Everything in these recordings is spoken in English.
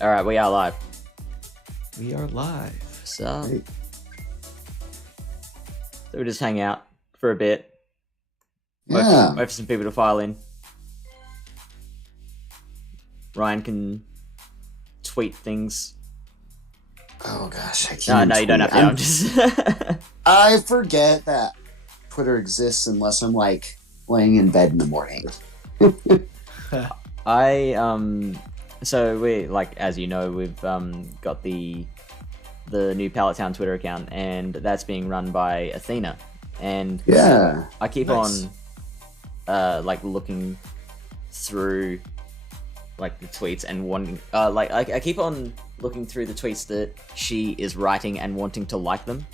All right, we are live. We are live. So we'll just hang out for a bit. Yeah. Wait for some people to file in. Ryan can tweet things. Oh gosh, I can't. No, you don't have to. I'm just. I forget that Twitter exists unless I'm like laying in bed in the morning. So we, like, as you know, we've got the new Pallet Town Twitter account, and that's being run by Athena. And yeah, I keep Nice. on like looking through like the tweets and wanting I keep on looking through the tweets that she is writing and wanting to like them,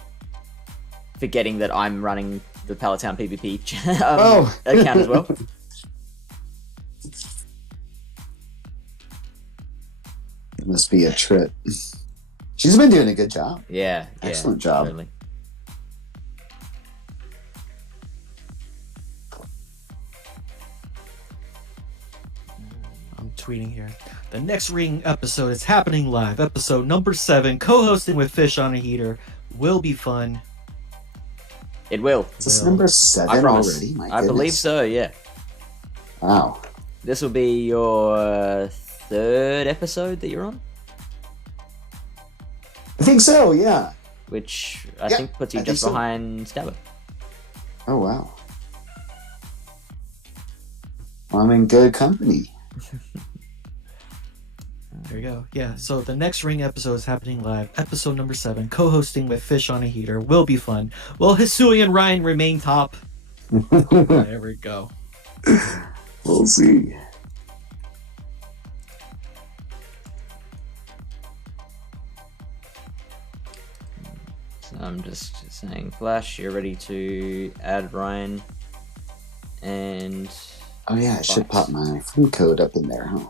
forgetting that I'm running the Pallet Town PvP account as well. It must be a trip. She's been doing a good job. Yeah, Excellent job. Totally. I'm tweeting here. The next Ring episode is happening live. Episode number 7, co-hosting with Fish on a Heater. Will be fun. It will. Is this Well, number I 7 promise. already? My I believe goodness. so. Yeah. Wow. This will be your third episode that you're on, I think so. Yeah. which I Yeah, think puts you I just think so. behind Stabber. Oh wow. Well, I'm in good company. There you go. Yeah, so the next Ring episode is happening live. Episode number 7, co-hosting with Fish on a Heater. Will be fun. Will Hisui and Ryan remain top? There we go. We'll see. So I'm just saying, Flash, you're ready to add Ryan, and Oh yeah, I should pop my phone code up in there, huh?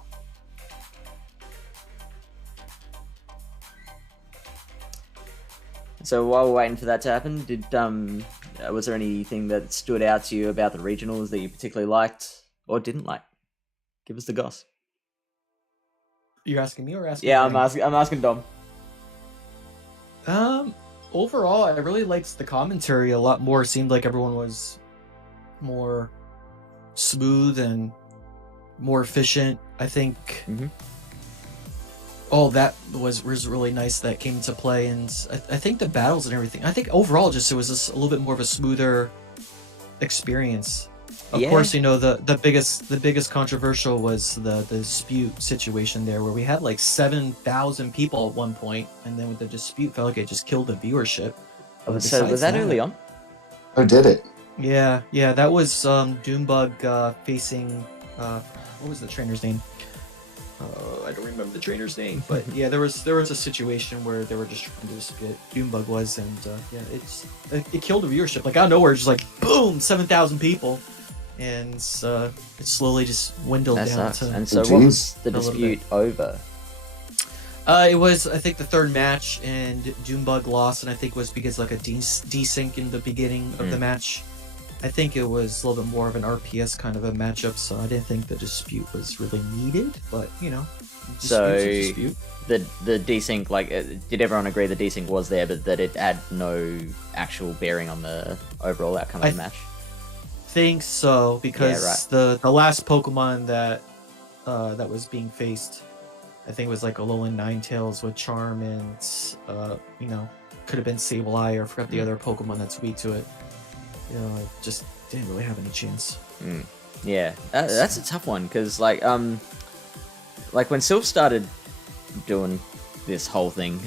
so while we're waiting for that to happen, was there anything that stood out to you about the regionals that you particularly liked or didn't like? Give us the goss. You're asking me or asking Yeah, Ryan? I'm asking Dom. Overall, I really liked the commentary a lot more. It seemed like everyone was more smooth and more efficient. I think Mhm. all that was really nice that came into play, and I think the battles and everything. I think overall, just it was just a little bit more of a smoother experience. Of Yeah. course, you know the biggest controversial was the dispute situation there, where we had like 7,000 people at one point, and then with the dispute, felt like it just killed the viewership. So was Besides that early on? Oh, did it? Yeah, that was Doombug facing what was the trainer's name? I don't remember the trainer's name, but yeah, there was a situation where they were just trying to dispute Doombug was, and yeah, it killed the viewership. Like out of nowhere, just like boom, 7,000 people, and it slowly just dwindled That down sucks. to. And so, Oh, what geez. was the A little dispute over? It was, I think, the third match, and Doombug lost, and I think it was because like a desync in the beginning of the match. I think it was a little bit more of an RPS kind of a matchup, so I didn't think the dispute was really needed. But you know, dispute's a dispute. The desync, like, did everyone agree the desync was there, but that it had no actual bearing on the overall outcome of the match? Think so, because right. the last Pokemon that that was being faced, I think it was like Alolan Ninetales with Charm, and you know, could have been Sableye, or I forgot the other Pokemon that's weak to it. You know, it just didn't really have any chance. Yeah, that's a tough one, because like when Sylph started doing this whole thing,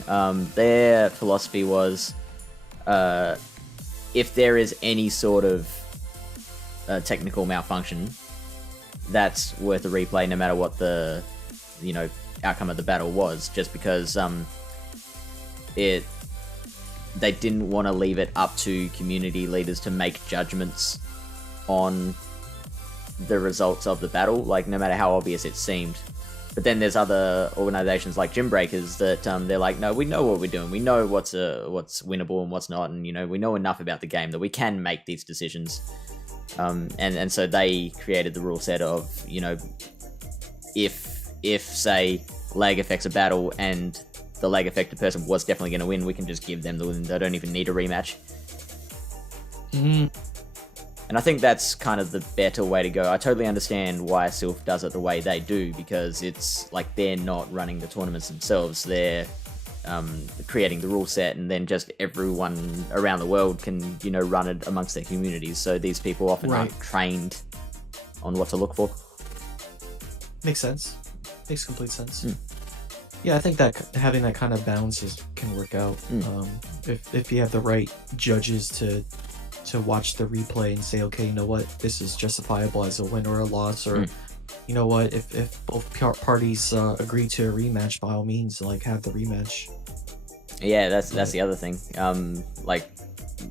their philosophy was, if there is any sort of technical malfunction, that's worth a replay, no matter what the outcome of the battle was, just because they didn't want to leave it up to community leaders to make judgments on the results of the battle, like no matter how obvious it seemed. But then there's other organizations like Gym Breakers that they're like, no, we know what we're doing. We know what's winnable and what's not, and we know enough about the game that we can make these decisions. And so they created the rule set of, if say lag affects a battle and the lag affected person was definitely going to win, we can just give them the win. They don't even need a rematch. Mm. And I think that's kind of the better way to go. I totally understand why Sylph does it the way they do, because it's like they're not running the tournaments themselves. They're creating the rule set, and then just everyone around the world can, run it amongst their communities. So these people often aren't trained on what to look for. Makes sense. Makes complete sense. Yeah, I think that having that kind of balance can work out. If you have the right judges to watch the replay and say, okay, you know what, this is justifiable as a win or a loss, or you know what, if both parties agree to a rematch, by all means, like, have the rematch. Yeah, that's the other thing. Like,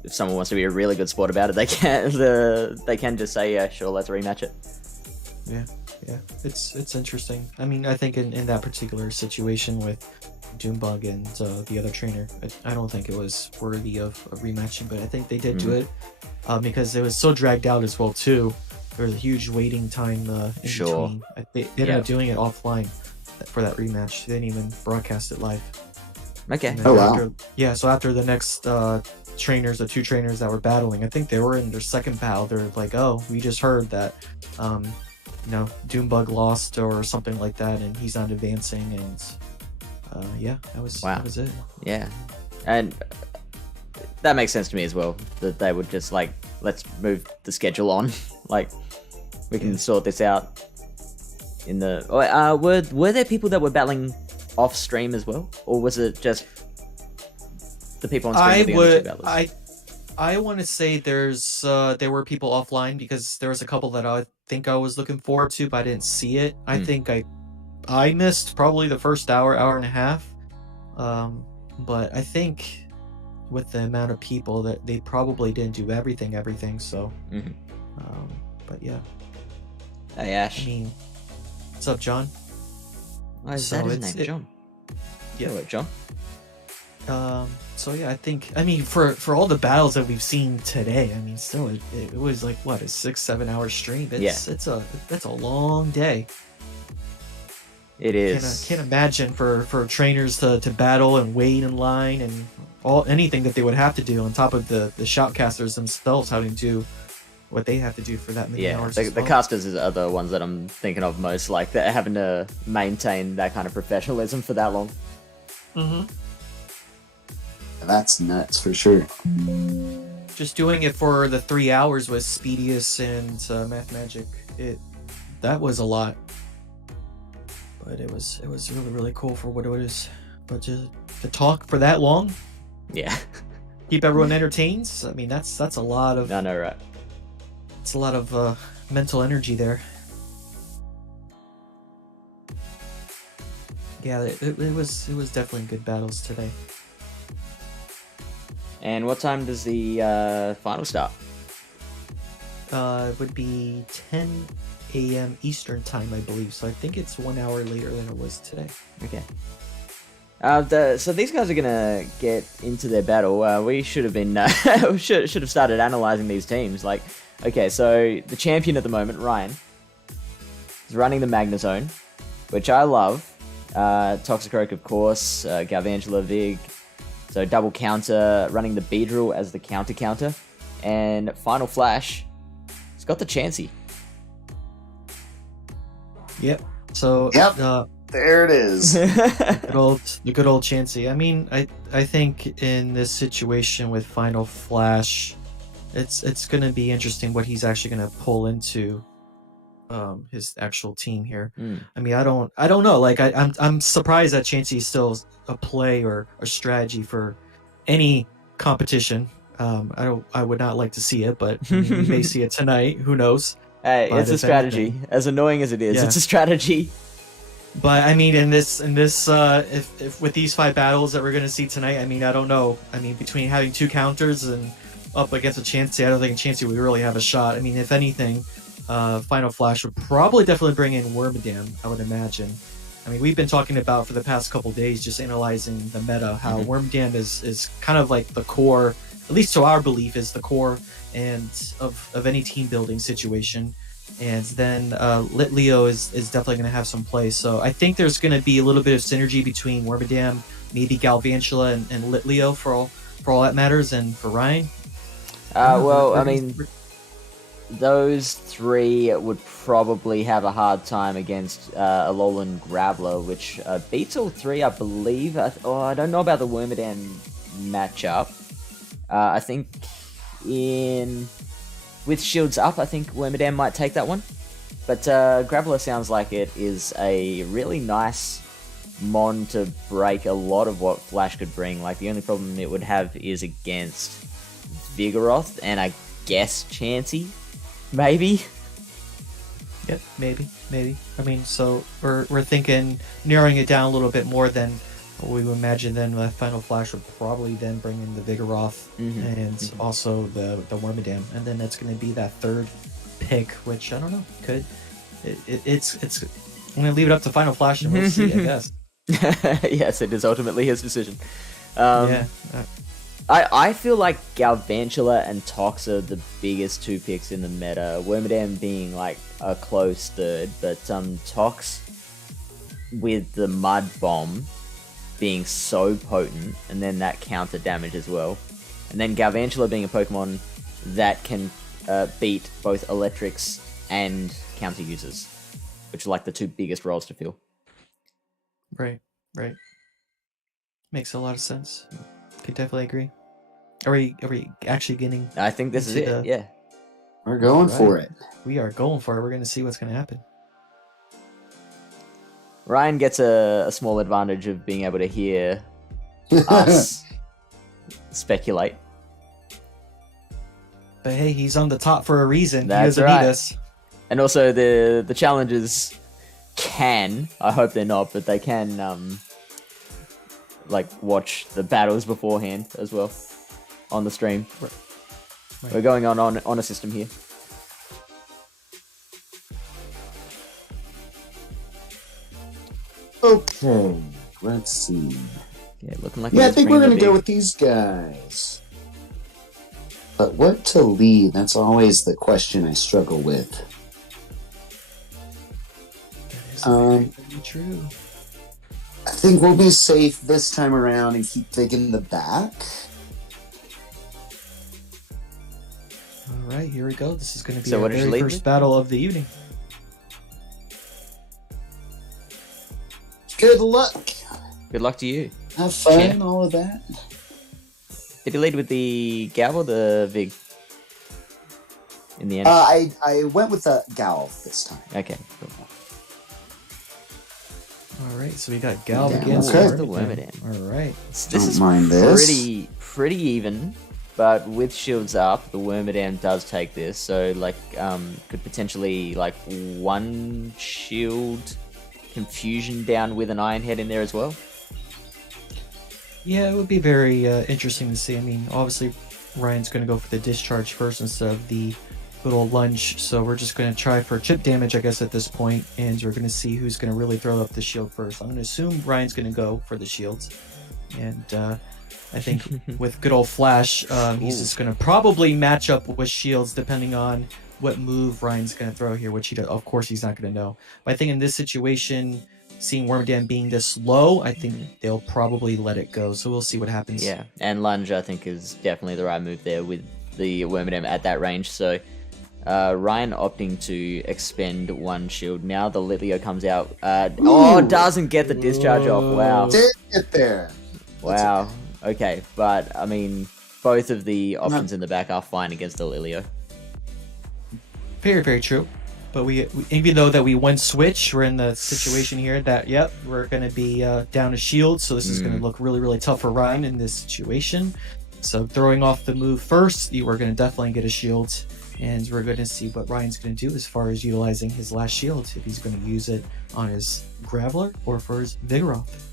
if someone wants to be a really good sport about it, they can just say, yeah, sure, let's rematch it. Yeah, it's interesting. I mean, I think in that particular situation with Doombug and the other trainer, I don't think it was worthy of rematching, but I think they did do it because it was so dragged out as well too. There was a huge waiting time in between. They ended up doing it offline for that rematch. They didn't even broadcast it live. Okay. Oh wow. So after the next trainers, the two trainers that were battling, I think they were in their second battle. They're like, oh, we just heard that Doombug lost or something like that, and he's not advancing, and that was it. Yeah, and that makes sense to me as well, that they would just like, let's move the schedule on. Like, we can sort this out in the were there people that were battling off stream as well, or was it just the people on stream? I want to say there were people offline, because there was a couple that I think I was looking forward to, but I didn't see it. I think I missed probably the first hour and a half. But I think with the amount of people that they probably didn't do everything. So, but yeah. Hey Ash. I mean, what's up, John? Why is that his name, John? Yeah, what, John. So yeah, I mean, for all the battles that we've seen today, I mean, still it was like, what, a 6-7 hour stream. That's a long day. It is. Can't imagine for trainers to battle and wait in line and anything that they would have to do, on top of the shoutcasters themselves having to do what they have to do for that many hours. The casters are the ones that I'm thinking of most, like, they're having to maintain that kind of professionalism for that long. That's nuts for sure. Just doing it for the 3 hours with Speedius and Math Magic, that was a lot. But it was really, really cool for what it is. But to talk for that long, keep everyone entertained. I mean, that's a lot of. I know, right? It's a lot of mental energy there. Yeah, it was definitely good battles today. And what time does the final start? It would be 10 a.m. Eastern time, I believe. So I think it's 1 hour later than it was today. Okay. So these guys are gonna get into their battle. We should have been should have started analyzing these teams. Like, okay, so the champion at the moment, Ryan, is running the Magnezone, which I love. Toxicroak, of course. Galvantula, Vig. So double counter, running the Beedrill as the counter. And Final Flash, it's got the Chansey. Yep. So there it is. the good old Chansey. I mean, I think in this situation with Final Flash, it's going to be interesting what he's actually going to pull into his actual team here. I mean, I don't know. Like, I'm surprised that Chansey is still a play or a strategy for any competition. I would not like to see it, but I mean, we may see it tonight. Who knows? Hey, it's a strategy. As annoying as it is, it's a strategy. But I mean, in this, if with these 5 battles that we're gonna see tonight, I mean, I don't know. I mean, between having 2 counters and up against a Chansey, I don't think Chansey would really have a shot. I mean, if anything, Final Flash would probably definitely bring in Wormadam, I would imagine. I mean, we've been talking about for the past couple days, just analyzing the meta, how Wormadam is kind of like the core, at least to our belief, is the core and of any team building situation. and then Litleo is definitely going to have some play. So I think there's going to be a little bit of synergy between Wormadam, maybe Galvantula, and Litleo for all that matters, and for Ryan. Well, I mean, those three would probably have a hard time against Alolan Graveler, which beats all three, I believe. I don't know about the Wormadam matchup. I think with shields up, I think Wormadam might take that one. But Graveler sounds like it is a really nice mon to break a lot of what Flash could bring. Like, the only problem it would have is against Vigoroth, and I guess Chansey, maybe. Yep, maybe. I mean, so we're thinking narrowing it down a little bit more than we would imagine. Then the Final Flash would probably then bring in the Vigoroth and also the Wormadam, and then that's going to be that third pick, which I don't know, it's. I'm going to leave it up to Final Flash and we'll see, I guess. Yes, it is ultimately his decision. Yeah. I feel like Galvantula and Tox are the biggest two picks in the meta. Wormadam being like a close third, but Tox with the Mud Bomb being so potent, and then that counter damage as well. And then Galvantula being a Pokemon that can beat both Electrics and counter users, which are like the two biggest roles to fill. Right. Makes a lot of sense. Could definitely agree. Are we actually getting? I think this is it. Yeah, we're going for it. We are going for it. We're going to see what's going to happen. Ryan gets a small advantage of being able to hear us speculate. But hey, he's on the top for a reason. That's he doesn't right. need us. And also the challengers can, I hope they're not, but they can like watch the battles beforehand as well on the stream. Right. We're going on a system here. Okay, let's see. Yeah, looking like I think we're gonna go with these guys. But what to lead? That's always the question I struggle with. That is very true. I think we'll be safe this time around and keep thinking the back. All right, here we go. This is going to be So our what did you very lead first with? battle of the evening. Good luck. Good luck to you. Have fun, Yeah. all of that. Did you lead with the Gal or the Vig? In the end? I went with the Gal this time. Okay, cool. All right, so we got Gal Yeah, against okay. The Wormadam. Wormadam. All right. This Don't is mind this. pretty even, but with shields up, the Wormadam does take this, so like could potentially like one shield confusion down with an Iron Head in there as well. Yeah, it would be very interesting to see. I mean, obviously, Ryan's going to go for the discharge first instead of the good old lunge. So we're just going to try for chip damage, I guess, at this point, and we're going to see who's going to really throw up the shield first. I'm going to assume Ryan's going to go for the shields, and I think with good old Flash, he's just going to probably match up with shields depending on what move Ryan's going to throw here, which of course he's not going to know. But I think in this situation, seeing Wormadam being this low, I think they'll probably let it go. So we'll see what happens. Yeah, and lunge I think is definitely the right move there with the Wormadam at that range. So Ryan opting to expend one shield. Now the Litleo comes out. Doesn't get the discharge off. Wow. Did get there. Wow. Okay, but I mean, both of the options in the back are fine against the Litleo. Very, very true. But we even though that we went switch, we're in the situation here that, yep, we're going to be down a shield. So this is going to look really, really tough for Ryan in this situation. So throwing off the move first, we're going to definitely get a shield. And we're going to see what Ryan's going to do as far as utilizing his last shield. If he's going to use it on his Graveler or for his Vigoroth.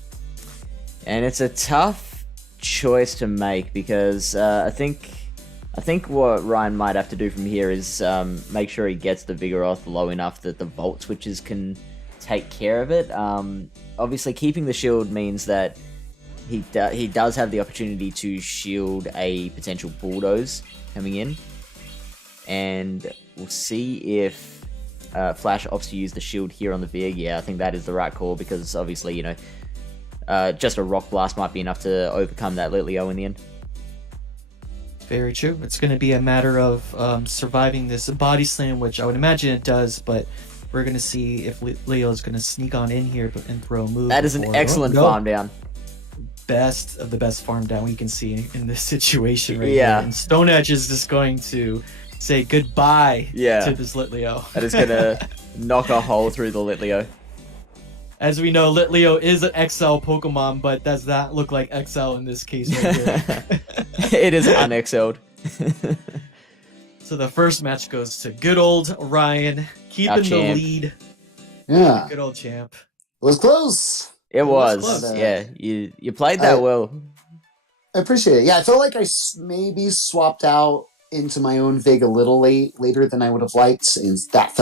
And it's a tough choice to make because I think what Ryan might have to do from here is make sure he gets the Vigoroth low enough that the Volt Switches can take care of it. Obviously, keeping the shield means that he does have the opportunity to shield a potential Bulldoze coming in. And we'll see if Flash opts to use the shield here on the Vig. Yeah, I think that is the right call because obviously, you know, just a Rock Blast might be enough to overcome that Litleo in the end. Very true. It's going to be a matter of surviving this body slam, which I would imagine it does, but we're going to see if Leo is going to sneak on in here and throw a move. That is an excellent farm down. Best of the best farm down we can see in this situation right Yeah. here. And Stone Edge is just going to say goodbye to this Litleo. That is going to knock a hole through the Litleo. As we know, Litleo is an XL Pokemon, but does not look like XL in this case right here. It is unexcelled. So the first match goes to good old Ryan, keeping the lead. Yeah. Good old champ. It was close. It was. close. Yeah, you played that well. I appreciate it. Yeah, I feel like I maybe swapped out into my own Vig a little later than I would have liked, and that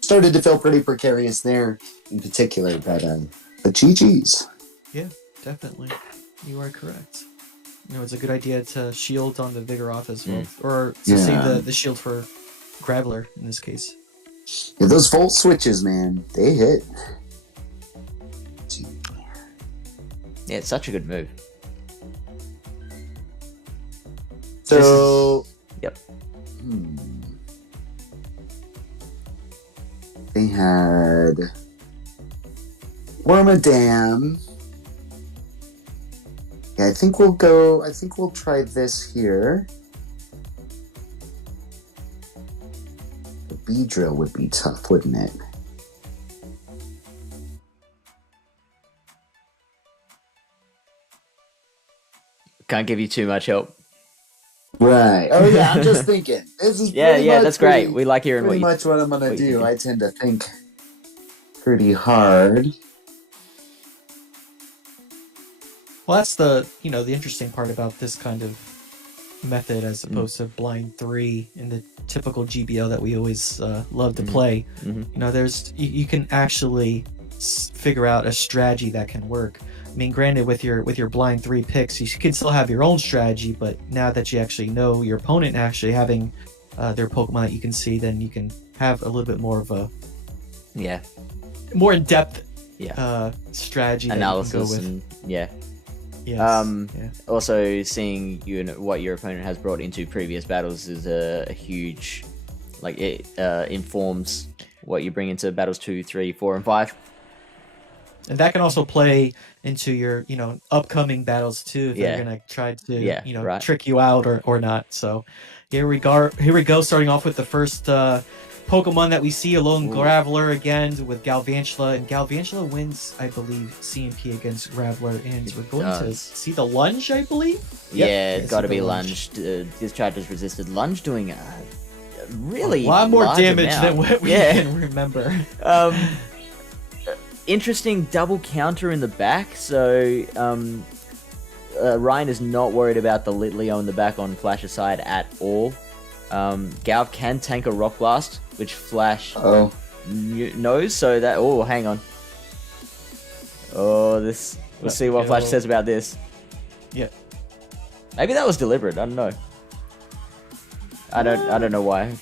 started to feel pretty precarious there in particular. But GG's. Yeah, definitely. You are correct. You know, it's a good idea to shield on the Vigoroth as well, or to save the shield for Graveler in this case. Yeah, those Volt switches, man, they hit. Yeah, it's such a good move. So, yep. They had Wormadam. Yeah, I think we'll try this here. The Beedrill would be tough, wouldn't it? Can't give you too much help. Right. Oh yeah, I'm just thinking. This is that's great. We like hearing pretty much what I'm gonna do. I tend to think pretty hard. Well, that's the interesting part about this kind of method as opposed to blind 3 in the typical GBL that we always love to play. You know, there's you can actually figure out a strategy that can work. I mean, granted, with your blind 3 picks, you can still have your own strategy, but now that you actually know your opponent actually having their Pokemon that you can see, then you can have a little bit more of a more in-depth strategy analysis that you can go with. Yes. Also, seeing what your opponent has brought into previous battles is a huge, like, it informs what you bring into battles 2, 3, 4, and 5. And that can also play into your, upcoming battles too, if they're gonna try to, trick you out or not. So here we go. Starting off with the first Pokemon that we see, a lone Graveler again with Galvantula, and Galvantula wins, I believe, CMP against Graveler, and we're going to see the lunge, I believe. Yeah, it's got to be lunged. Discharge is resisted. Lunge doing a really a lot more damage amount. than what we can remember. Interesting double counter in the back, so Ryan is not worried about the Litleo in the back on Flash's side at all. Galv can tank a Rock Blast, which Flash knows, so that... Oh, hang on. Oh, this... We'll see what Flash says about this. Yeah. Maybe that was deliberate, I don't know. I don't know why.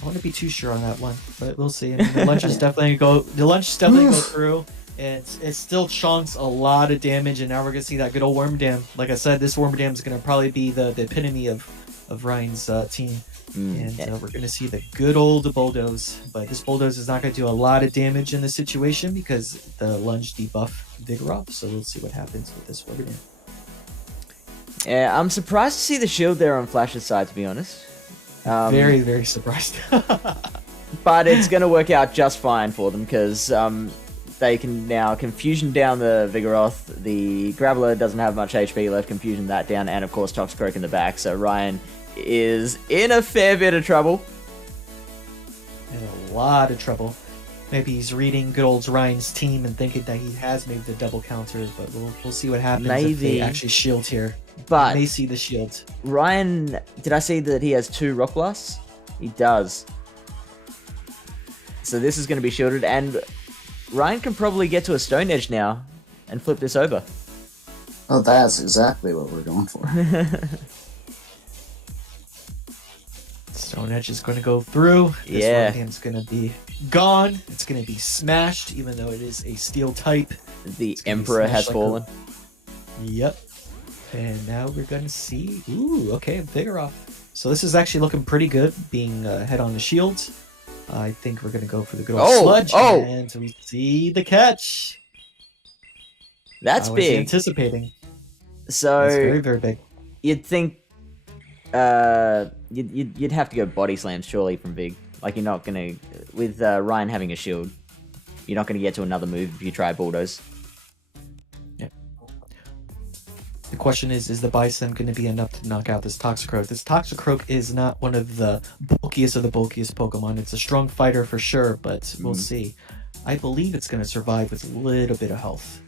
I wouldn't be too sure on that one, but we'll see. I mean, the lunge is definitely go through, and it still chunks a lot of damage, and now we're gonna see that good old Wormadam. Like I said, this Wormadam is gonna probably be the epitome of Ryan's team, and we're gonna see the good old Bulldoze. But this Bulldoze is not gonna do a lot of damage in this situation because the lunge debuff Vigoroth. So we'll see what happens with this Wormadam. Yeah, I'm surprised to see the shield there on Flash's side, to be honest. Very, very surprised. But it's going to work out just fine for them because they can now Confusion down the Vigoroth. The Graveler doesn't have much HP left. Confusion that down, and of course Toxicroak in the back. So Ryan is in a fair bit of trouble. In a lot of trouble. Maybe he's reading good old Ryan's team and thinking that he has made the double counter, but we'll see what happens if they actually shield here. But you may see the shield. Ryan, did I see that he has 2 Rock Blasts? He does. So this is going to be shielded, and Ryan can probably get to a Stone Edge now and flip this over. Oh, that's exactly what we're going for. Stone Edge is going to go through. This Yeah. Wormadam's going to be gone. It's going to be smashed, even though it is a steel type. The It's gonna be Emperor has smashed like fallen. Yep. And now we're going to see... Ooh, okay, Vigoroth. So this is actually looking pretty good, being head on the shields. I think we're going to go for the good old Sludge. And we see the catch. That's I was big. anticipating. So That's very, very big. you'd think you'd have to go body slam surely from Vig. Like you're not gonna with Ryan having a shield, you're not gonna get to another move if you try bulldoze. Yeah. The question is the Bison going to be enough to knock out this Toxicroak? This Toxicroak is not one of the bulkiest Pokemon. It's a strong fighter for sure, but we'll see. I believe it's going to survive with a little bit of health.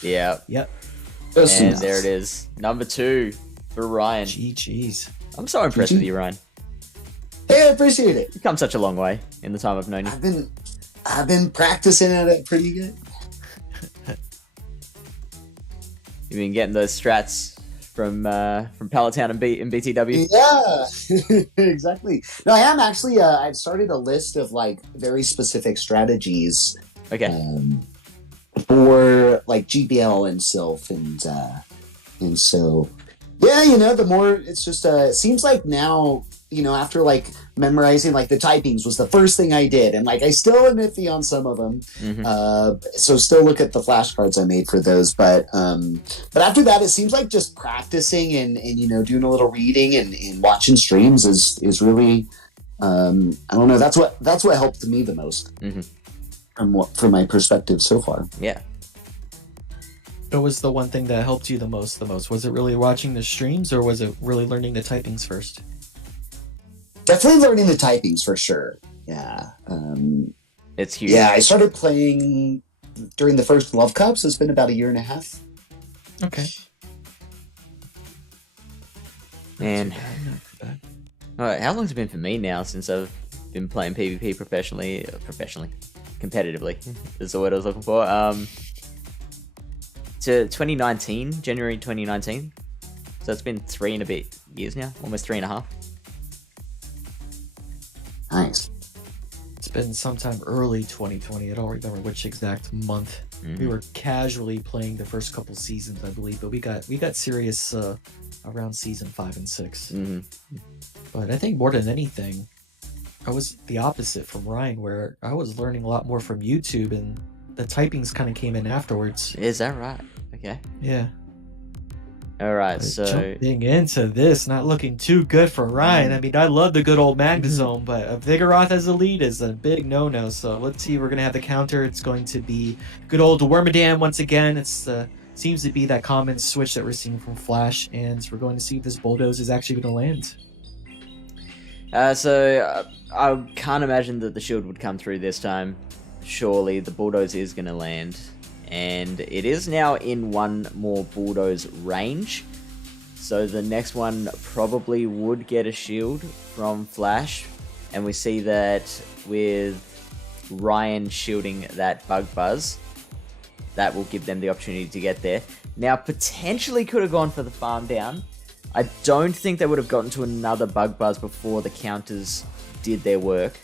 Yeah. Yep. And there it is. Number 2 for Ryan. GG's. I'm so impressed with you, Ryan. Hey, I appreciate it. You've come such a long way in the time I've known you. I've been practicing at it pretty good. You've been getting those strats from Palatown and BTW. Yeah, exactly. No, I am actually. I've started a list of like very specific strategies. Okay. For like GBL and Sylph and so yeah, the more it's just it seems like now after like memorizing like the typings was the first thing I did, and like I still am iffy on some of them. So still look at the flashcards I made for those, but after that it seems like just practicing and doing a little reading and watching streams is really I don't know, that's what helped me the most. From my perspective so far. Yeah. What was the one thing that helped you the most? Was it really watching the streams, or was it really learning the typings first? Definitely learning the typings for sure. Yeah. It's huge. Yeah, I started playing during the first Love Cups. It's been about a year and a half. Okay. Man. Alright, how long has it been for me now since I've been playing PvP professionally? Competitively is the word I was looking for. To 2019, January 2019. So it's been 3 and a bit years now, almost 3.5. Nice. It's been sometime early 2020. I don't remember which exact month. We were casually playing the first couple seasons, I believe, but we got serious around season 5 and 6. But I think more than anything, I was the opposite from Ryan, where I was learning a lot more from YouTube, and the typings kind of came in afterwards. Is that right? Okay. Yeah. Alright, so... Jumping into this, not looking too good for Ryan. I mean, I love the good old Magnezone, but a Vigoroth as a lead is a big no-no. So let's see, we're going to have the counter. It's going to be good old Wormadam once again. It's seems to be that common switch that we're seeing from Flash, and we're going to see if this Bulldoze is actually going to land. I can't imagine that the shield would come through this time. Surely the Bulldoze is going to land. And it is now in one more Bulldoze range. So the next one probably would get a shield from Flash. And we see that with Ryan shielding that Bug Buzz, that will give them the opportunity to get there. Now, potentially could have gone for the farm down. I don't think they would have gotten to another Bug Buzz before the counters did their work.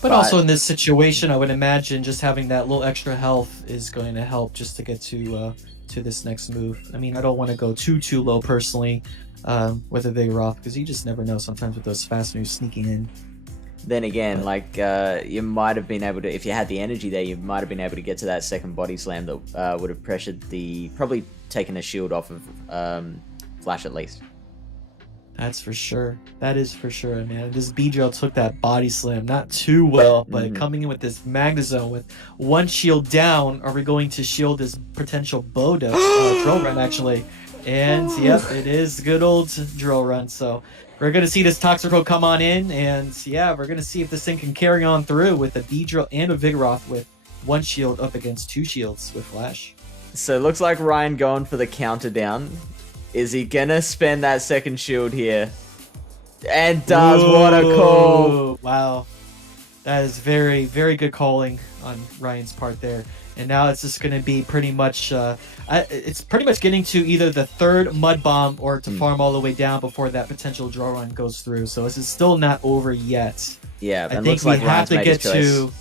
But also in this situation, I would imagine just having that little extra health is going to help just to get to this next move. I mean, I don't want to go too low personally with a Vigoroth, because you just never know sometimes with those fast moves sneaking in. Then again, you might have been able to, if you had the energy there, you might have been able to get to that second body slam that would have pressured probably taken a shield off of Flash at least. That's for sure. That is for sure, man. This Beedrill took that body slam not too well, but coming in with this Magnezone with one shield down, are we going to shield this potential Bodo drill run actually? And yep, it is good old drill run. So we're gonna see this Toxicroak come on in, and yeah, we're gonna see if this thing can carry on through with a Beedrill and a Vigoroth with one shield up against 2 shields with Flash. So it looks like Ryan going for the counter down. Is he gonna spend that second shield here? And does. Whoa. What a call! Wow. That is very, very good calling on Ryan's part there. And now it's just going to be pretty much, it's pretty much getting to either the third mud bomb or to farm all the way down before that potential draw run goes through. So this is still not over yet. Yeah, I and think looks we like have Ryan's to made get his choice. to,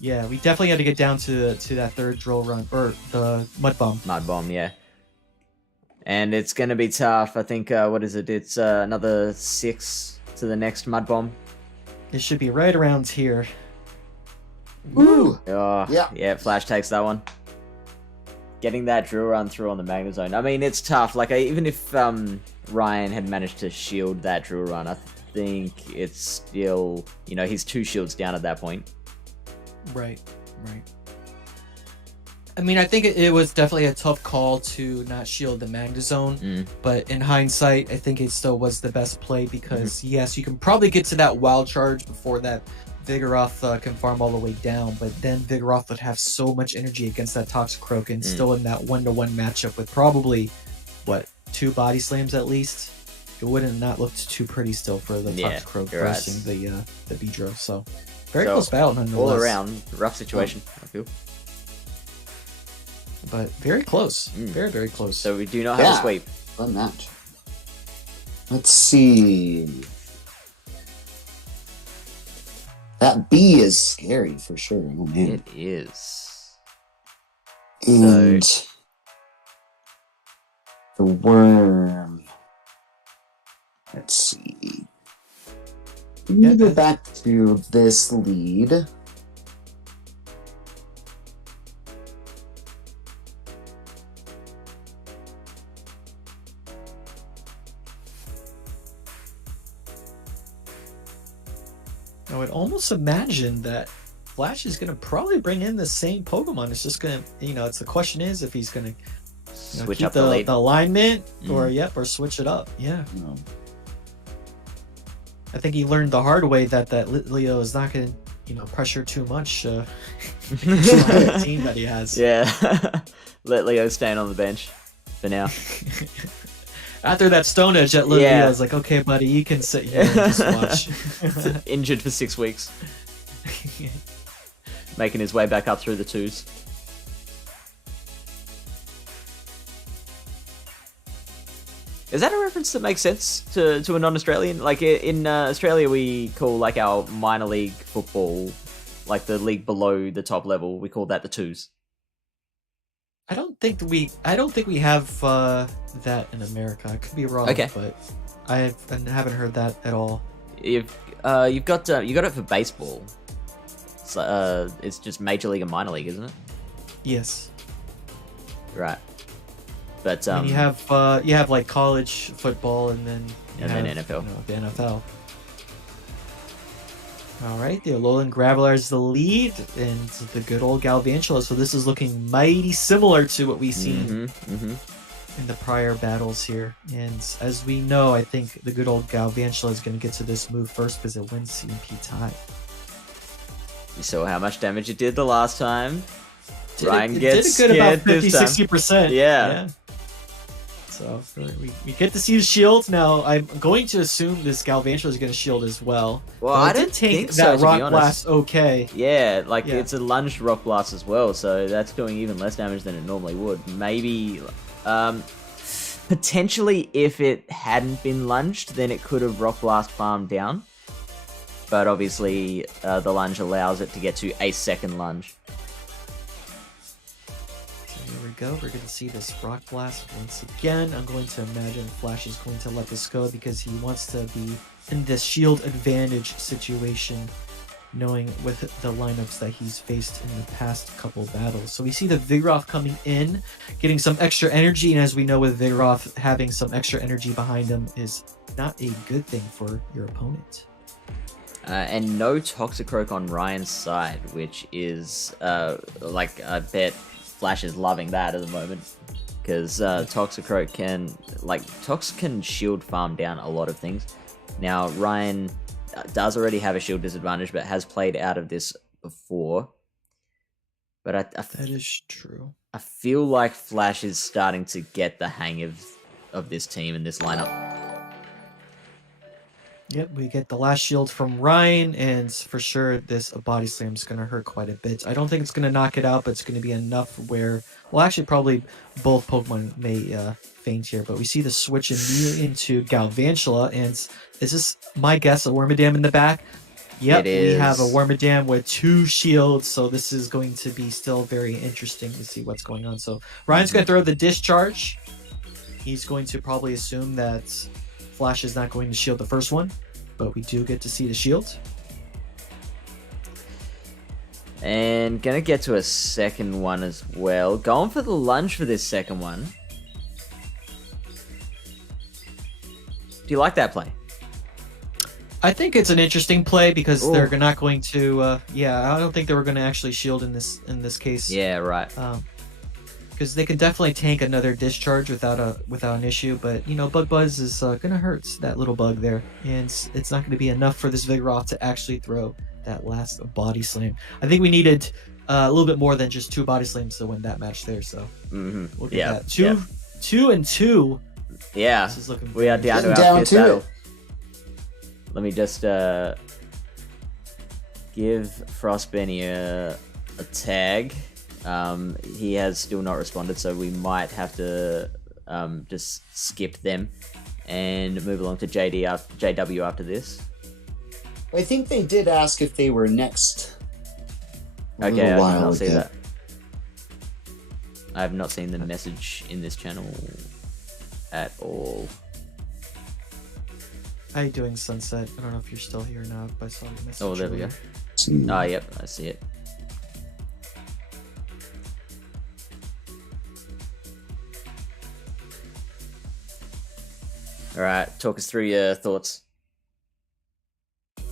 yeah, we definitely have to get down to that third drill run, or the mud bomb. Mud bomb, yeah. And it's going to be tough. I think, what is it? It's another 6 to the next mud bomb. It should be right around here. Woo! Oh, Yeah. yeah, Flash takes that one. Getting that drill run through on the Magna Zone. I mean, it's tough. Like, even if Ryan had managed to shield that drill run, I think it's still, you know, he's 2 shields down at that point. Right. I mean, I think it was definitely a tough call to not shield the Magna Zone, but in hindsight, I think it still was the best play because, yes, you can probably get to that wild charge before that Vigoroth can farm all the way down, but then Vigoroth would have so much energy against that Toxicroak and still in that 1-to-1 matchup with probably, 2 body slams at least? It wouldn't not looked too pretty still for the Toxicroak versus the Beedrill, so very close battle nonetheless. All around, rough situation, I feel. But very close. Very, very close. So we do not have a sweep. Fun match. Let's see. That bee is scary for sure. Oh, man. It is. And the worm. Let's see. Let me go back to this lead. I would almost imagine that Flash is going to probably bring in the same Pokemon. It's just going to, it's the question is if he's going to Switch keep up the alignment or switch it up. Yeah. I think he learned the hard way that Leo is not going to, pressure too much the team that he has. Yeah. Let Leo stand on the bench for now. After that Stone Edge at Leo, I was like, okay, buddy, you can sit here and just watch. Injured for 6 weeks. Making his way back up through the 2s. Is that a reference that makes sense to a non-Australian? Like, in Australia, we call, like, our minor league football, like the league below the top level, we call that the 2s. I don't think we have that in America. I could be wrong, but I haven't heard that at all. You got it for baseball. It's just Major League and Minor League, isn't it? Yes. Right. But and you have like college football and then NFL. The NFL. All right, the Alolan Graveler is the lead, and the good old Galvantula. So this is looking mighty similar to what we've seen in the prior battles here. And as we know, I think the good old Galvantula is going to get to this move first because it wins CMP tie. You saw how much damage it did the last time. Ryan gets scared about 50-60%. Yeah. So we get to see his shield. Now, I'm going to assume this Galvantula is going to shield as well. Well, I didn't think so, that Rock Blast okay. Yeah, it's a lunged Rock Blast as well, so that's doing even less damage than it normally would. Maybe, potentially if it hadn't been lunged, then it could have Rock Blast farmed down. But obviously, the lunge allows it to get to a second lunge. Here we go. We're going to see this Rock Blast once again. I'm going to imagine Flash is going to let this go because he wants to be in this shield advantage situation, knowing with the lineups that he's faced in the past couple battles. So we see the Vigoroth coming in, getting some extra energy, and as we know with Vigoroth, having some extra energy behind him is not a good thing for your opponent. And no Toxicroak on Ryan's side, which is, I bet Flash is loving that at the moment, because Toxicroak Tox can shield farm down a lot of things. Now, Ryan does already have a shield disadvantage, but has played out of this before. But that is true. I feel like Flash is starting to get the hang of this team and this lineup. Yep, we get the last shield from Ryan, and for sure this body slam is going to hurt quite a bit. I don't think it's going to knock it out, but it's going to be enough where, well, actually, probably both Pokemon may faint here. But we see the switch immediately into Galvantula, and is this my guess a Wormadam in the back? Yep, we have a Wormadam with 2 shields, so this is going to be still very interesting to see what's going on. So Ryan's going to throw the discharge. He's going to probably assume that Flash is not going to shield the first one, but we do get to see the shield. And gonna get to a second one as well. Going for the lunge for this second one. Do you like that play? I think it's an interesting play because they're not going to. I don't think they were going to actually shield in this case. Yeah, right. Because they can definitely tank another discharge without an issue, but Bug Buzz is gonna hurt that little bug there, and it's not gonna be enough for this Vigoroth to actually throw that last body slam. I think we needed a little bit more than just 2 body slams to win that match there. So we'll get that. Two and 2. Yeah, this is looking we are down to our 5th battle. Let me just give Frostbenny a tag. He has still not responded, so we might have to just skip them and move along to JW after this. I think they did ask if they were next. Okay, I did not see that. I have not seen the message in this channel at all. How you doing, Sunset? I don't know if you're still here or not, but I saw your message. Oh, there we go. Oh, yep, I see it. Alright, talk us through your thoughts.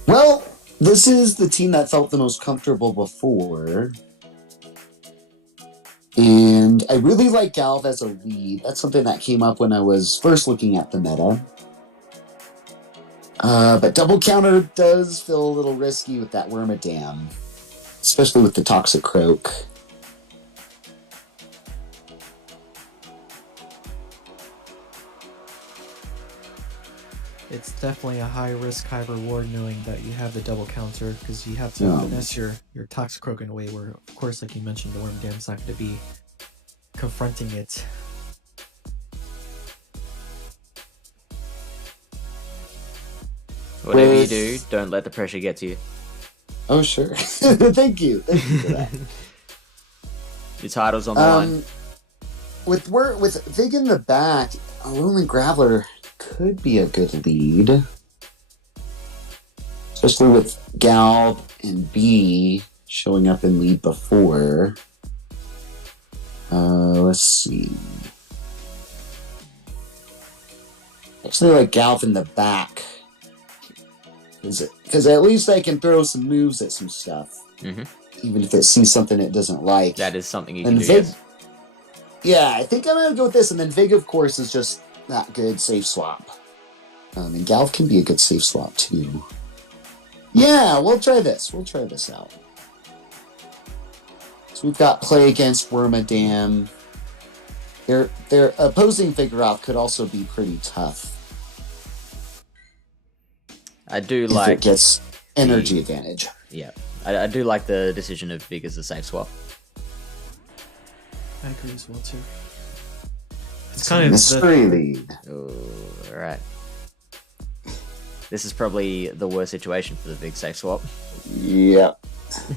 Well, this is the team that felt the most comfortable before. And I really like Galv as a lead. That's something that came up when I was first looking at the meta. But double counter does feel a little risky with that Wormadam. Especially with the Toxic Croak. It's definitely a high risk, high reward knowing that you have the double counter, because you have to finesse your Toxic Croak in a way where, of course, like you mentioned, the Wormadam's not going to be confronting it. Whatever you do, don't let the pressure get to you. Oh, sure. Thank you. Thank you for that. Your title's on the line. With Vig in the back, a Lonely Graveler could be a good lead. Especially with Gal and B showing up in lead before. Let's see. Actually, like Galv in the back. Because at least I can throw some moves at some stuff. Mm-hmm. Even if it sees something it doesn't like. That is something you can do, Vig, yes. Yeah, I think I'm going to go with this. And then Vig, of course, is just that good safe swap. And Galv can be a good safe swap, too. Yeah, we'll try this. We'll try this out. So we've got play against Wormadam. Their opposing Vigoroth could also be pretty tough. I do if like... it gets energy advantage. Yeah. I do like the decision of Vig as a safe swap. I agree as well, too. It's kind of mystery lead. Oh, alright. This is probably the worst situation for the Vig safe swap. Yep.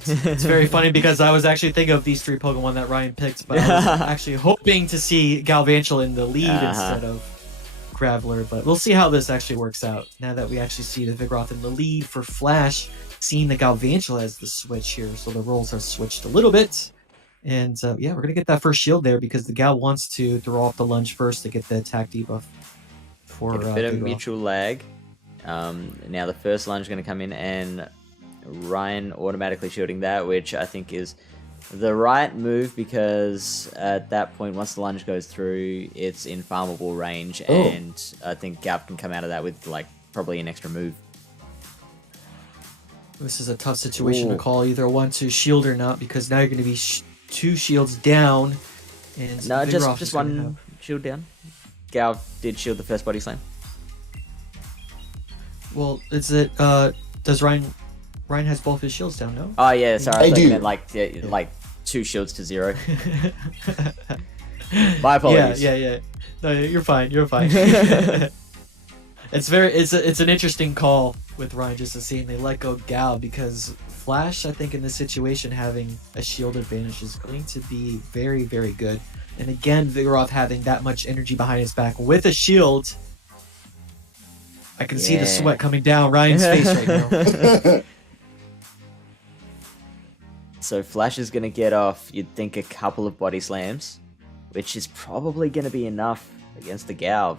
It's very funny because I was actually thinking of these 3 Pokemon that Ryan picked, but I was actually hoping to see Galvantula in the lead instead of Graveler, but we'll see how this actually works out. Now that we actually see the Vigoroth in the lead for Flash, seeing the Galvantula as the switch here, so the roles are switched a little bit. And yeah, we're going to get that first shield there because the Gal wants to throw off the lunge first to get the attack debuff for a bit of Vigoroth. mutual lag. Now the first lunge is going to come in and Ryan automatically shielding that, which I think is the right move because at that point, once the lunge goes through, it's in farmable range, and I think Gav can come out of that with like probably an extra move. This is a tough situation to call either one to shield or not because now you're going to be 2 shields down. And no, just one shield down. Gal did shield the first body slam. Well, is it? Does Ryan has both his shields down? No. Oh yeah, sorry, I I thought you do. meant like 2 shields to 0. My apologies. Yeah. No, you're fine. You're fine. It's an interesting call with Ryan just to see they let go Gal because Flash, I think in this situation having a shield advantage is going to be very, very good. And again, Vigoroth having that much energy behind his back with a shield, I can see the sweat coming down Ryan's face right now. So Flash is going to get off, you'd think, a couple of body slams, which is probably going to be enough against the Galv.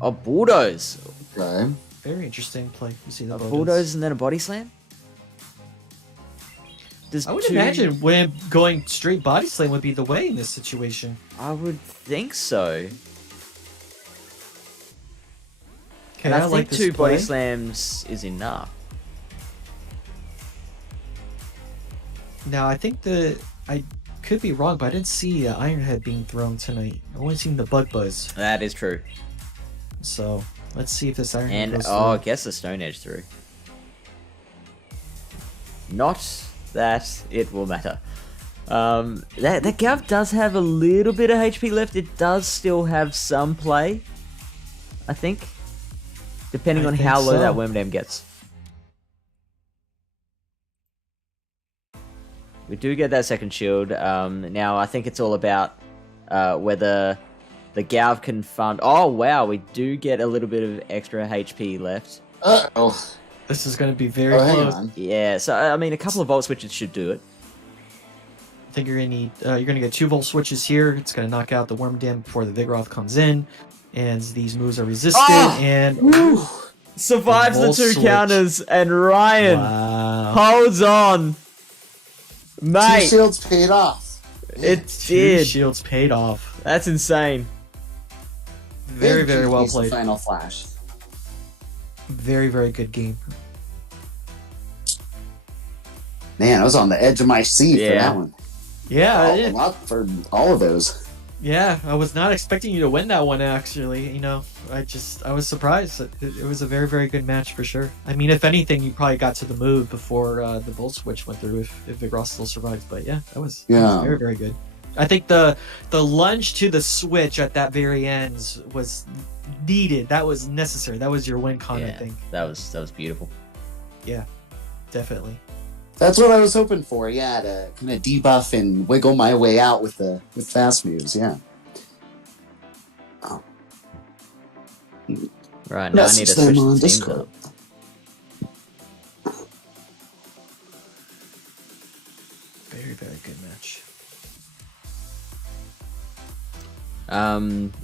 Oh, Bulldoze. Okay. Very interesting play. You see the Bulldoze and then a body slam? I would imagine when going straight body slam would be the way in this situation. I would think so. Okay, And I like think this 2 play. body slams is enough. Now, I think I could be wrong, but I didn't see Iron Head being thrown tonight. I only seen the Bug Buzz. That is true. So, let's see if this Iron Head And, goes I through. guess the Stone Edge through. Not that it will matter. That Gav does have a little bit of HP left. It does still have some play, I think. Depending on think how low so. that Wormadam gets. We do get that second shield. Now, I think it's all about whether the Gav can fund... Oh, wow, we do get a little bit of extra HP left. Uh-oh. This is going to be very Oh, hang close. on. Yeah, so, I mean, a couple of Volt Switches should do it. I think you're going to need... you're going to get 2 Volt Switches here. It's going to knock out the Wormadam before the Vigoroth comes in. And these moves are resisted. Oh! And... Whew. Survives the Volt 2 Switch. counters, and Ryan Wow. holds on. 2 Mate, shields paid off. it 2 did. shields paid off. That's insane. Very, very well Piece of played. Final Flash. Very, very good game. Man, I was on the edge of my seat for Yeah. that one. Yeah, A lot for all of those. yeah. I was not expecting you to win that one. Actually, I was surprised. It was a very, very good match for sure. I mean, if anything, you probably got to the move before the Volt Switch went through. If Vigoroth still survived, but yeah, that was very, very good. I think the lunge to the switch at that very end was needed. That was necessary. That was your win con, I think. That was beautiful. Yeah, definitely. That's what I was hoping for. Yeah, to kind of debuff and wiggle my way out with fast moves. Yeah. Oh. Right, now I need to Message them switch on the teams Discord. up. Very, very good match.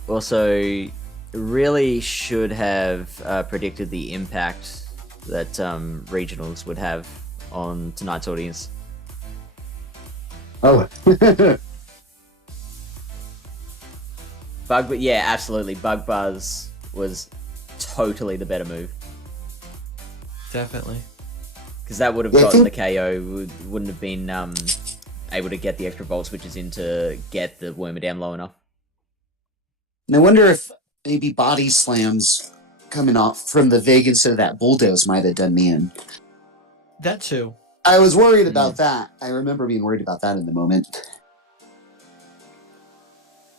Also, really should have predicted the impact that regionals would have on tonight's audience. Oh. Yeah, absolutely. Bug Buzz was totally the better move. Definitely. Because that would have Yeah, I gotten the think- KO, wouldn't have been able to get the extra Volt Switches in to get the Wormadam low enough. And I wonder if maybe body slams coming off from the Vig instead of that bulldoze might have done me in. That too. I was worried about that. I remember being worried about that in the moment.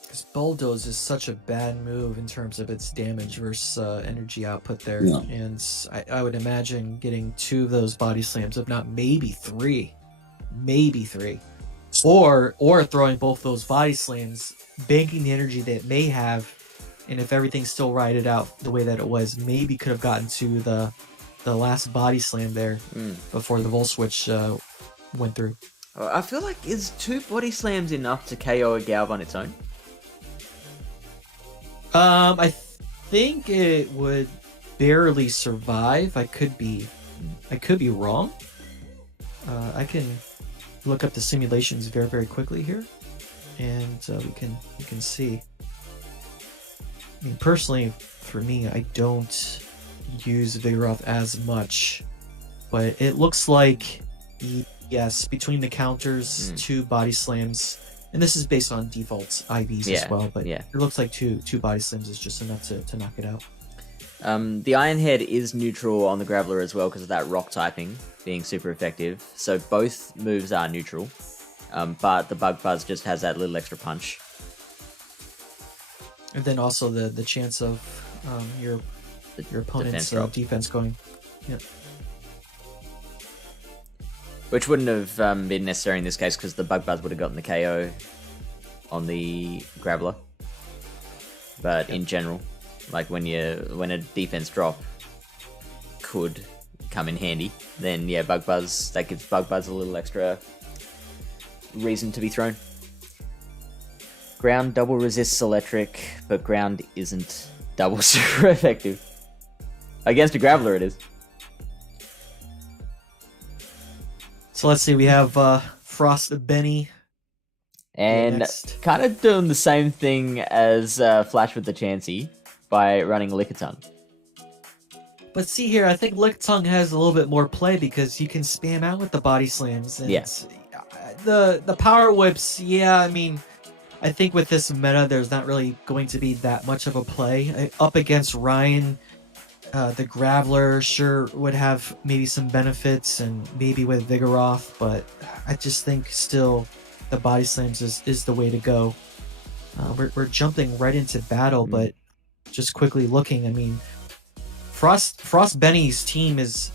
Because Bulldoze is such a bad move in terms of its damage versus energy output there. Yeah. And I would imagine getting 2 of those body slams, if not maybe 3. Maybe 3. Or throwing both those body slams, banking the energy that it may have, and if everything's still righted out the way that it was, maybe could have gotten to the last body slam there before the Volt Switch went through. I feel like is 2 body slams enough to KO a Galv on its own? I think it would barely survive. I could be wrong. I can look up the simulations very, very quickly here, and we can see. I mean, personally, for me, I don't use Vigoroth as much, but it looks like yes, between the counters, 2 body slams. And this is based on default IVs as well, but yeah. it looks like two body slams is just enough to knock it out. The Iron Head is neutral on the Graveler as well because of that rock typing being super effective. So both moves are neutral, but the Bug Buzz just has that little extra punch. And then also the chance of your opponent's defense going. Yeah. Which wouldn't have been necessary in this case because the Bug Buzz would have gotten the KO on the Graveler. But in general, like when a defense drop could come in handy, then yeah, Bug Buzz, that gives Bug Buzz a little extra reason to be thrown. Ground double resists electric, but ground isn't double super effective. Against a Graveler it is. So let's see, we have Frost Benny. And kind of doing the same thing as Flash with the Chansey by running Lickitung. But see here, I think Lickitung has a little bit more play because you can spam out with the body slams. And yes. The power whips, yeah, I mean, I think with this meta, there's not really going to be that much of a play. Up against Ryan, the Graveler sure would have maybe some benefits, and maybe with Vigoroth, but I just think still the body slams is the way to go. We're jumping right into battle, but just quickly looking, I mean, Frost Benny's team it's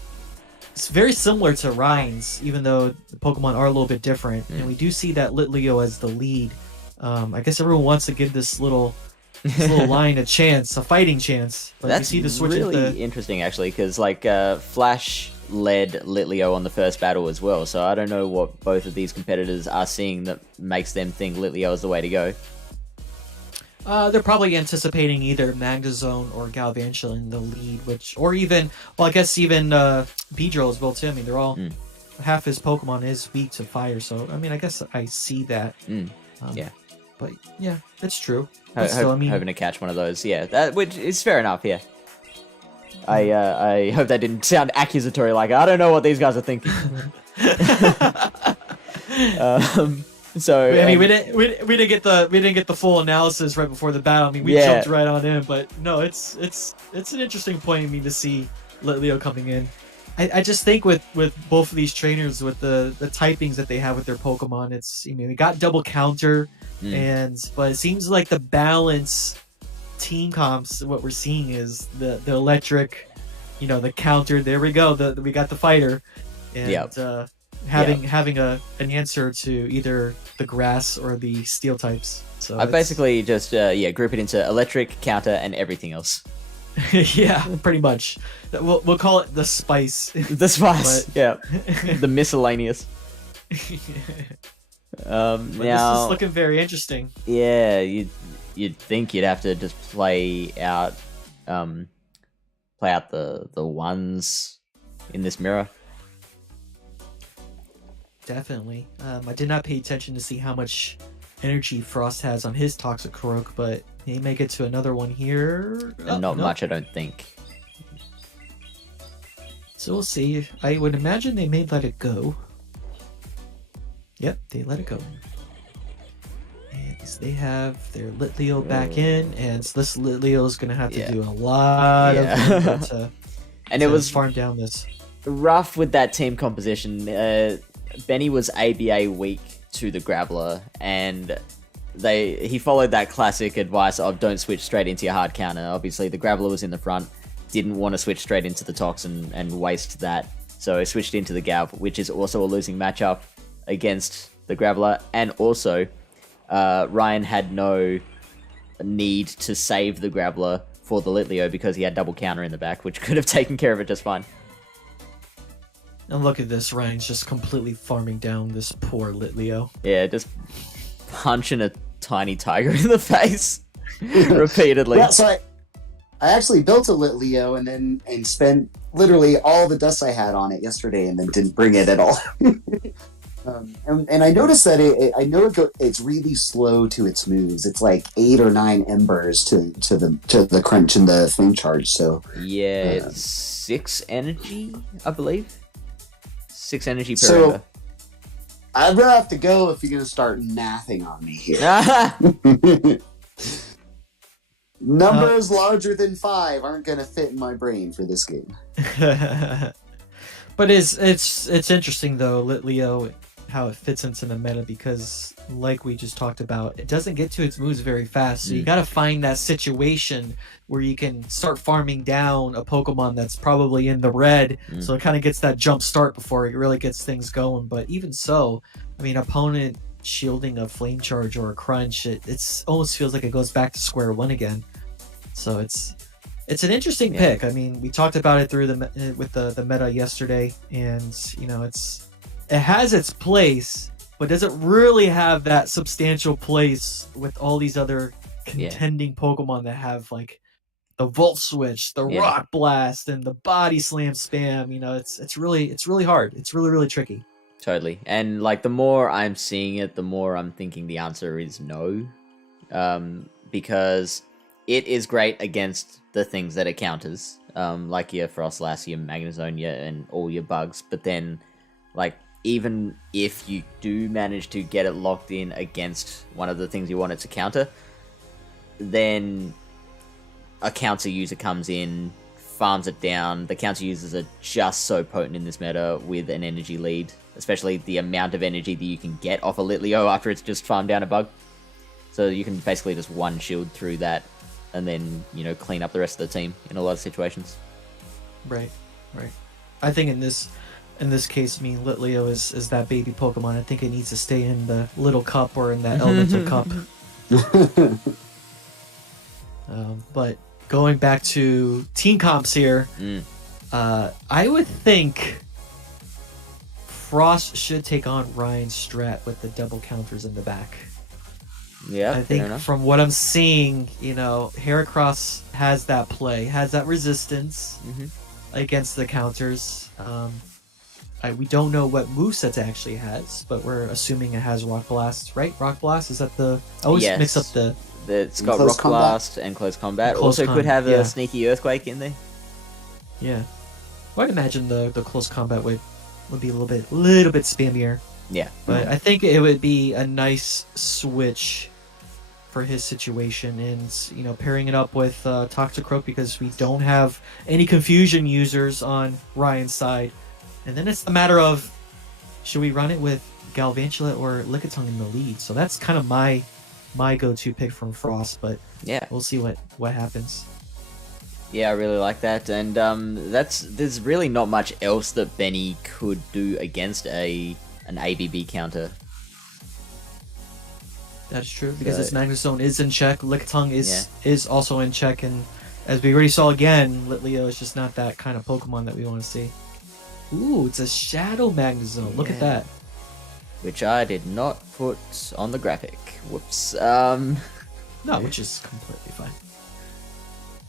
very similar to Ryan's, even though the Pokemon are a little bit different, and we do see that Litleo as the lead. I guess everyone wants to give this little line a chance, a fighting chance. But that's you see the switch really interesting, actually, because like Flash led Litleo on the first battle as well, so I don't know what both of these competitors are seeing that makes them think Litleo is the way to go. They're probably anticipating either Magnezone or Galvantula in the lead, or even, well, I guess even Beedrill as well too. I mean, they're all half his Pokemon is weak to fire, so I mean, I guess I see that. Yeah. But yeah, that's true. Hoping to catch one of those, yeah, which is fair enough. Yeah, I hope that didn't sound accusatory. Like I don't know what these guys are thinking. So I mean, we didn't get the full analysis right before the battle. I mean, we jumped right on in, but no, it's an interesting point. I mean, to see Litleo coming in. I just think with both of these trainers, with the typings that they have with their Pokemon, it's, I mean, we got double counter, but it seems like the balance team comps, what we're seeing is the electric, the counter. There we go. We got the fighter, and having an answer to either the grass or the steel types. So I basically just group it into electric, counter, and everything else. Yeah, pretty much. We'll call it the spice. The spice, yeah. The miscellaneous. Now this is looking very interesting. Yeah, you'd think you'd have to just play out the ones in this mirror. Definitely. I did not pay attention to see how much energy Frost has on his Toxicroak, but he may get to another one here. Not much, I don't think. So we'll see. I would imagine they may let it go. Yep, they let it go. And they have their Litleo back in, and so this Litleo is going to have to do a lot of and it was farm down this. Rough with that team composition. Benny was ABA weak to the Graveler, and he followed that classic advice of don't switch straight into your hard counter. Obviously, the Graveler was in the front, didn't want to switch straight into the Toxin and waste that, so he switched into the Gav, which is also a losing matchup against the Graveler, and also Ryan had no need to save the Graveler for the Litleo because he had double counter in the back, which could have taken care of it just fine. And look at this, Ryan's just completely farming down this poor Litleo. Yeah, just punching a tiny tiger in the face repeatedly. Yeah, so I actually built a Litleo and spent literally all the dust I had on it yesterday, and then didn't bring it at all. And I noticed that it's really slow to its moves. It's like 8 or 9 embers to the crunch and the flame charge. So yeah, it's 6 energy, I believe. 6 energy per so ember. I'm gonna have to go if you're gonna start mathing on me here. Numbers larger than 5 aren't going to fit in my brain for this game. But it's interesting though, Leo, how it fits into the meta, because like we just talked about, it doesn't get to its moves very fast. So you got to find that situation where you can start farming down a Pokemon that's probably in the red, so it kind of gets that jump start before it really gets things going. But even so, I mean, opponent shielding a Flame Charge or a Crunch, it's almost feels like it goes back to square one again. So it's an interesting pick. I mean, we talked about it through the meta yesterday, and you know, it has its place, but doesn't really have that substantial place with all these other contending Pokemon that have like the Volt Switch, the Rock Blast, and the Body Slam spam. You know, it's really hard. It's really tricky. Totally. And like the more I'm seeing it, the more I'm thinking the answer is no, because it is great against the things that it counters, like your Frostlass, your Magnezonia, and all your bugs. But then, like, even if you do manage to get it locked in against one of the things you want it to counter, then a counter user comes in, farms it down. The counter users are just so potent in this meta with an energy lead, especially the amount of energy that you can get off a Litleo after it's just farmed down a bug. So you can basically just one shield through that and then, you know, clean up the rest of the team in a lot of situations. Right. I think in this case, I mean, Litleo is that baby Pokemon. I think it needs to stay in the little cup or in that elemental cup. But going back to team comps here, I would think Frost should take on Ryan's strat with the double counters in the back. Yeah, I think from what I'm seeing, you know, Heracross has that play, has that resistance against the counters. We don't know what movesets it actually has, but we're assuming it has Rock Blast, right? Rock Blast, is that the... I always mix up the... It's got Rock Blast and Close Combat. Also could have a Sneaky Earthquake in there. Yeah. Well, I'd imagine the Close Combat would be a little bit spammier. Yeah. But I think it would be a nice switch for his situation, and you know, pairing it up with Toxicroak, because we don't have any confusion users on Ryan's side. And then it's a matter of, should we run it with Galvantula or Lickitung in the lead? So that's kind of my go-to pick from Frost, but yeah, we'll see what happens. Yeah, I really like that, and there's really not much else that Benny could do against an ABB counter. That's true, because its Magnezone is in check, Lickitung is also in check, and as we already saw again, Litleo is just not that kind of Pokemon that we want to see. Ooh, it's a Shadow Magnezone. Look at that. Which I did not put on the graphic. Whoops. No, which is completely fine.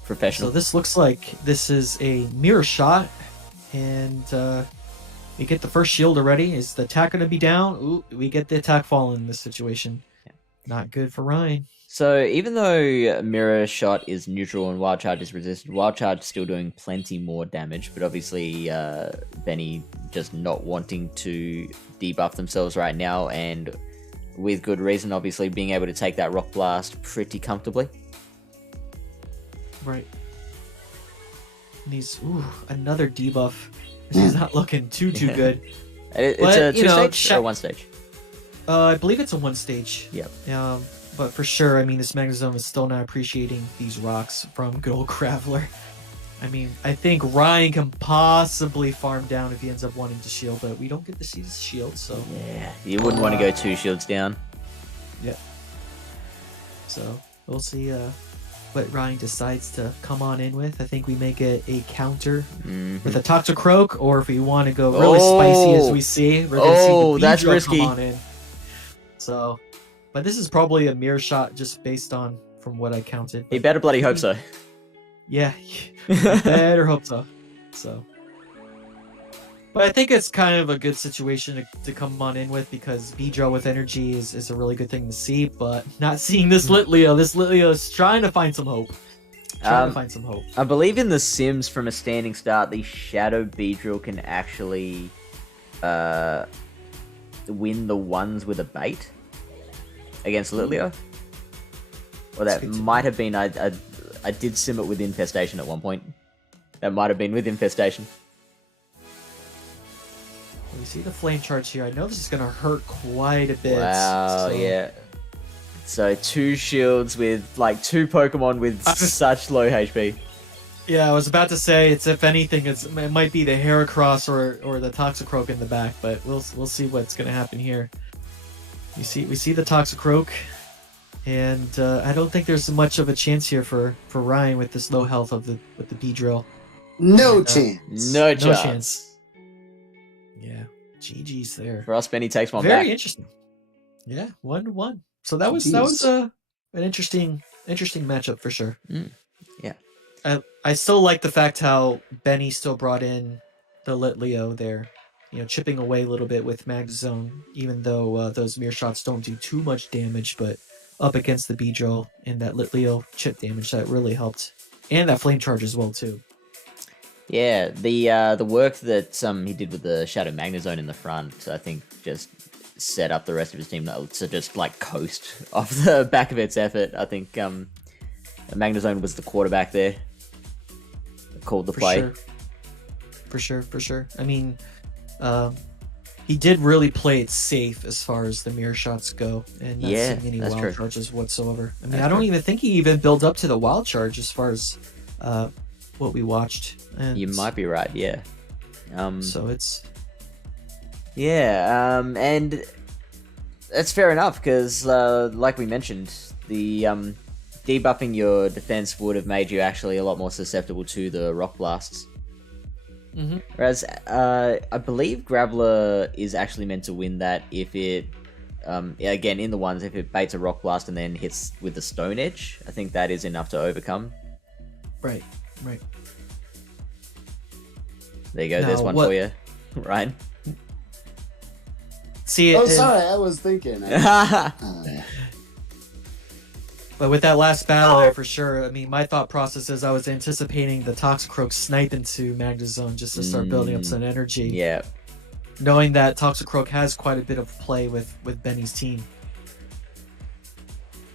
Professional. So this looks like this is a mirror shot, and we get the first shield already. Is the attack going to be down? Ooh, we get the attack falling in this situation. Not good for Ryan. So even though Mirror Shot is neutral and Wild Charge is resisted, Wild Charge is still doing plenty more damage, but obviously Benny just not wanting to debuff themselves right now, and with good reason, obviously being able to take that Rock Blast pretty comfortably. Right. Another debuff. This is not looking too good. It's a 2-stage or 1-stage? I believe it's a 1-stage. Yep. But for sure, I mean, this Magnezone is still not appreciating these rocks from good old Graveler. I mean, I think Ryan can possibly farm down if he ends up wanting to shield, but we don't get to see his shield, so... Yeah, you wouldn't want to go 2 shields down. Yeah. So, we'll see what Ryan decides to come on in with. I think we may get a counter with a Toxicroak, or if we want to go really spicy as we see, we're going to see the that's Beedrill risky. come on in. So... But this is probably a mirror shot just based on from what I counted. He better bloody hope so. Yeah, better hope so. But I think it's kind of a good situation to come on in with, because Beedrill with energy is a really good thing to see, but not seeing this Litleo. This Litleo is trying to find some hope. I believe in the Sims from a standing start, the Shadow Beedrill can actually win the ones with a bait against Litleo. Or that might have been, I did sim it with Infestation at one point. That might have been with Infestation. We see the flame charge here. I know this is going to hurt quite a bit. Wow, yeah. So 2 shields with, like, 2 Pokemon with such low HP. Yeah, I was about to say, it's if anything, it might be the Heracross or the Toxicroak in the back, but we'll see what's going to happen here. We see the Toxicroak, and I don't think there's much of a chance here for Ryan with this low health with the Beedrill. No chance. No chance. Yeah, GG's there. For us, Benny takes one Very back. interesting. Yeah, 1-1. So that was an interesting matchup for sure. Yeah. I still like the fact how Benny still brought in the Litleo there, chipping away a little bit with Magnezone, even though those mirror shots don't do too much damage, but up against the Beedrill and that Litleo chip damage, that really helped. And that flame charge as well too. Yeah, the work that he did with the Shadow Magnezone in the front, I think just set up the rest of his team to just like coast off the back of its effort. I think Magnezone was the quarterback there. Called the play. For sure. I mean, he did really play it safe as far as the mirror shots go, and not seeing any wild charges whatsoever. I mean, I don't even think he even built up to the wild charge as far as what we watched. And you might be right, yeah. So it's... Yeah, and that's fair enough, because like we mentioned, the debuffing your defense would have made you actually a lot more susceptible to the rock blasts. Mm-hmm. Whereas I believe Graveler is actually meant to win that if it, again in the ones, if it baits a rock blast and then hits with the stone edge. I think that is enough to overcome. Right. There you go. Now, there's one for you, Ryan. See, sorry, I was thinking. But with that last battle there, for sure, I mean, my thought process is I was anticipating the Toxicroak snipe into Magnezone just to start building up some energy. Yeah. Knowing that Toxicroak has quite a bit of play with Benny's team.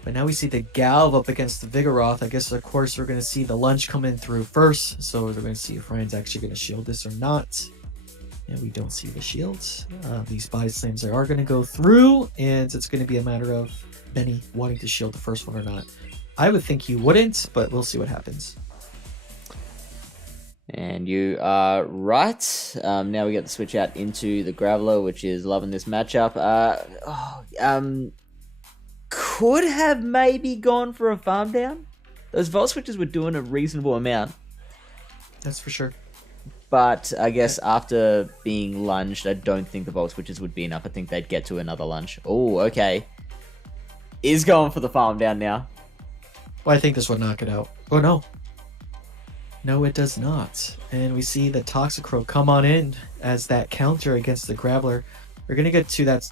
But now we see the Galv up against the Vigoroth. I guess, of course, we're going to see the lunge come in through first. So we're going to see if Ryan's actually going to shield this or not. And we don't see the shields. These body slams are going to go through, and it's going to be a matter of Benny wanting to shield the first one or not. I would think he wouldn't, but we'll see what happens. And you are right. Now we get to switch out into the Graveler, which is loving this matchup. Could have maybe gone for a farm down. Those Volt Switches were doing a reasonable amount. That's for sure. But I guess after being lunged, I don't think the Volt Switches would be enough. I think they'd get to another lunge. Oh, okay. Is going for the farm down now. Well, I think this would knock it out. Oh, no. No, it does not. And we see the Toxicroak come on in as that counter against the Graveler. We're going to get to that...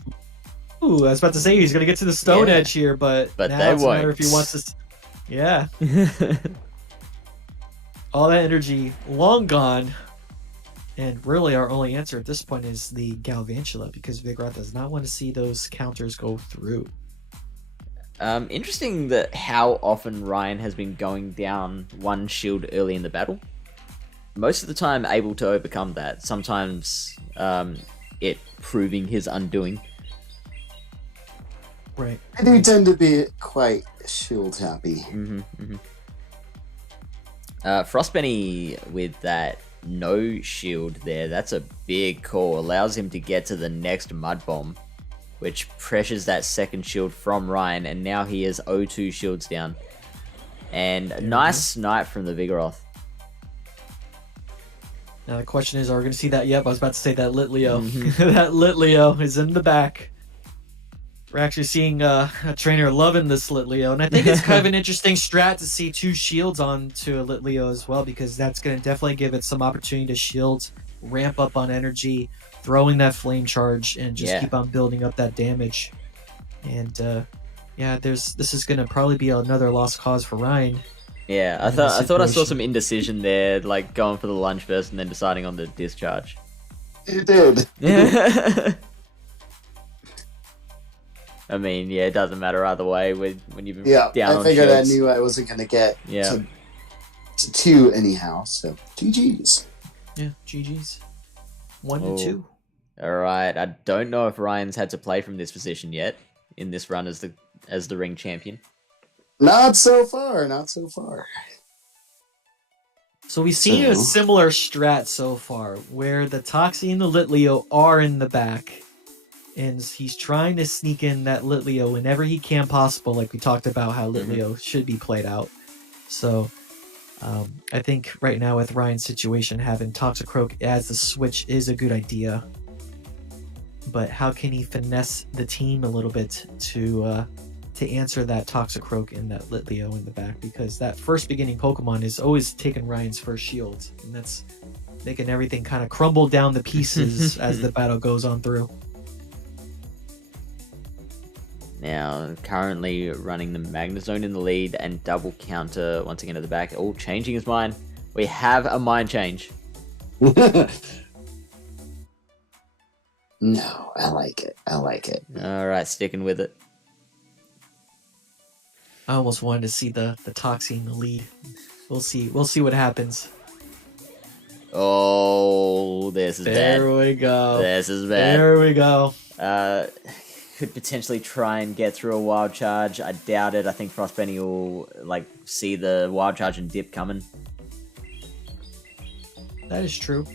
Ooh, I was about to say he's going to get to the Stone Edge here, but now it's a matter if he wants to... Yeah. All that energy long gone. And really our only answer at this point is the Galvantula, because Vigoroth does not want to see those counters go through. Interesting that how often Ryan has been going down one shield early in the battle. Most of the time able to overcome that. Sometimes it proving his undoing. Right. I do tend to be quite shield happy. Frostbenny with that no shield there, that's a big call. Allows him to get to the next Mud Bomb, which pressures that second shield from Ryan, and now he is 0-2 shields down. And nice snipe from the Vigoroth. Now the question is, are we going to see that? Yep, I was about to say that Litleo. That Litleo is in the back. We're actually seeing a trainer loving this Litleo, and I think it's kind of an interesting strat to see 2 shields onto a Litleo as well, because that's going to definitely give it some opportunity to shield, ramp up on energy, throwing that flame charge, and just keep on building up that damage. And this is going to probably be another lost cause for Ryan. Yeah, I thought I saw some indecision there, like going for the lunge first and then deciding on the discharge. You did. I mean, yeah, it doesn't matter either way when you've Yeah, down I on figured shields. I knew I wasn't going to get to to 2 anyhow. So GG's. Yeah, GG's. 1 Oh. to 2. All right. I don't know if Ryan's had to play from this position yet in this run as the ring champion. Not so far. Not so far. So we've seen a similar strat so far, where the Toxie and the Litleo are in the back, and he's trying to sneak in that Litleo whenever he can possible, like we talked about how Litleo should be played out. So I think right now with Ryan's situation, having Toxicroak as the switch is a good idea. But how can he finesse the team a little bit to answer that Toxicroak and that Litleo in the back? Because that first beginning Pokemon is always taking Ryan's first shield, and that's making everything kind of crumble down the pieces as the battle goes on through. Now, currently running the Magnezone in the lead and double counter once again at the back. Oh, changing his mind. We have a mind change. No, I like it. I like it. All right, sticking with it. I almost wanted to see the Toxie in the lead. We'll see. We'll see what happens. Oh, this is bad. There we go. This is bad. There we go. Could potentially try and get through a wild charge. I doubt it. I think Frostbenny will see the wild charge and dip coming. That is true,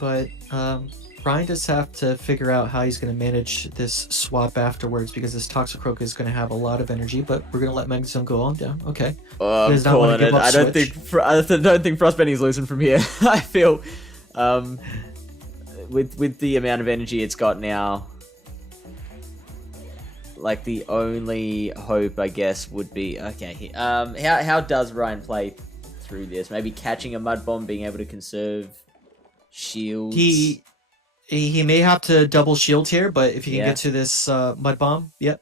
but Ryan does have to figure out how he's going to manage this swap afterwards, because this Toxicroak is going to have a lot of energy, but we're going to let Magnezone go on down. Okay. I'm calling it. I don't think Frostbenny's losing from here. I feel with the amount of energy it's got now, like the only hope, I guess, would be okay. How does Ryan play through this? Maybe catching a Mud Bomb, being able to conserve shields. He may have to double shield here, but if he can get to this Mud Bomb, yep.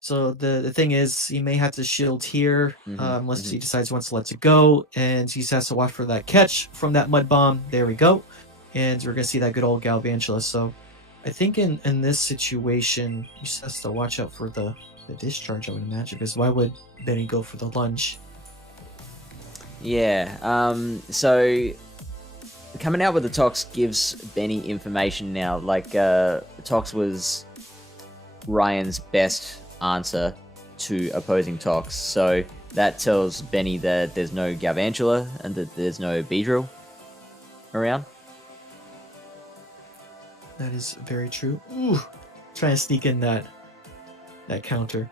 So the thing is, he may have to shield here unless he decides he wants to let it go, and he has to watch for that catch from that Mud Bomb. There we go, and we're gonna see that good old Galvantula. So I think in this situation, he just has to watch out for the discharge, I would imagine, because why would Benny go for the lunge? Yeah. So coming out with the Tox gives Benny information now. Like, Tox was Ryan's best answer to opposing Tox. So that tells Benny that there's no Galvantula and that there's no Beedrill around. That is very true. Ooh, trying to sneak in that counter.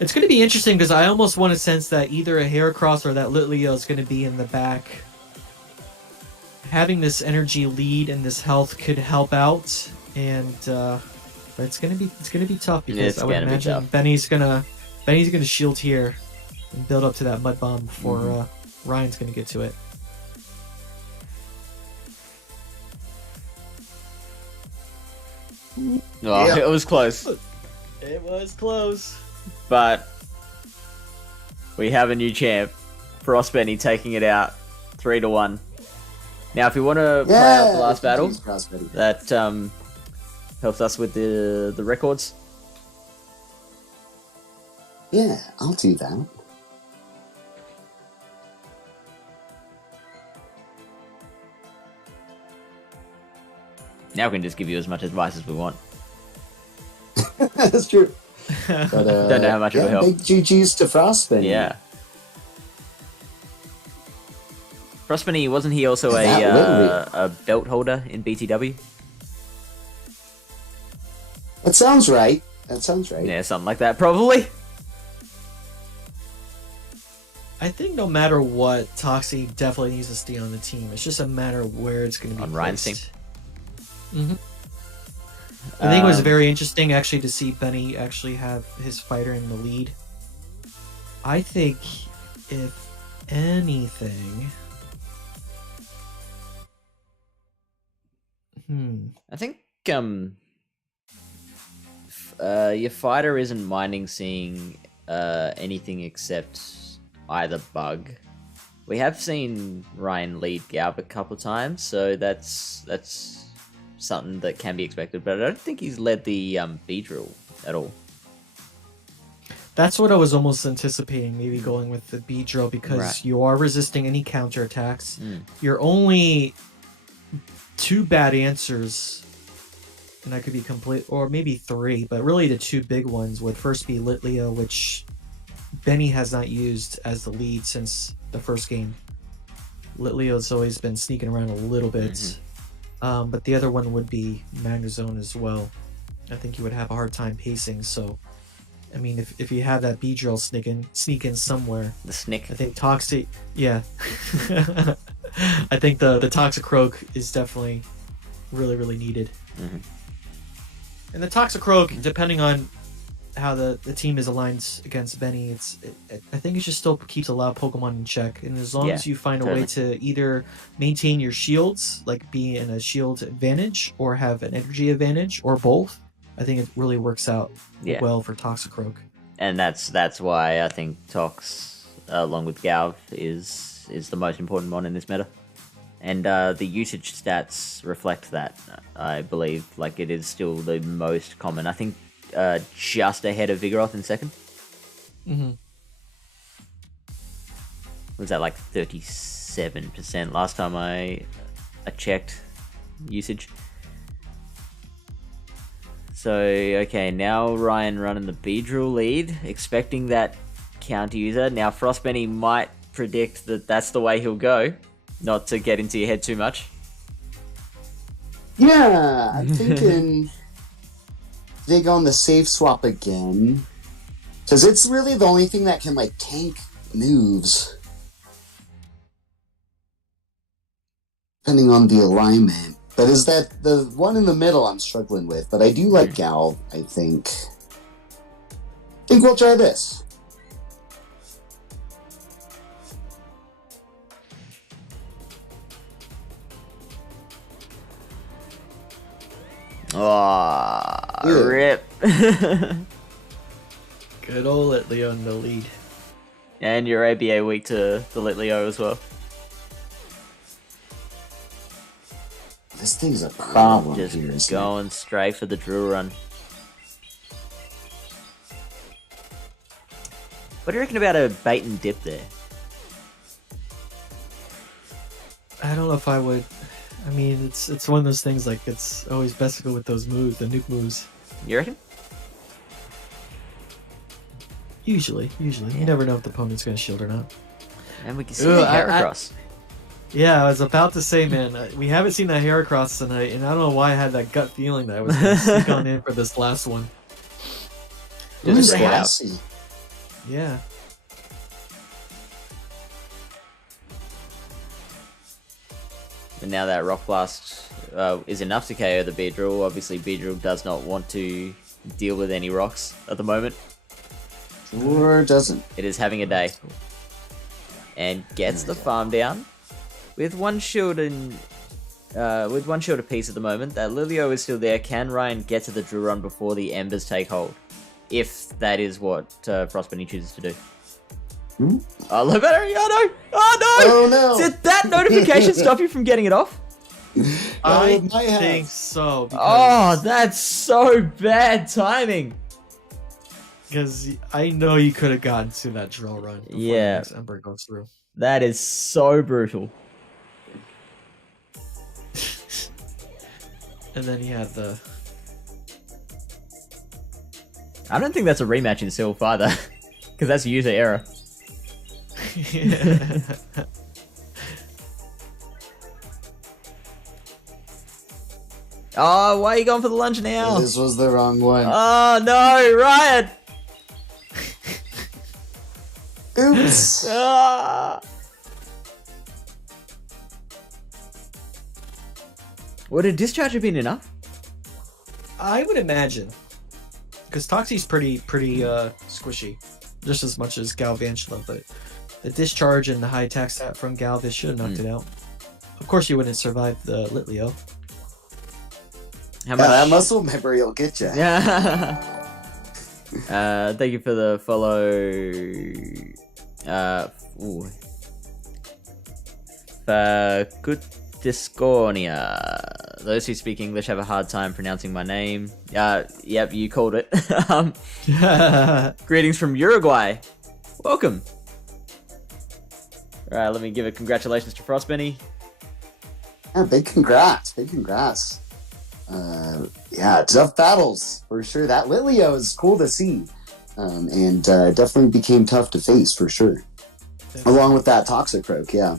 It's going to be interesting because I almost want to sense that either a Heracross or that Litleo is going to be in the back. Having this energy lead and this health could help out, and but it's gonna be tough, because I would imagine Benny's gonna shield here and build up to that Mud Bomb before Ryan's gonna get to it. Oh, yeah. It was close. It was close. But we have a new champ. Frostbenny taking it out 3-1. Now, if we want to play out the last battle, that helps us with the records. Yeah, I'll do that. Now we can just give you as much advice as we want. That's true. But, don't know how much it will help. Big GG's to Frostbenny. Yeah. Frostbenny, wasn't he also a belt holder in BTW? That sounds right. Yeah, something like that, probably. I think no matter what, Toxie definitely needs to stay on the team. It's just a matter of where it's going to be on Ryan's team. I think it was very interesting actually to see Benny actually have his fighter in the lead. I think, if anything, I think your fighter isn't minding seeing anything except either bug. We have seen Ryan lead Galb a couple times, so that's something that can be expected, but I don't think he's led the Beedrill at all. That's what I was almost anticipating, maybe going with the Beedrill, because Right. you are resisting any counterattacks. Mm. You're only 2 bad answers, and that could be complete, or maybe 3, but really the 2 big ones would first be Litleo, which Benny has not used as the lead since the first game. Litleo's always been sneaking around a little bit. But the other one would be Magnezone as well. I think you would have a hard time pacing, so I mean, if you have that Beedrill sneak in somewhere, The Snick. I think Toxic, yeah. I think the Toxicroak is definitely really, really needed. Mhm. And the Toxicroak, depending on how the team is aligned against Benny, I think it just still keeps a lot of Pokemon in check. And as long Yeah, as you find a way to either maintain your shields, like be in a shield advantage, or have an energy advantage, or both, I think it really works out Yeah. well for Toxicroak. And that's why I think Tox, along with Galv, is the most important one in this meta. And the usage stats reflect that, I believe. Like, it is still the most common. I think just ahead of Vigoroth in second. Mm-hmm. Was that like 37% last time I checked usage? So, okay, now Ryan running the Beedrill lead, expecting that counter user. Now, Frostbenny might predict that that's the way he'll go, not to get into your head too much. Yeah, I'm thinking Vig on the safe swap again. Because it's really the only thing that can, like, tank moves. Depending on the alignment. But is that the one in the middle I'm struggling with? But I do like Gal, I think. I think we'll try this. Oh, Ew. rip. Good old Litleo in the lead. And your ABA weak to the Litleo as well. This thing's a problem Just here. Isn't going straight for the drill run. What do you reckon about a bait and dip there? I don't know if I would. I mean, it's one of those things, like, it's always best to go with those moves, the nuke moves. You reckon? Usually. You never know if the opponent's going to shield or not. And we can see Ooh, the I- Heracross. Yeah, I was about to say, man, we haven't seen that Heracross tonight, and I don't know why I had that gut feeling that I was going to sneak on in for this last one. it? Who's bring it out. classy? Yeah. And now that Rock Blast is enough to KO the Beedrill. Obviously, Beedrill does not want to deal with any rocks at the moment. Or doesn't. It is having a day. And gets the farm down. With one shield and with one shield apiece at the moment, that Lilio is still there. Can Ryan get to the drill run before the embers take hold? If that is what Frostbenny chooses to do. Hmm? Oh, low battery! Oh no! Oh no! Oh no! Did that notification stop you from getting it off? I it might have. think so. Oh, that's so bad timing. Because I know you could have gotten to that drill run before Yeah. the next Ember goes through. That is so brutal. And then he had the... I don't think that's a rematch in Sylph either. Because that's a user error. Oh, why are you going for the lunge now? This was the wrong one. Oh no, Ryan! Oops! Ah! Would a discharge have been enough? I would imagine. Because Toxie's pretty squishy. Just as much as Galvantula, but the discharge and the high attack stat from Galvis should have knocked it out. Of course you wouldn't survive the Litleo. How Yeah, that muscle memory will get you. Yeah. Thank you for the follow. Good Discornia those who speak English have a hard time pronouncing my name. Yep, you called it. Greetings from Uruguay. Welcome. Alright, let me give a congratulations to Frostbenny. Yeah, big congrats. Big congrats. Yeah, tough battles for sure. That Lilio is cool to see. And definitely became tough to face for sure. Along with that Toxicroak, yeah.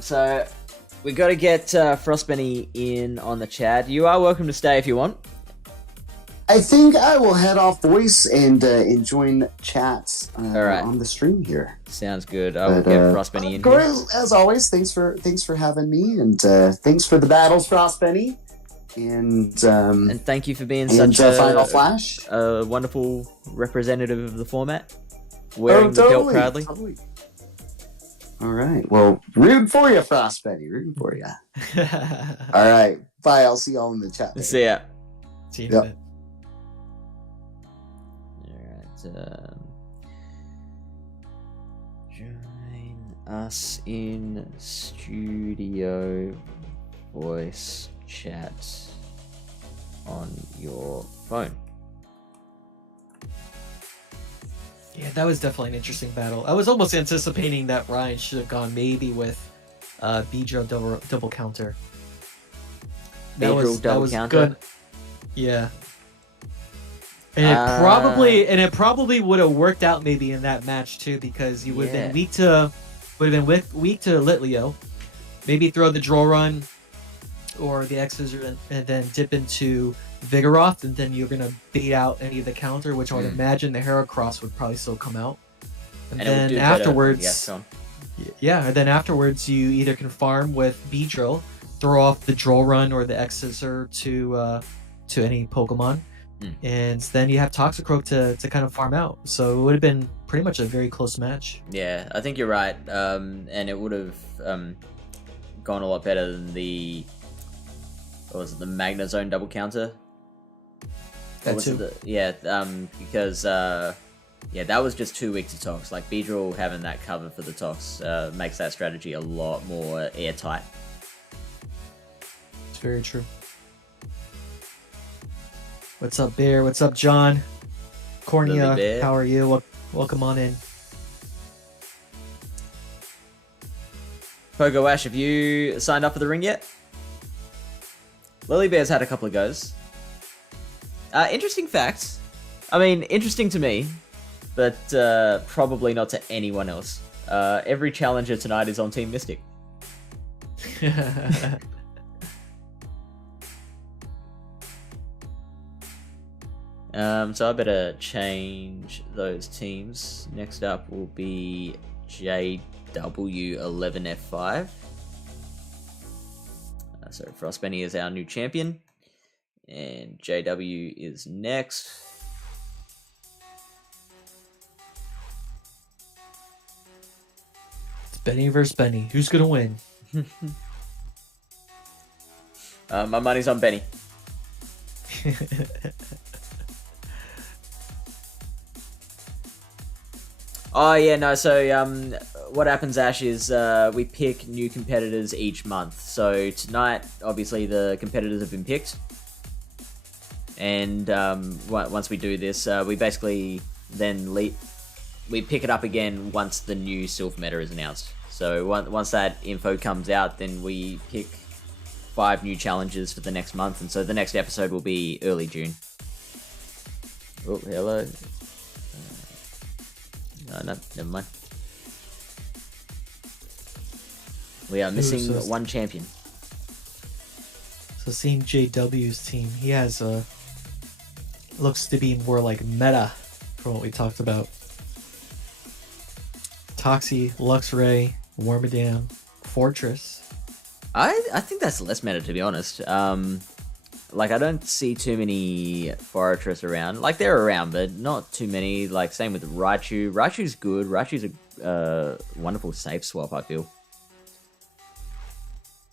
So we got to get Frostbenny in on the chat. You are welcome to stay if you want. I think I will head off voice and join chats right. on the stream here. Sounds good. I will get Frostbenny in here. here. As always, thanks for having me, and thanks for the battles, Frostbenny. And thank you for being such Final Flash, a wonderful representative of the format, wearing the belt proudly. Totally. All right. Well, rooting for you, Frostbenny. Rooting for you. All right. Bye. I'll see y'all in the chat. See ya. See you in a bit. All right. Join us in studio voice chat on your phone. Yeah, that was definitely an interesting battle. I was almost anticipating that Ryan should have gone maybe with Beedrill double counter. That was good. Yeah. And it probably would have worked out maybe in that match too, because you would have been weak to Litleo. Maybe throw the draw run or the X's and then dip into Vigoroth, and then you're gonna bait out any of the counter, which I would imagine the Heracross would probably still come out. And then afterwards, and then afterwards you either can farm with Beedrill, throw off the Droll Run or the X-Scissor to any Pokemon, and then you have Toxicroak to kind of farm out. So it would have been pretty much a very close match. Yeah, I think you're right, and it would have gone a lot better than the Magnezone double counter. That too. Because that was just too weak to Tox. Like Beedrill having that cover for the Tox makes that strategy a lot more airtight. It's very true. What's up, Bear? What's up, John? Cornea, how are you? Welcome on in. Pogo Ash, have you signed up for the ring yet? Lily Bear's had a couple of goes. Interesting facts. I mean, interesting to me, but probably not to anyone else. Every challenger tonight is on Team Mystic. So I better change those teams. Next up will be JW11F5. So Frostbenny is our new champion, and JW is next. It's Benny versus Benny. Who's gonna win? My money's on Benny. Oh yeah, no. So what happens, Ash, is we pick new competitors each month. So tonight, obviously, the competitors have been picked, and once we do this, we basically then we pick it up again once the new Sylph meta is announced. So once that info comes out, then we pick 5 new challenges for the next month, and so the next episode will be early June. Oh, hello. No, never mind. We are missing one champion. So seeing JW's team, he has looks to be more like meta from what we talked about. Toxie, Luxray, Wormadam, Fortress. I think that's less meta, to be honest. Like, I don't see too many Fortress around. Like, they're around, but not too many. Like, same with Raichu. Raichu's good. Raichu's a wonderful safe swap, I feel.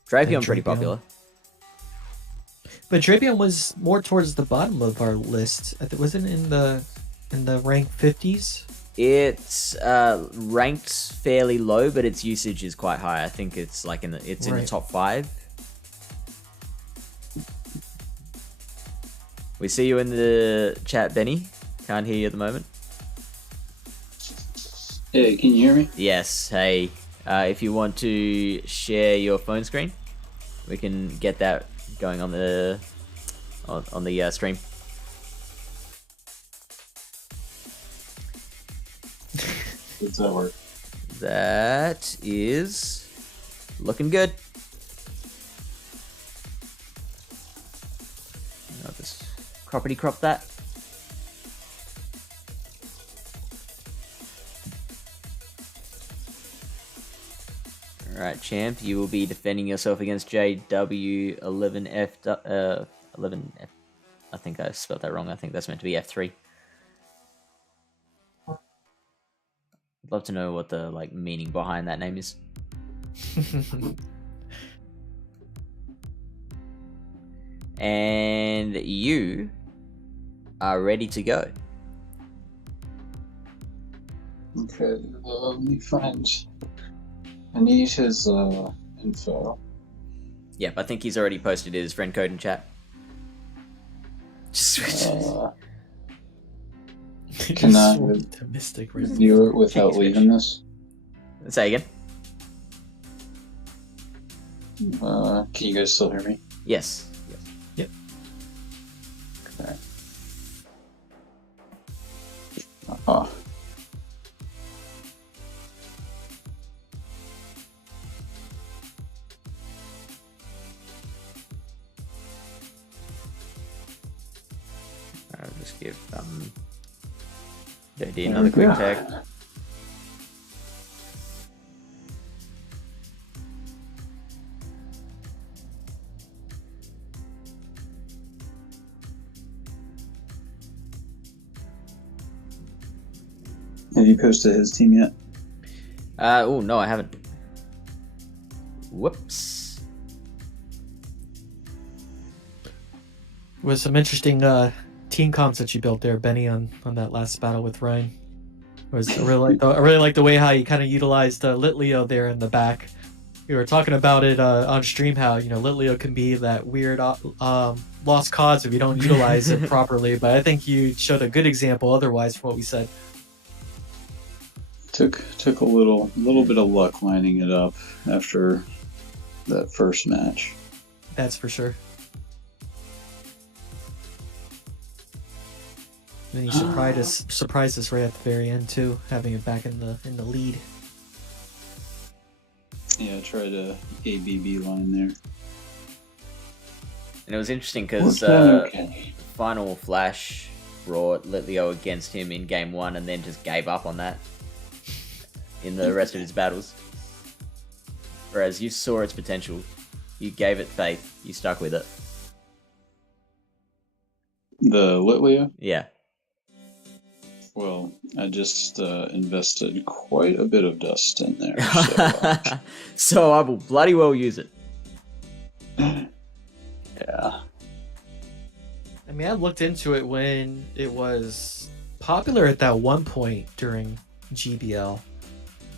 Drapion pretty popular. But Drapion was more towards the bottom of our list. Wasn't in the rank 50s? It's ranked fairly low, but its usage is quite high. I think it's like in the top 5. We see you in the chat, Benny. Can't hear you at the moment. Hey, can you hear me? Yes, hey. If you want to share your phone screen, we can get that going on the stream. Does that work? That is looking good. I'll just croppity crop that. Alright, champ, you will be defending yourself against JW11F, 11F. I think I spelled that wrong. I think that's meant to be F3. I'd love to know what the meaning behind that name is. And you are ready to go. Okay, let me find. I need his info. Yep, I think he's already posted his friend code in chat. Can I Mystic view it without leaving this? Say again. Can you guys still hear me? Yes. Yep. Okay. I'll just give JD another quick tag. Have you posted his team yet? Oh no, I haven't. Whoops. Was some interesting team comps that you built there, Benny, on that last battle with Ryan. I really like the way how you kind of utilized Litleo there in the back. We were talking about it on stream how Litleo can be that weird lost cause if you don't utilize it properly. But I think you showed a good example otherwise from what we said. Took a little bit of luck lining it up after that first match. That's for sure. And then you surprised us right at the very end too, having it back in the lead. Yeah, I tried a ABB line there. And it was interesting because Final Flash brought Litleo against him in game 1 and then just gave up on that in the rest of his battles. Whereas you saw its potential, you gave it faith, you stuck with it. The Litleo? Yeah. Well, I just invested quite a bit of dust in there. So, so I will bloody well use it. Yeah. I mean, I looked into it when it was popular at that one point during GBL.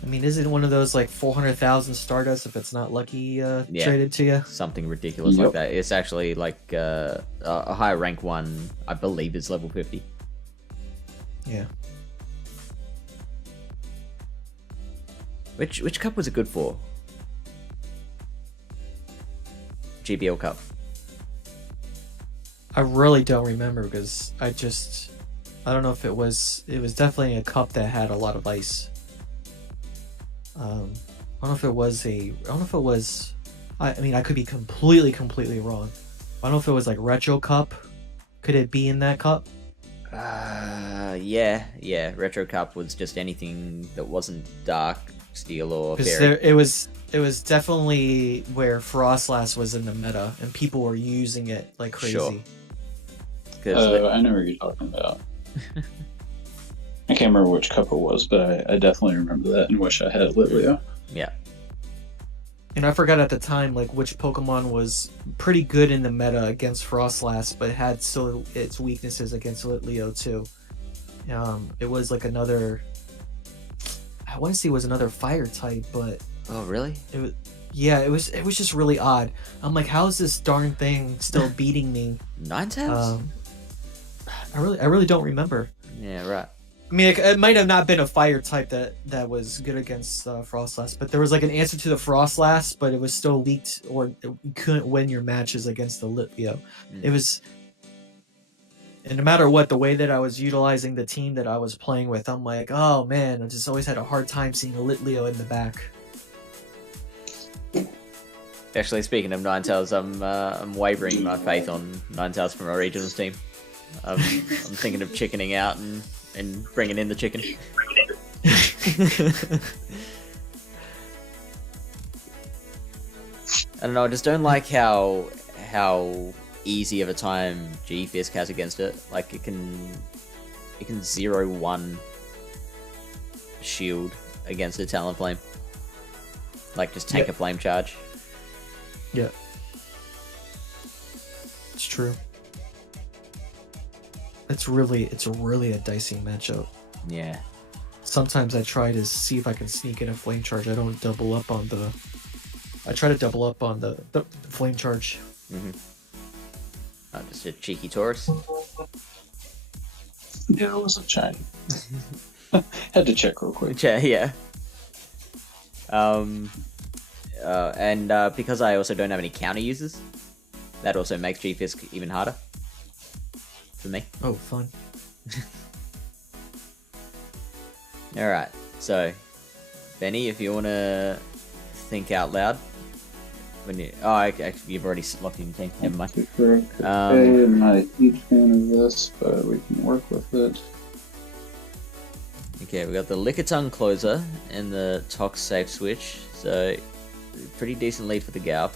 I mean, is it one of those 400,000 Stardust if it's not lucky traded to you? Something ridiculous like that. It's actually a higher rank one, I believe, is level 50. Yeah. Which cup was it good for? GBL Cup. I really don't remember because I don't know if it was definitely a cup that had a lot of ice. I don't know if it was I mean, I could be completely wrong. I don't know if it was Retro Cup. Could it be in that cup? Yeah. Retro Cup was just anything that wasn't Dark, Steel, or Because Fairy. it was definitely where Frostlass was in the meta, and people were using it like crazy. Sure. I know what you're talking about. I can't remember which cup it was, but I definitely remember that and wish I had Litleo. Yeah. And I forgot at the time which Pokemon was pretty good in the meta against Frostlass, but had still its weaknesses against Litleo too. It was another. I want to say it was another fire type, but Oh, really? it was just really odd. I'm like, how is this darn thing still beating me? Ninetales? I really don't remember. Yeah, right. I mean, it might have not been a fire type that was good against Frostlass, but there was like an answer to the Frostlass, but it was still leaked, or you couldn't win your matches against the Litleo. It was, and no matter what, the way that I was utilizing the team that I was playing with, I'm like, oh man, I just always had a hard time seeing a Litleo in the back. Actually, speaking of Ninetales, I'm wavering in my faith on Ninetales from our regionals team. I'm thinking of chickening out and bringing in the chicken. I don't know. I just don't like how easy of a time G-Fisk has against it. Like it can 0-1 shield against a Talonflame. Like just take a flame charge. Yeah, it's true. It's really a dicey matchup. Yeah. Sometimes I try to see if I can sneak in a flame charge. I don't double up on the. I try to double up on the flame charge. Mm-hmm. Oh, just a cheeky Taurus. Yeah, it wasn't shiny. Had to check real quick. Yeah. And because I also don't have any counter users, that also makes G-Fisk even harder for me. Oh, fun. Alright, so Benny, if you want to think out loud. When you, actually, you've already locked in your team. Never mind. I'm not a huge fan of this, but we can work with it. Okay, we got the Lickitung closer and the Tox safe switch, so pretty decent lead for the Galp.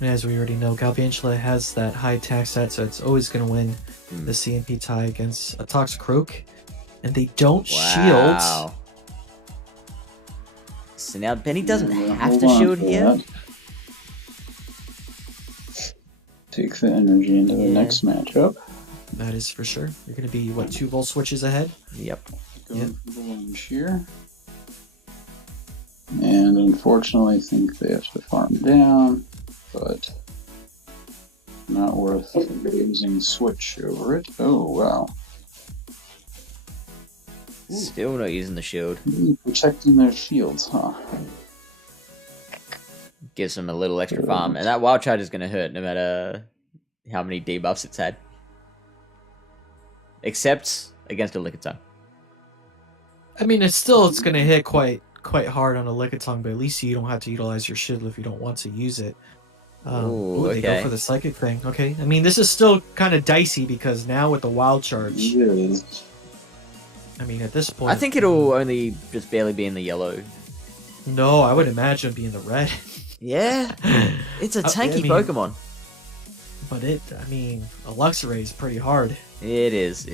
And as we already know, Galvantula has that high attack stat, so it's always going to win the CMP tie against a Toxicroak. And they don't shield. So now Benny doesn't have to shield here. Take the energy into the next matchup. That is for sure. You're going to be, what, 2 volt switches ahead? Yep. Going for the lunge here. And unfortunately, I think they have to farm down, but not worth using switch over it. Oh, wow. Still not using the shield. Protecting their shields, huh? Gives them a little extra farm, and that wild charge is going to hurt no matter how many debuffs it's had. Except against a Lickitung. I mean, it's going to hit quite hard on a Lickitung, but at least you don't have to utilize your shield if you don't want to use it. They go for the psychic thing. Okay, I mean, this is still kind of dicey because now with the wild charge, I mean, at this point, I think it'll only just barely be in the yellow. No, I would imagine being the red. Yeah, it's a tanky Pokemon. But a Luxray is pretty hard. It is.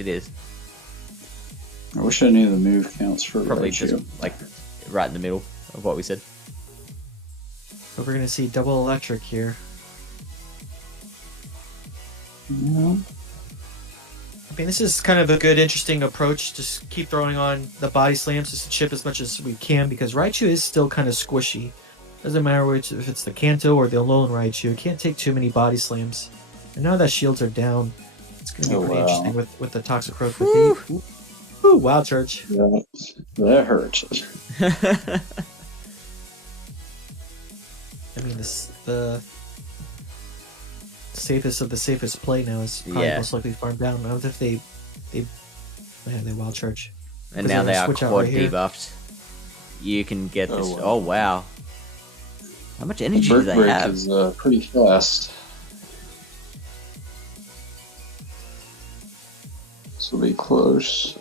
I wish I knew the move counts for probably Raichu. just like right in the middle of what we said. So we're gonna see double electric here. Yeah. I mean, this is kind of a good, interesting approach. Just keep throwing on the body slams just to chip as much as we can because Raichu is still kind of squishy. Doesn't matter if it's the Kanto or the Alolan Raichu. It can't take too many body slams. And now that shields are down, it's going to be pretty interesting with the Toxicroak. Ooh, wild charge. Yeah, that hurt. I mean, the safest of the safest play now is probably most likely farmed down. I don't know if they wild charge. And now they are quad debuffed. You can get this. Oh wow! How much energy do they have? Is pretty fast. This will be close.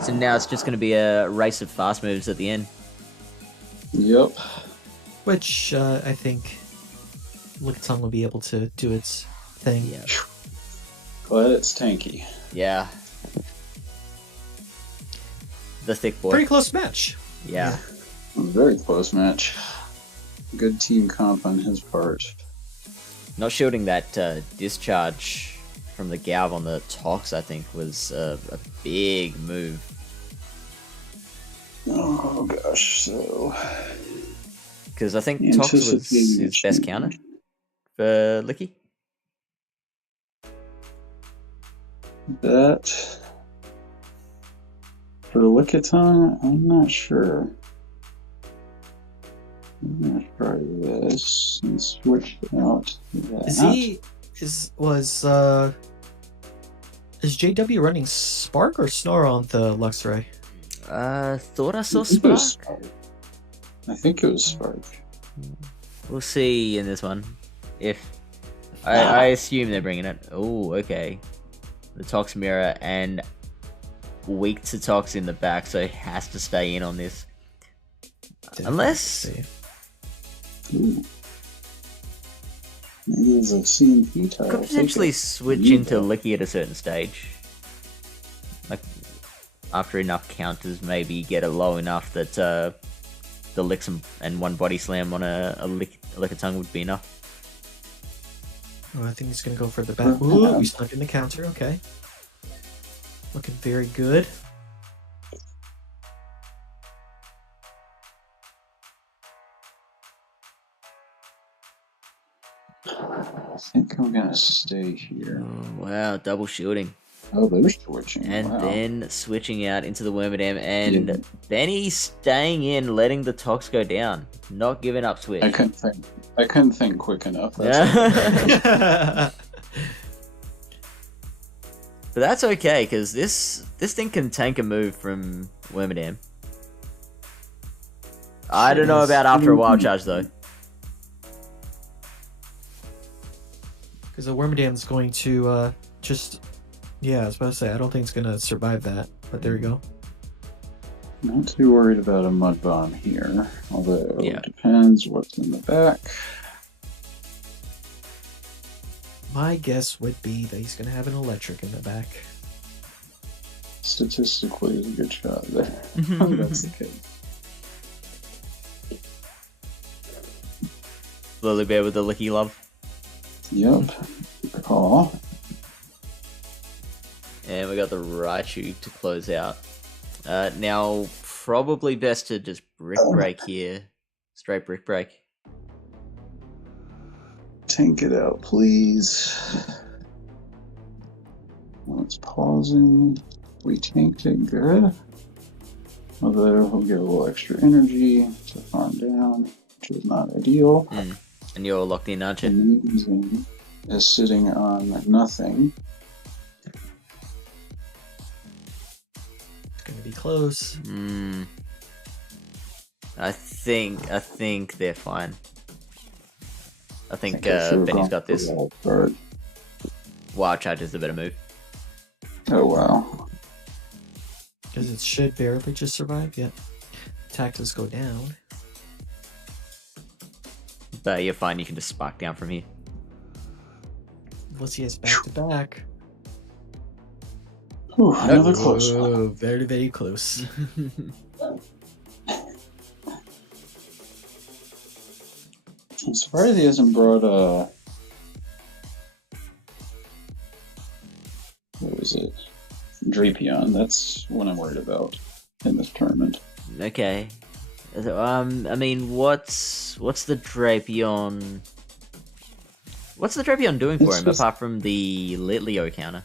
So now it's just going to be a race of fast moves at the end. Yep. Which I think Lickitung will be able to do its thing. Yeah. Glad it's tanky. Yeah. The thick boy. Pretty close match. Yeah. A very close match. Good team comp on his part. Not shielding that discharge from the Galv on the Tox, I think, was a big move. Oh gosh, so... Because I think Tox was his best counter for Licky? That for the Lickitung, I'm not sure. I'm gonna try this and switch out that. Is JW running Spark or Snore on the Luxray? Thought I saw I think it was Spark. I think it was Spark. We'll see in this one. If I assume they're bringing it. Oh, okay. The Tox Mirror and weak to Tox in the back, so it has to stay in on this. Unless Ooh. Maybe there's a CMP tile. could potentially switch into Licky at a certain stage. Like after enough counters, maybe get it low enough that the licks and one body slam on a Lickitung would be enough. Oh, I think he's gonna go for the back. Ooh, we snuck in the counter. Okay, looking very good. I think I'm gonna stay here. Oh, wow, double shielding. Oh, they're switching. And wow. then switching out into the Wormadam, and Yeah. Benny staying in, letting the Tox go down, not giving up switch. I couldn't think quick enough. That's But that's okay, because this thing can tank a move from Wormadam. I don't know about after a wild charge though. Because the Wormadam's going to just... Yeah, I was about to say, I don't think it's going to survive that. But there we go. Not too worried about a mud bomb here. Although Yeah. it depends what's in the back. My guess would be that he's going to have an electric in the back. Statistically, is a good shot there. That's the case. Lily Bear with the Licky Love. Yep. Good call. And we got the Raichu to close out. Now, probably best to just Brick Break here. Straight Brick Break. Tank it out, please. Well, it's pausing. We tanked it good. Although we'll get a little extra energy to farm down, which is not ideal. And you're locked in, aren't you? And Museum is sitting on nothing. It's going to be close. I think they're fine. I think I should've Benny's gone got for this. wild card. Wild Charge is the better move. Oh wow. Because it should barely just survive. Yet attack does go down. But you're fine, you can just spark down from here. Unless he has back to back. Whew, another close one. Oh, very, very close. I'm surprised he hasn't brought what was it? Drapion. That's what I'm worried about in this tournament. Okay. I mean, what's the Drapion? What's the Drapion doing for It's him just- apart from the Litleo counter?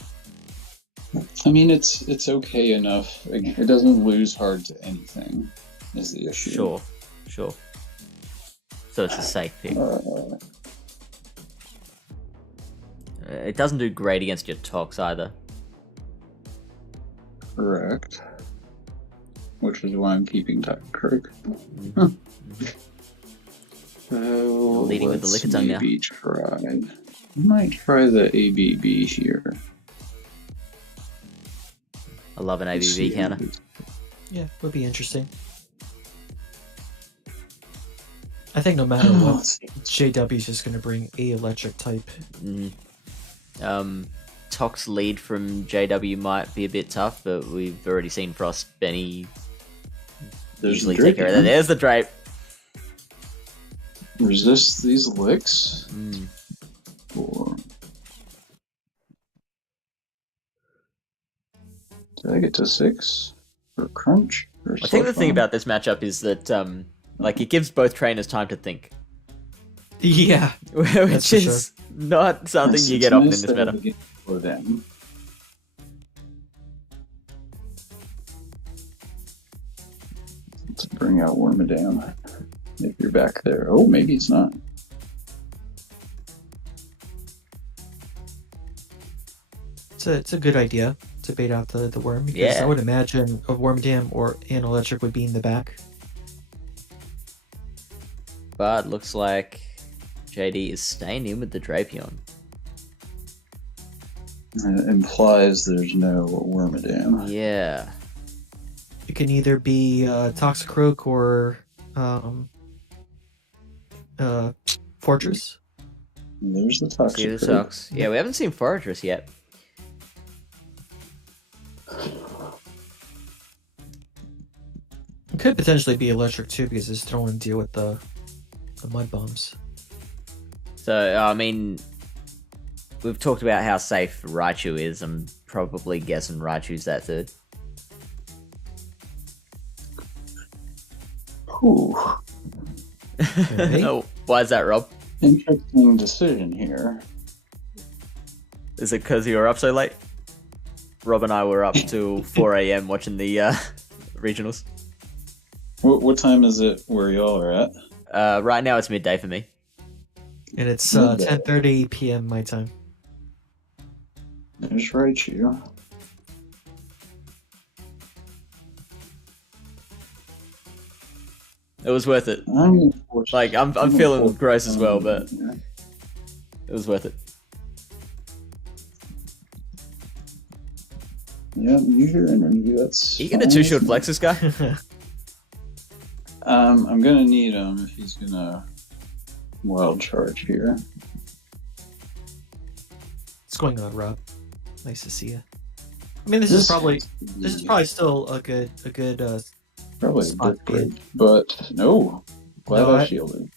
I mean, it's okay enough. It doesn't lose hard to anything. Is the issue? Sure. So it's a safe pick. It doesn't do great against your Tox either. Correct. Which is why I'm keeping Titan Kirk. So Leading with the let's Lickitung now. maybe try. I might try the ABB here. I love an Let's ABV see. counter. Yeah, would be interesting. I think no matter what, JW's just going to bring a electric type. Tox lead from JW might be a bit tough, but we've already seen Frost Benny There's easily the take care of that. Drapion. There's the Drape. Resist these licks. Or did I get to 6 or crunch? Or I think the thing Slowpoke? about this matchup is that like it gives both trainers time to think. Yeah, which for is not something Yes, you it's get often nice in this to have meta. a game to slow down. Let's bring out Wormadam. If you're back there. Oh, maybe it's not. it's a good idea to bait out the worm, because Yeah. I would imagine a Wormadam or an electric would be in the back. But looks like JD is staying in with the Drapion. It implies there's no Wormadam. Yeah. It can either be Toxicroak or Fortress. There's the See the Toxic. sucks. Yeah, we haven't seen Fortress yet. It could potentially be electric too, because it's don't want to deal with the mud bombs. So, I mean, we've talked about how safe Raichu is. I'm probably guessing Raichu's that third. Ooh, Okay. Oh, why is that, Rob? interesting decision here. Is it because you were up so late? Rob and I were up till 4 a.m. watching the regionals. What time is it where y'all are at? Right now it's midday for me. And it's Midday. 10:30 p.m. my time. There's Raichu. It was worth it. Like I'm feeling gross as well, but it was worth it. Yeah, use your energy. That's. Are you gonna fine. two shield flex this guy? I'm gonna need him if he's gonna wild charge here. What's going on, Rob? Nice to see you. I mean, this is probably still a good probably a spot bit great, but no. Glad No, I I- shielded.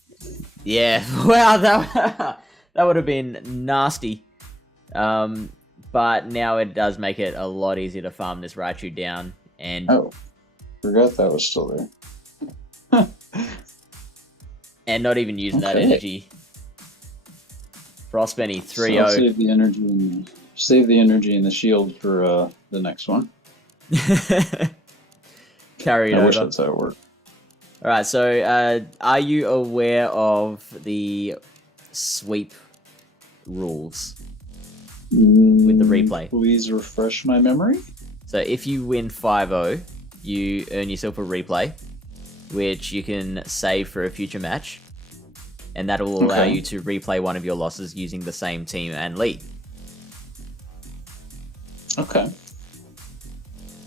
Yeah. Wow, that would have been nasty. But now it does make it a lot easier to farm this Raichu down, and Oh, forgot that was still there. not even using that Okay. energy. Frostbenny So I'll 3-0. save the energy and the shield for the next one. Carry it I wish over. that's how it worked. Alright, so are you aware of the sweep rules with the replay? Please refresh my memory. So if you win 5-0, you earn yourself a replay, which you can save for a future match, and that will allow Okay. you to replay one of your losses using the same team and lead. Okay.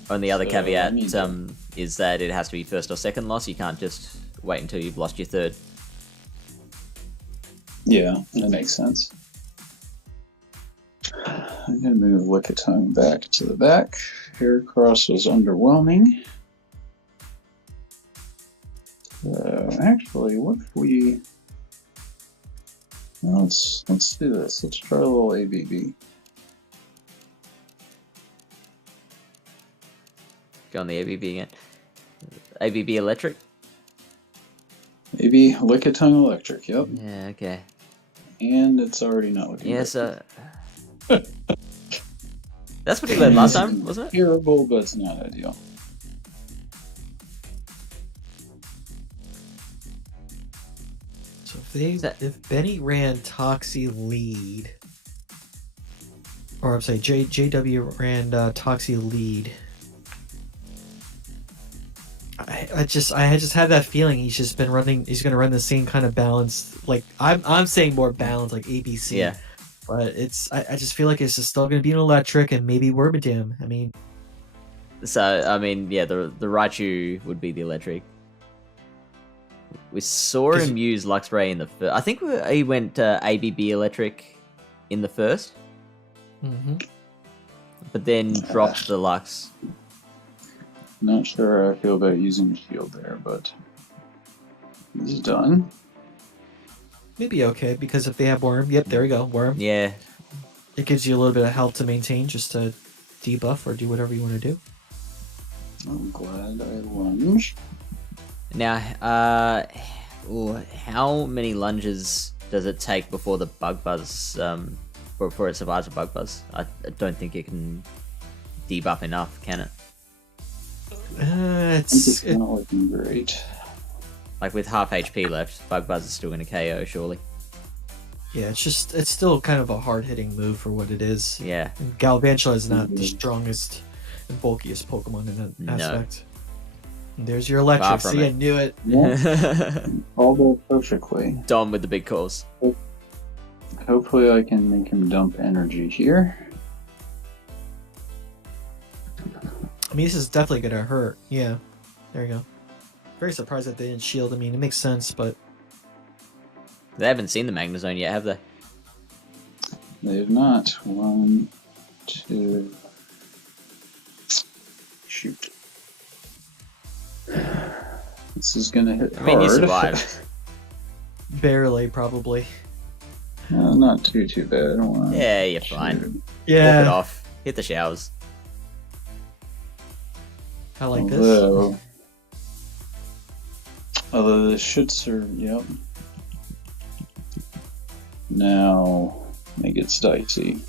Only other So, caveat I mean- is that it has to be first or second loss. You can't just wait until you've lost your third. Yeah, that makes sense. I'm gonna move Lickitung back to the back. Heracross was underwhelming. Actually, what if we? Well, let's do this. Let's try a little ABB. Go on the ABB again. ABB Electric? Maybe Lickitung Electric. Yep, Yeah, okay. and it's already not looking. Yeah, good. so... That's what he led last time, wasn't it? Terrible, but it's not ideal. So That- if Benny ran Toxie lead, or I'm sorry, JW ran Toxie lead, I just had that feeling he's just been running. He's gonna run the same kind of balance. Like I'm saying more balance, like ABC. Yeah. But I just feel like it's just still gonna be an electric and maybe Wormadam. I mean, So, I mean, yeah, the Raichu would be the Electric. We saw 'Cause- him use Luxray in the first... I think he went ABB Electric in the first, but then dropped the Lux. Not sure how I feel about using the shield there, but he's done. maybe okay, because if they have Worm, yep, there we go, Worm. Yeah, It gives you a little bit of health to maintain, just to debuff or do whatever you want to do. I'm glad I lunged. now, how many lunges does it take before the bug buzz, before it survives a bug buzz? I don't think it can debuff enough, can it? I think it's not looking great. Like with half HP left, bug buzz is still going to KO, surely. Yeah, it's still kind of a hard-hitting move for what it is. Yeah. And Galvantula is not the strongest and bulkiest Pokemon in that No. aspect. And there's your electric. from See, it. I knew it. Yeah, all go perfectly. Dom with the big calls. Hopefully I can make him dump energy here. I mean, this is definitely gonna hurt. Yeah, there you go. Very surprised that they didn't shield. I mean, it makes sense, but They haven't seen the Magnezone yet, have they? They have not. 1, 2. Shoot. This is gonna hit I mean, you hard. survived. barely, probably. Not too bad. One, Yeah, you're fine. two. Walk Yeah, it off. Hit the showers. I like this. Although the shits are, yep. Now it gets dicey.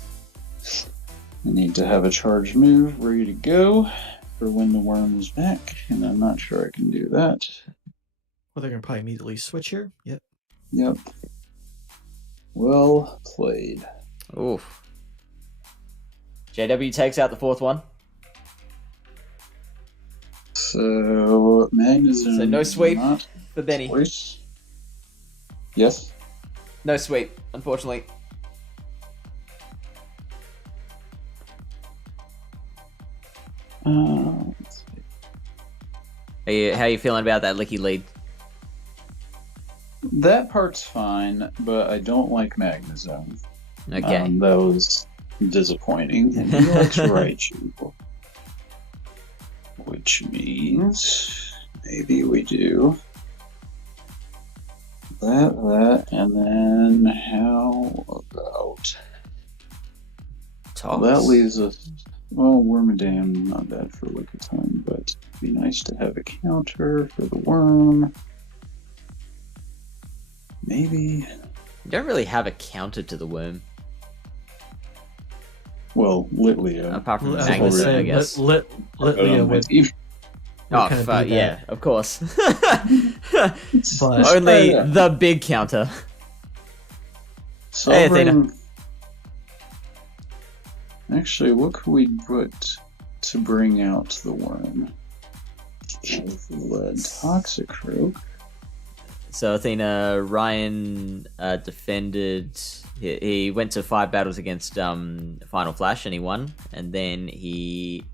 I need to have a charged move ready to go for when the worm is back, and I'm not sure I can do that. Well, they're gonna probably immediately switch here. Yep. Yep. Well played. Oof. JW takes out the fourth one. So Magnezone. So no sweep not for Benny. choice. Yes. No sweep, unfortunately. Let's see. How are you feeling about that licky lead? That part's fine, but I don't like Magnezone. Okay. That was disappointing. And he likes Raichu. Which means maybe we do that, and then how about... Toss. Well, that leaves us... Well, Wormadam, not bad for Lickitung, but it'd be nice to have a counter for the worm. Maybe... You don't really have a counter to the worm. Well, Litleo. Apart from I was Magnezone, gonna Magnezone, say, I guess. Litleo would Oh, kind of fuck, be yeah, that. of course. But Only Yeah. the big counter. So Hey, I'll bring- Athena. Actually, what could we put to bring out the worm? Lead Toxicroak. So Athena, Ryan defended. He went to 5 battles against Final Flash and he won, and then he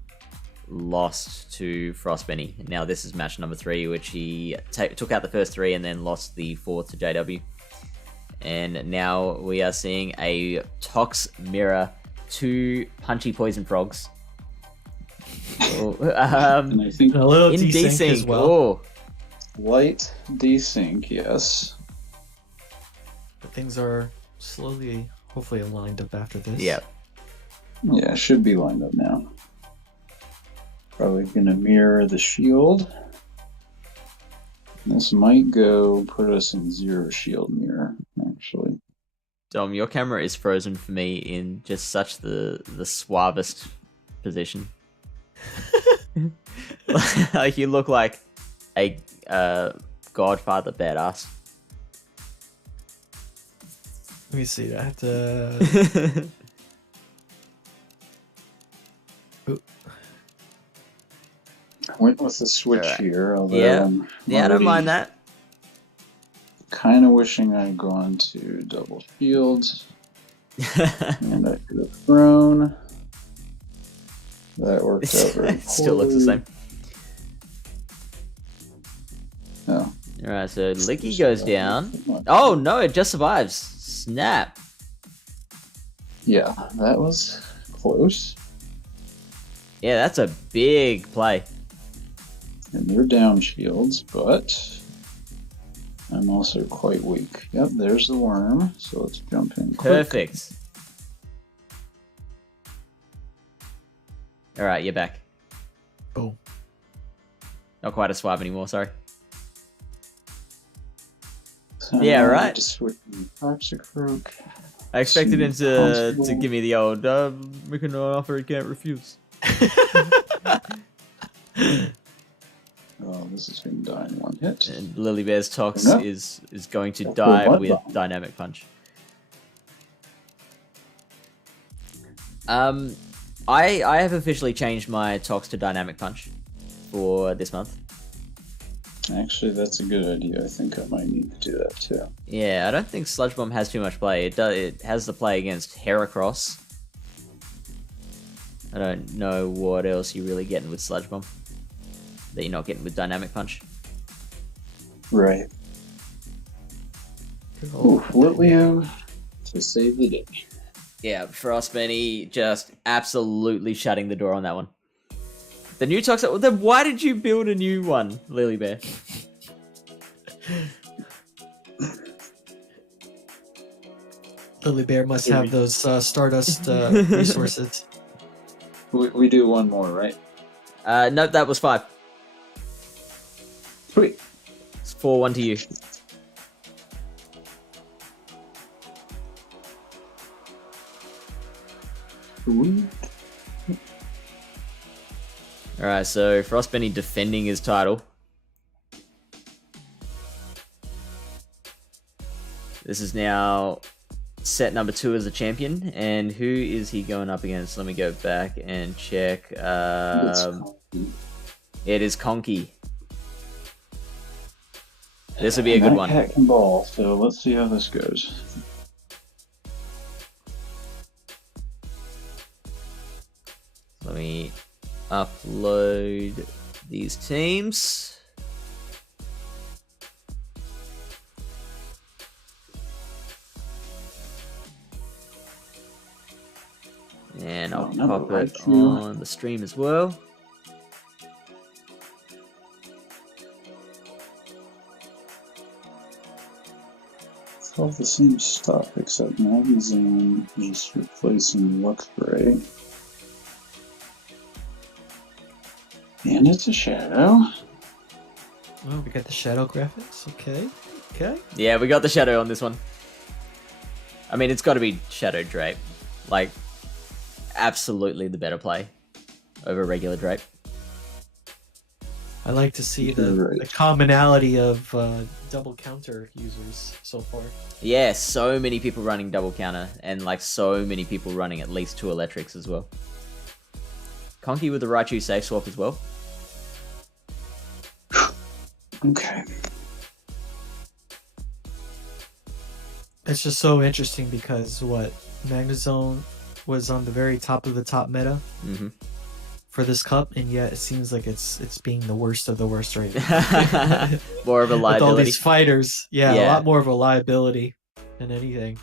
lost to Frostbenny. Now this is match number 3, which he took out the first 3 and then lost the 4th to JW. And now we are seeing a Tox Mirror, 2 punchy poison frogs. And I think a little In desync desync. as well. Oh, light desync, yes. But things are slowly, hopefully, aligned up after this. yeah. Yeah, should be lined up now. Probably gonna mirror the shield. This might go put us in 0 shield mirror, actually. Dom, your camera is frozen for me in just such the suavest position. Like you look like a Godfather badass. Let me see. I have to. Went with the switch Alright. here, although Yeah. I'm Yeah, I don't mind that. kind of wishing I'd gone to double shields, and I could have thrown. That worked out very It still looks the same. Oh. Alright, so Licky goes down. Oh no, it just survives. Snap. Yeah, that was close. Yeah, that's a big play. And they're down shields, but I'm also quite weak. Yep, there's the worm, so let's jump in quick. Perfect. Alright, you're back. Yeah, right. To switch from Toxic Rogue. I expected him to Constable. give me the old making an offer he can't refuse. Oh, this is going to die in one hit. And Lily Bear's Tox No. is going to That's die a blood with bomb. Dynamic Punch. I have officially changed my Tox to Dynamic Punch for this month. Actually, that's a good idea. I think I might need to do that too. Yeah, I don't think Sludge Bomb has too much play. It has the play against Heracross. I don't know what else you're really getting with Sludge Bomb that you're not getting with Dynamic Punch. Right. Ooh, Litleo to save the day. Yeah, Frostbenny just absolutely shutting the door on that one. The new Toxic... Then why did you build a new one, Lily Bear? Lily Bear must have those Stardust resources. We do one more, right? No, that was 5. Sweet. It's 4-1 to you. Sweet. Alright, so Frostbenny defending his title. This is now set number 2 as a champion. And who is he going up against? Let me go back and check. It is Conkey. This will be a good one. Cat can ball, so let's see how this goes. Let me upload these teams. And I'll pop it on the stream as well. It's all the same stuff except Magnezone just replacing Luxray. And it's a shadow. Oh, we got the shadow graphics. Okay. Okay. Yeah, we got the shadow on this one. I mean, it's got to be Shadow Drape. Like, absolutely the better play over regular Drape. I like to see You're right. the commonality of double counter users so far. Yeah, so many people running double counter, and like so many people running at least 2 electrics as well. Conkey with the Raichu safe swap as well. Okay. It's just so interesting because Magnezone was on the very top of the top meta Mm-hmm. for this cup, and yet it seems like it's being the worst of the worst right now. More of a With all liability. these fighters, a Yeah. lot more of a liability than anything.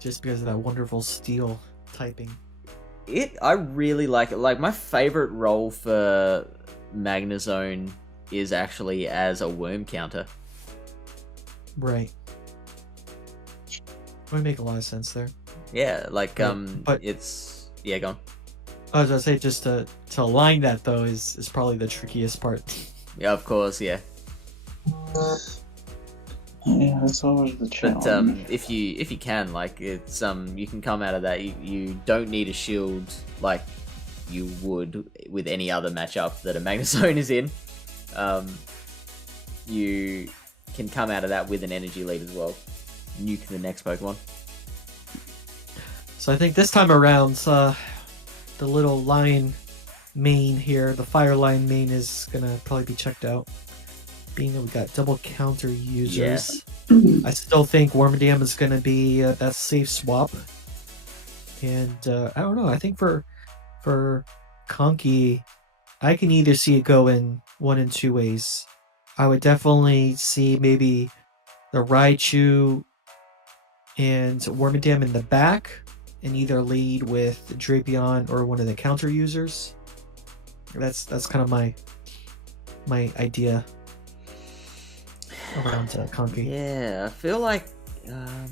Just because of that wonderful steel typing. I really like it. Like, my favorite role for Magnezone is actually as a worm counter. Right. Would make a lot of sense there. Yeah, like, but- it's... Yeah, go on. I was gonna say, just to align that though is probably the trickiest part. Yeah, of course, yeah. Yeah, that's always the challenge. But if you can, like, it's you can come out of that. You don't need a shield like you would with any other matchup that a Magnezone is in. You can come out of that with an energy lead as well. Nuke the next Pokemon. So I think this time around, the little lion main here, the fire lion main, is gonna probably be checked out. Being that we got double counter users, I still think Wormadam is gonna be that safe swap. And I don't know. I think for Conkey, I can either see it go in one and two ways. I would definitely see maybe the Raichu and Wormadam in the back, and either lead with Drapion or one of the counter users. That's kind of my idea around Conkey. Yeah, I feel like Alright,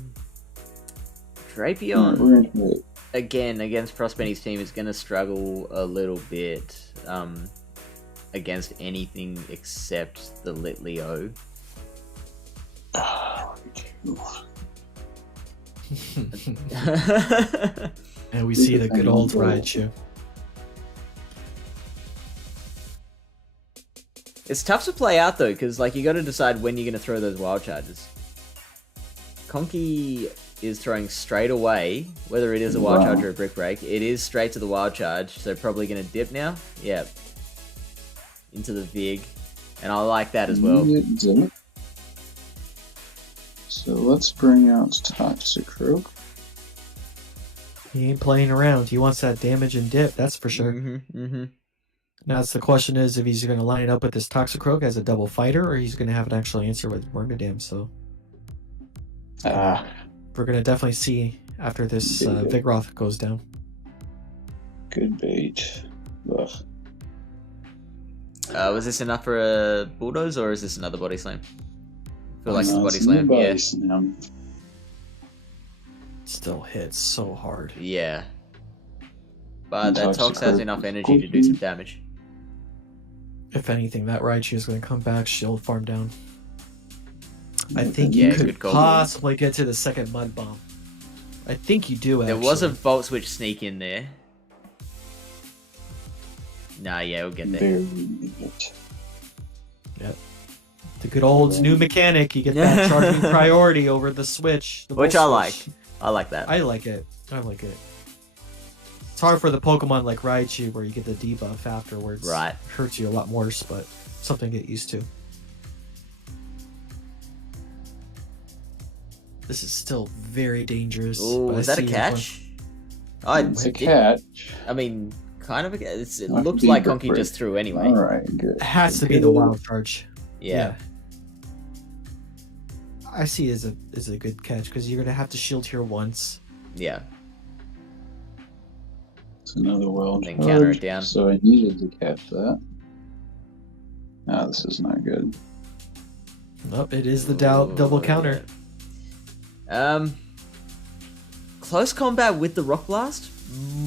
Drapion we're into it. again against Frostbenny's team is gonna struggle a little bit against anything except the Litleo. And we see the good old Raichu. It's tough to play out though, because like you got to decide when you're going to throw those wild charges. Conkey is throwing straight away, whether it is a wild charge or a brick break. It is straight to the wild charge, so probably going to dip now. Yeah, into the Vig, and I like that as well. So let's bring out Toxicroak. He ain't playing around. He wants that damage and dip, that's for sure. Now, the question is if he's going to line it up with this Toxicroak as a double fighter, or he's going to have an actual answer with Wormadam. So we're going to definitely see after this Vigroth goes down. Good bait. Ugh. Was this enough for a bulldoze, or is this another body slam? I feel like it's a body it's slam. body Yeah. slam. Still hits so hard. Yeah. But that Toxic Tox has Croak enough is energy to do some damage. If anything, that Raichu is going to come back, shield farm down. I think Yeah, you could good call. possibly get to the second Mud Bomb. I think you do, actually. There was a Volt Switch sneak in there. Nah, yeah, we'll get there. Very good. Yep. The good old new mechanic. You get that charging priority over the switch. The Which Volt I switch. like. I like that. I like it. I like it. It's hard for the Pokemon like Raichu where you get the debuff afterwards. Right. It hurts you a lot worse, but something to get used to. This is still very dangerous. Ooh, but I is that a see catch? It's a catch. I mean, kind of a catch. It Not looks be like brick Conkey break. just threw anyway. Alright, good. It has to be the wild charge. Yeah. I see it as a good catch because you're gonna have to shield here once. Yeah. It's another wild Then charge, counter it down. so I needed to catch that. This is not good. Nope, it is the double counter. Close combat with the Rock Blast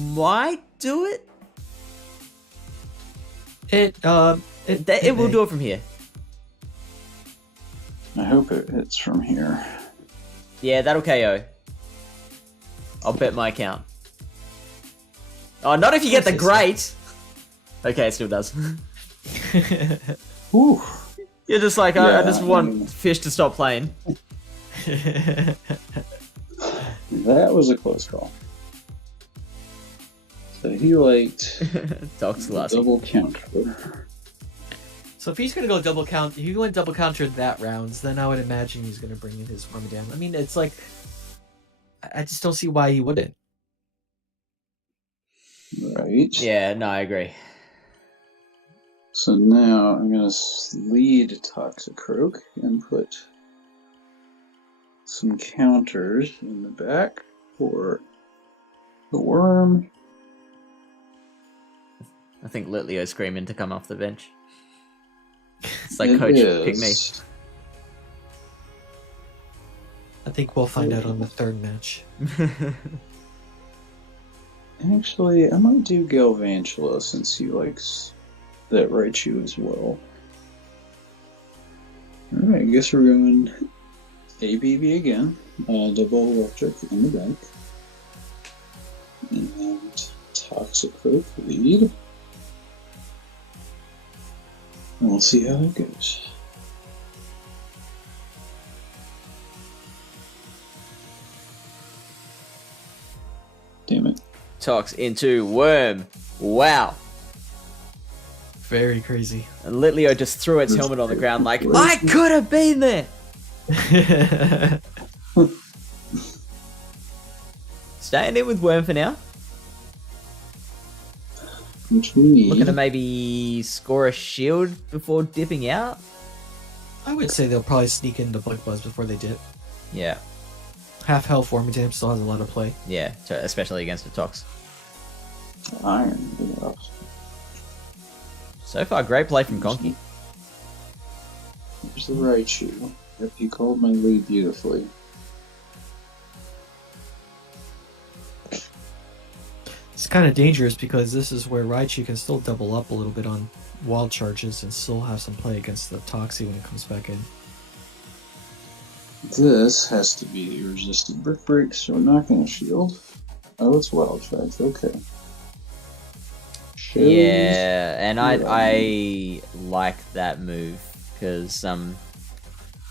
might do it. It It will do it from here. I hope it hits from here. Yeah, that'll KO. I'll bet my account. Oh, not if you get the great. Okay, it still does. Whew. You're just like, I Yeah, just want Fish to stop playing. That was a close call. So he liked Tox classic. double counter. So if he's gonna go double count, if he went double counter that rounds, then I would imagine he's gonna bring in his Wormadam. I mean, it's like I just don't see why he wouldn't. Right. Yeah, no, I agree. So now I'm going to lead Toxicroak and put some counters in the back for the worm. I think Litlio's screaming to come off the bench. It's like, It Coach, is. pick me. I think we'll find out on the third match. Actually, I might do Galvantula since he likes that Raichu as well. Alright, I guess we're going ABB again. Double electric in the back. And Toxicroak lead. And we'll see how that goes. Damn it. Tox into Worm. Wow. Very crazy. And Litlio just threw its helmet on the ground like, I could have been there! Staying in with Worm for now. Which we need. Looking to maybe score a shield before dipping out. I would say they'll probably sneak into Bug Buzz before they dip. Yeah. Half health Wormadam still has a lot of play. Yeah, especially against a Tox. Iron enough. So far, great play from Conkey. Here's the Raichu. Yep, he called my lead beautifully. It's kind of dangerous because this is where Raichu can still double up a little bit on wild charges and still have some play against the Toxie when it comes back in. This has to be resisted brick break, so we're not going to shield. Oh, it's wild charge. Okay. Shows Yeah, and what I like that move because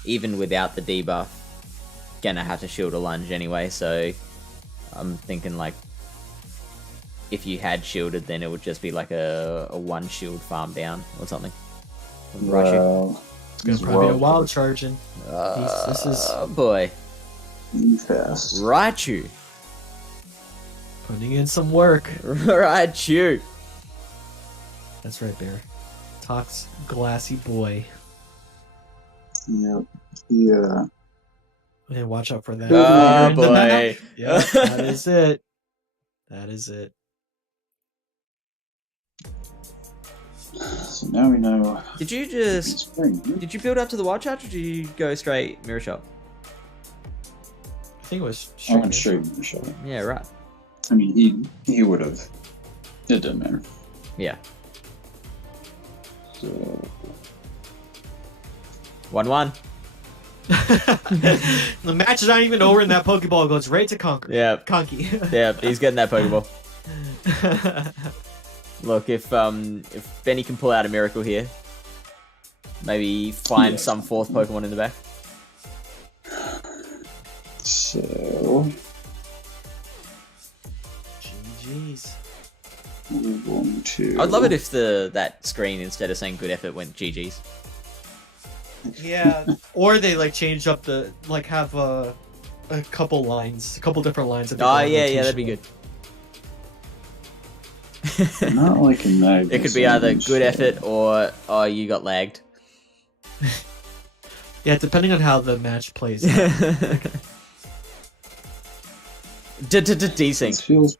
even without the debuff, gonna have to shield a lunge anyway. So I'm thinking like if you had shielded, then it would just be like a one shield farm down or something. Rush you. Wow. It's gonna probably be a wild charging. This is Boy, Fast. right you, putting in some work. right you. That's right, Bear. Talks glassy boy. Yep. Yeah. Okay, watch out for that. Oh boy. Yeah, that is it. That is it. So now we know. Did you it's just spring. did you build up to the wild charge or did you go straight mirror shot? I think it was I went straight in the shot. Yeah, right. I mean, he would have. It doesn't matter. Yeah. So 1-1. The match is not even over, and that Pokeball goes right to Conquer. Yeah. Conkey. Yeah, he's getting that Pokeball. Look, if Benny can pull out a miracle here, maybe find some fourth Pokemon in the back. So GG's. we're going to. I'd love it if that screen instead of saying good effort went GG's. Yeah, or they like change up the have a couple lines, a couple different lines. Of Oh yeah, that'd be good. Not like a mag. It could be either good effort or oh you got lagged. Yeah, depending on how the match plays out. This Desync. feels.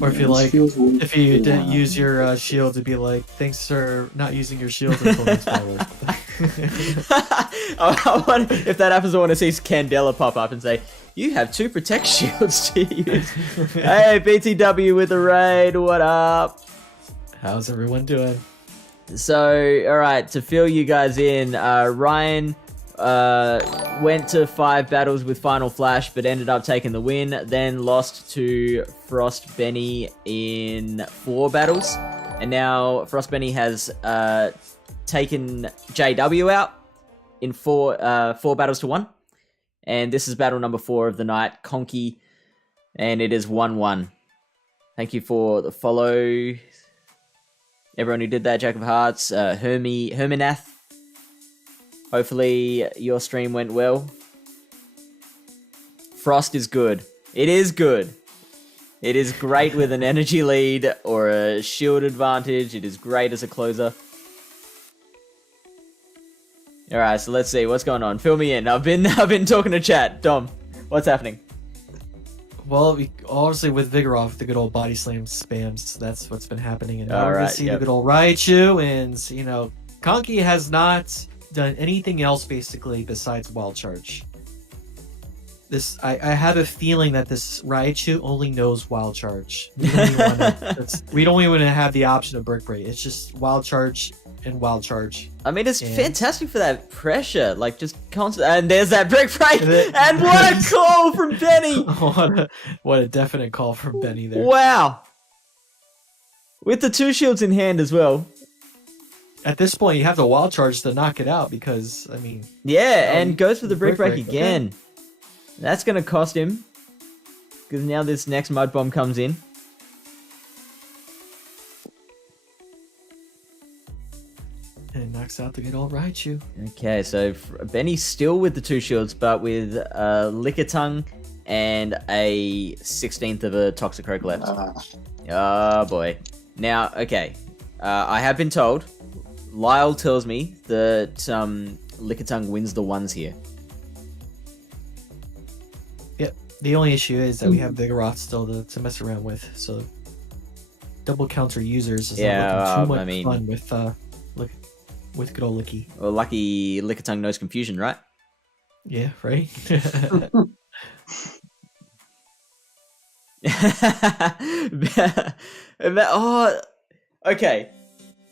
Or if you this like, feels weird if you for didn't a use your shield, to be like, thanks for not using your shield until next battle. I wonder if that happens. I want to see Candela pop up and say, "You have 2 protect shields to use." Hey, BTW with the raid. What up? How's everyone doing? So, all right, to fill you guys in, Ryan went to 5 battles with Final Flash, but ended up taking the win. Then lost to Frost Benny in 4 battles, and now Frost Benny has taken JW out in 4 battles to 1. And this is battle number 4 of the night, Conkey, and it is 1-1. Thank you for the follow. Everyone who did that, Jack of Hearts, Herminath. Hopefully your stream went well. Frost is good. It is good. It is great with an energy lead or a shield advantage. It is great as a closer. Alright, so let's see what's going on. Fill me in. I've been talking to chat. Dom, what's happening? Well, obviously with Vigoroth, the good old body slam spams. That's what's been happening, and now we're gonna see the good old Raichu, and Conkey has not done anything else basically besides Wild Charge. I have a feeling that this Raichu only knows Wild Charge. We don't even have the option of Brick Break. It's just Wild Charge and Wild Charge. I mean, it's fantastic for that pressure, like just constant. And there's that Brick Break, and what a call from Benny! what a definite call from Benny there. Wow, with the 2 shields in hand as well. At this point, you have the Wild Charge to knock it out because, I mean... Yeah, and goes for the Brick Break again. Okay. That's going to cost him. Because now this next Mud Bomb comes in. And knocks out the good old Raichu. Okay, so Benny's still with the 2 shields, but with Lickitung and a 16th of a Toxicroak left. Oh, boy. Now, okay. I have been told... Lyle tells me that Lickitung wins the 1s here. Yep. The only issue is that we have Vigoroth still to mess around with, so double counter users is not looking too much fun with good old Licky. Well, lucky Lickitung knows confusion, right? Yeah, right? Oh, okay.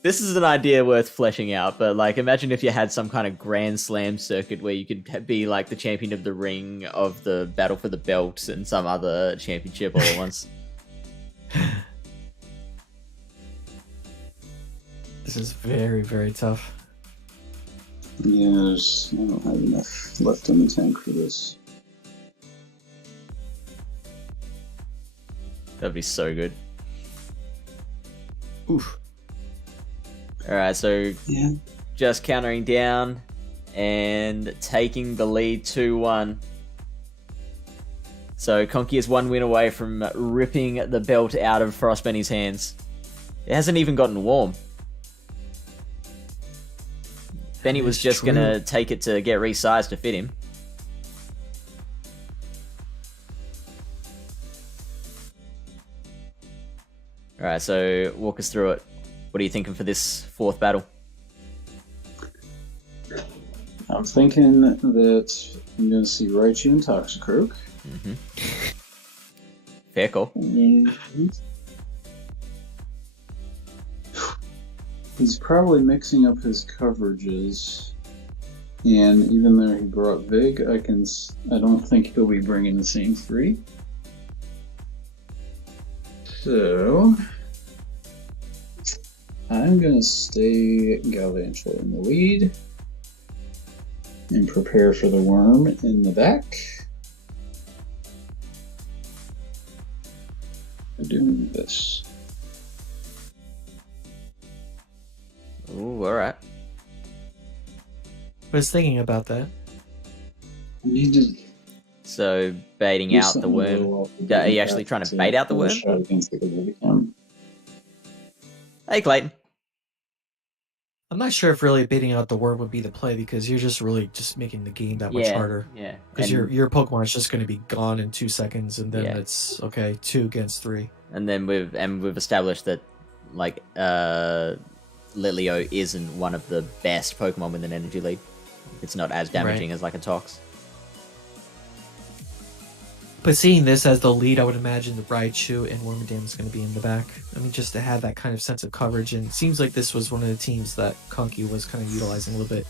This is an idea worth fleshing out, but like, imagine if you had some kind of Grand Slam circuit where you could be like the champion of the ring, of the battle for the belt, and some other championship all at once. This is very, very tough. Yeah, I don't have enough left in the tank for this. That'd be so good. Oof. Alright, so Yeah. just countering down and taking the lead 2-1. So Conkey is 1 win away from ripping the belt out of Frost Benny's hands. It hasn't even gotten warm. Benny was just going to take it to get resized to fit him. Alright, so walk us through it. What are you thinking for this 4th battle? I'm thinking that I'm going to see Raichu and Toxicroak. Mm-hmm. Fair call. And he's probably mixing up his coverages. And even though he brought Vig, I don't think he'll be bringing the same 3. So I'm going to stay Galvantula in the lead and prepare for the worm in the back. I'm doing this. Ooh, alright. I was thinking about that. I need to So, baiting do out the something a worm. little Are you actually trying to bait out the worm? shot against the Galvantula. Hey, Clayton. I'm not sure if really baiting out the worm would be the play because you're just really just making the game that much harder. Yeah. Because your Pokemon is just going to be gone in 2 seconds, and then Yeah. it's okay 2 against 3. And then we've established that like Litleo isn't one of the best Pokemon with an energy lead. It's not as damaging as like a Tox. But seeing this as the lead, I would imagine the Raichu and Wormadam is going to be in the back. I mean, just to have that kind of sense of coverage, and it seems like this was one of the teams that Conkey was kind of utilizing a little bit.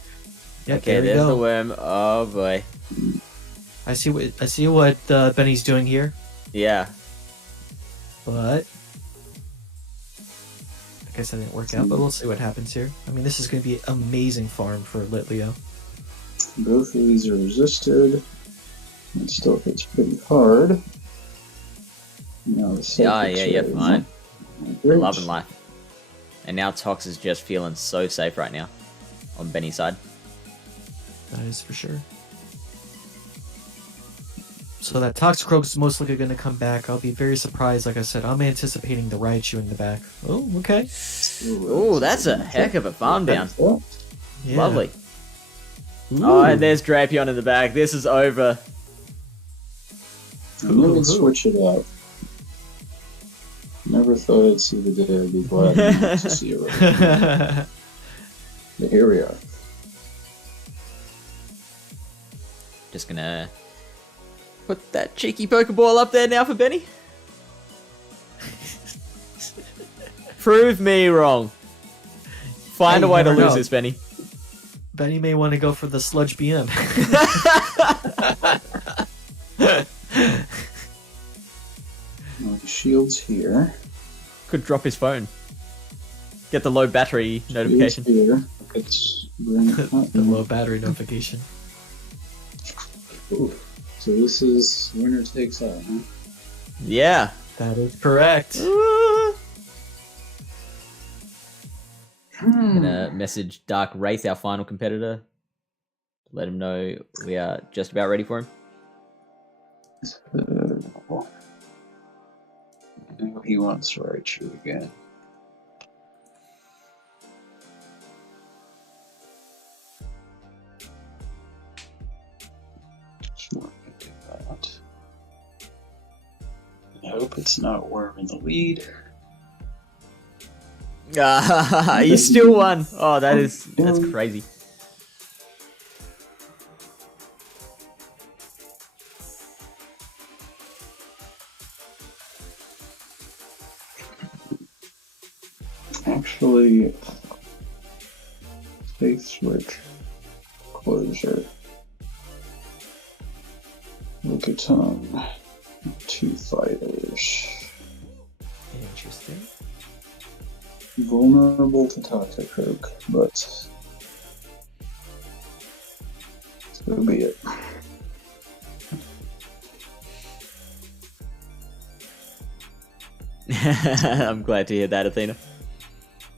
Yeah, Okay, there's the worm. Oh boy. I see what Benny's doing here, Yeah. but I guess that didn't work out. But we'll see what happens here. I mean, this is going to be an amazing farm for Litleo. Both of these are resisted. It still hits pretty hard. Now the fine. Great. Love and life. And now Tox is just feeling so safe right now on Benny's side. That is for sure. So that Toxicroak is most likely going to come back. I'll be very surprised. Like I said, I'm anticipating the Raichu in the back. Oh, okay. Ooh, that's a heck of a farm down. Yeah. Lovely. Ooh. Oh, and there's Drapion in the back. This is over. And let me switch it up. Never thought I'd see the day I'd be glad to see it right now. But here we are. Just gonna put that cheeky Pokeball up there now for Benny. Prove me wrong. Find Hey, a way to you never lose know. this, Benny. Benny may want to go for the Sludge BM. Now the shield's here. Could drop his phone. Get the low battery notification. Shield's here. It's The low battery notification. Ooh. So this is winner takes all, huh? Yeah. That is correct. Gonna message Dark Wraith, our final competitor. Let him know we are just about ready for him. He wants Raichu again. Sure, I can do that. I hope it's not Worm in the lead. You still won. Oh, that's crazy. Actually, Faith switch. Closure. Locaton. 2 fighters. Interesting. Vulnerable to Toxic Oak, but so be it. I'm glad to hear that, Athena.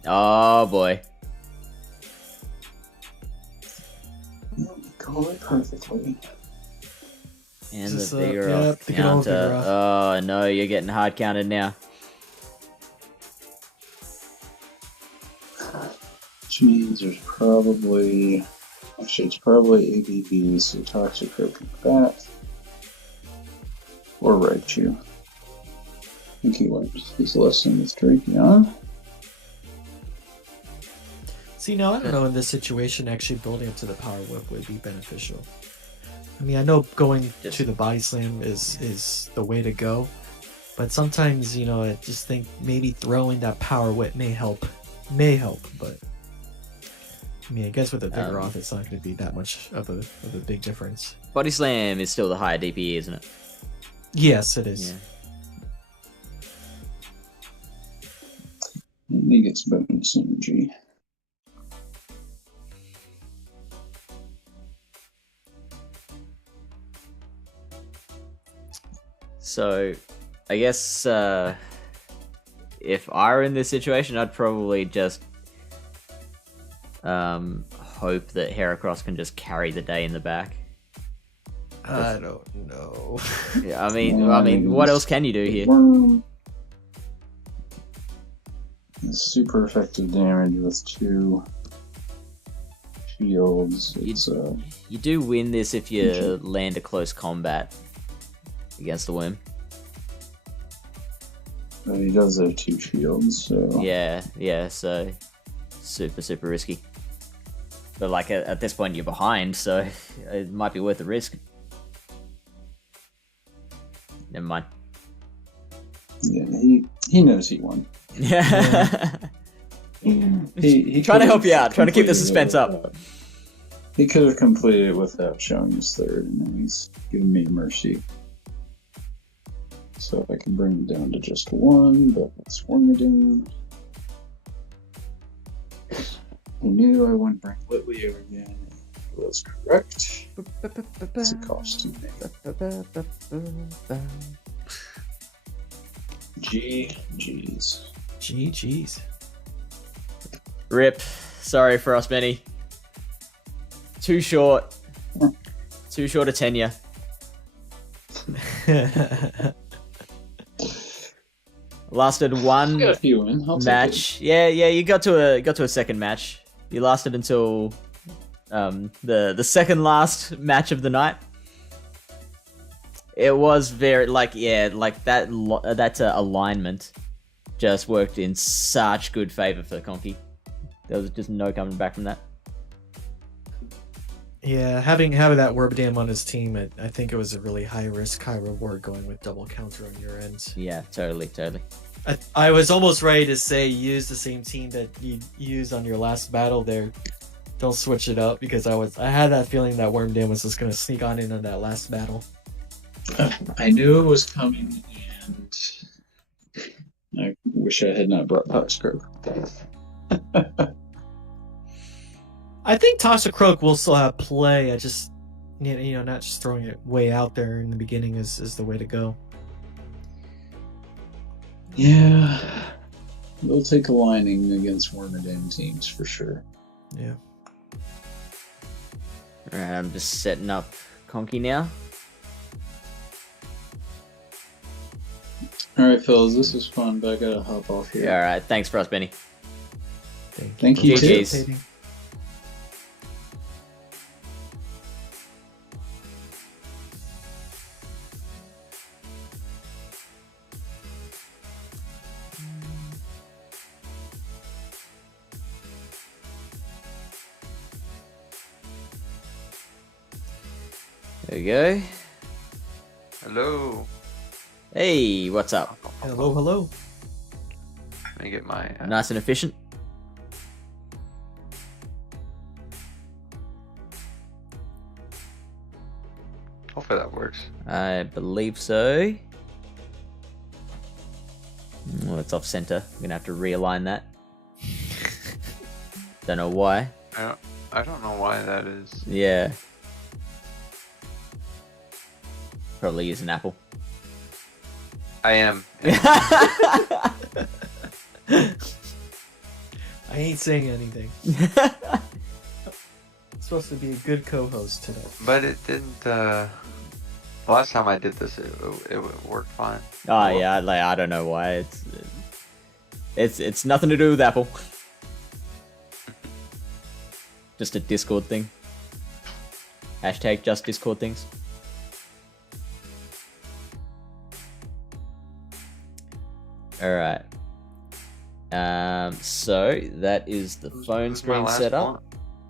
Oh boy. Call it perfectly. And Is the this, vigor yeah, off the good old counter. vigor off. Oh no, you're getting hard counted now. Which means there's probably, actually it's probably ABB, so Toxic Oak in the back. Or Raichu. I think he went his lesson with Drapion. See, now I don't know in this situation, actually building up to the Power Whip would be beneficial. I mean, I know going to the Body Slam is the way to go, but sometimes, you know, I just think maybe throwing that Power Whip may help, but I mean, I guess with the Vigor off, it's not going to be that much of a big difference. Body Slam is still the higher DPE, isn't it? Yes, it is. Yeah. And he gets bonus energy. So, I guess if I were in this situation, I'd probably just hope that Heracross can just carry the day in the back. I don't know. Yeah, I mean, what else can you do here? Super effective damage with 2 shields. It's You do win this if you land a close combat against the Worm. but he does have 2 shields, so Yeah, so super risky. But like at this point you're behind, so it might be worth the risk. Never mind. yeah, he knows he won. Yeah. He Trying to help you out, could've trying to keep the completed suspense it up. without- He could have completed it without showing his third, and now he's giving me mercy. So I can bring him down to just 1, but let's warm it down. He knew I wouldn't bring Litleo again. He was correct. It's a cost to me. GG's. GG's. Rip. Sorry, Frostbenny. Too short. Too short a tenure. Lasted one Got a few in. I'll take match. Yeah, you got to a second match. You lasted until the second last match of the night. It was very that alignment just worked in such good favor for Conkey. There was just no coming back from that. Yeah, having that Warbdam on his team, I think it was a really high risk, high reward going with double counter on your end. Yeah, totally. I was almost ready to say use the same team that you used on your last battle there. Don't switch it up because I had that feeling that Wormdam was just gonna sneak on in on that last battle. I knew it was coming, and I wish I had not brought Toxic. I think Toxic Croak will still have play. I just, not just throwing it way out there in the beginning is the way to go. Yeah, they'll take aligning against Wormadam teams for sure. Yeah. Alright, I'm just setting up Conkey now. Alright, fellas, this was fun, but I gotta hop off here. Alright, thanks, Frostbenny. Thank you, too. GG's. There we go. Hello. Hey, what's up? Hello. Let me get my. Nice and efficient. Hopefully that works. I believe so. Oh, it's off center. I'm gonna have to realign that. Don't know why. I don't know why that is. Yeah. Probably use an apple. I am. I ain't saying anything. Supposed to be a good co-host today. But it didn't. The last time I did this, it worked fine. Oh yeah, I don't know why. It's nothing to do with Apple. Just a Discord thing. Hashtag just Discord things. Alright. So that is the phone Who's my screen last setup.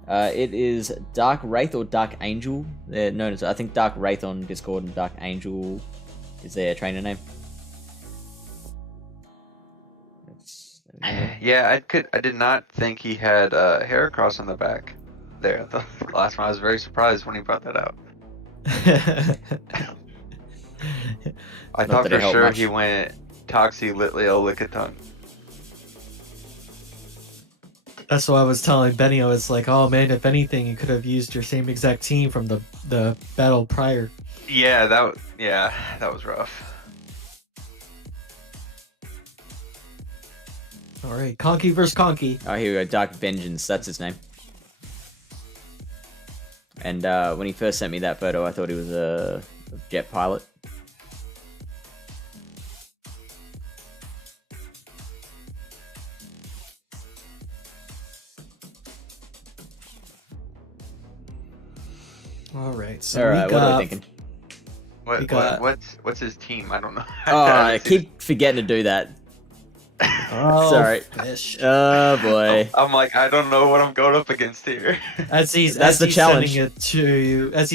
one? It is Dark Wraith or Dark Angel. They're known as, I think, Dark Wraith on Discord and Dark Angel is their trainer name. Yeah, I did not think he had hair across on the back. There, the last one I was very surprised when he brought that out. I thought that it for helped sure much. he went Toxie Litleo Lickitung. That's why I was telling Benny. I was like, "Oh man, if anything, you could have used your same exact team from the battle prior." Yeah, that was rough. All right, Conkey versus Conkey. Oh, here we go. Dark Vengeance. That's his name. And when he first sent me that photo, I thought he was a jet pilot. All right, so All right, we what are got. we thinking? We got- What's his team? I don't know. Oh, I keep forgetting to do that. Oh, Sorry. fish. Oh boy. I'm like, I don't know what I'm going up against here. As he's That's as the he's challenge.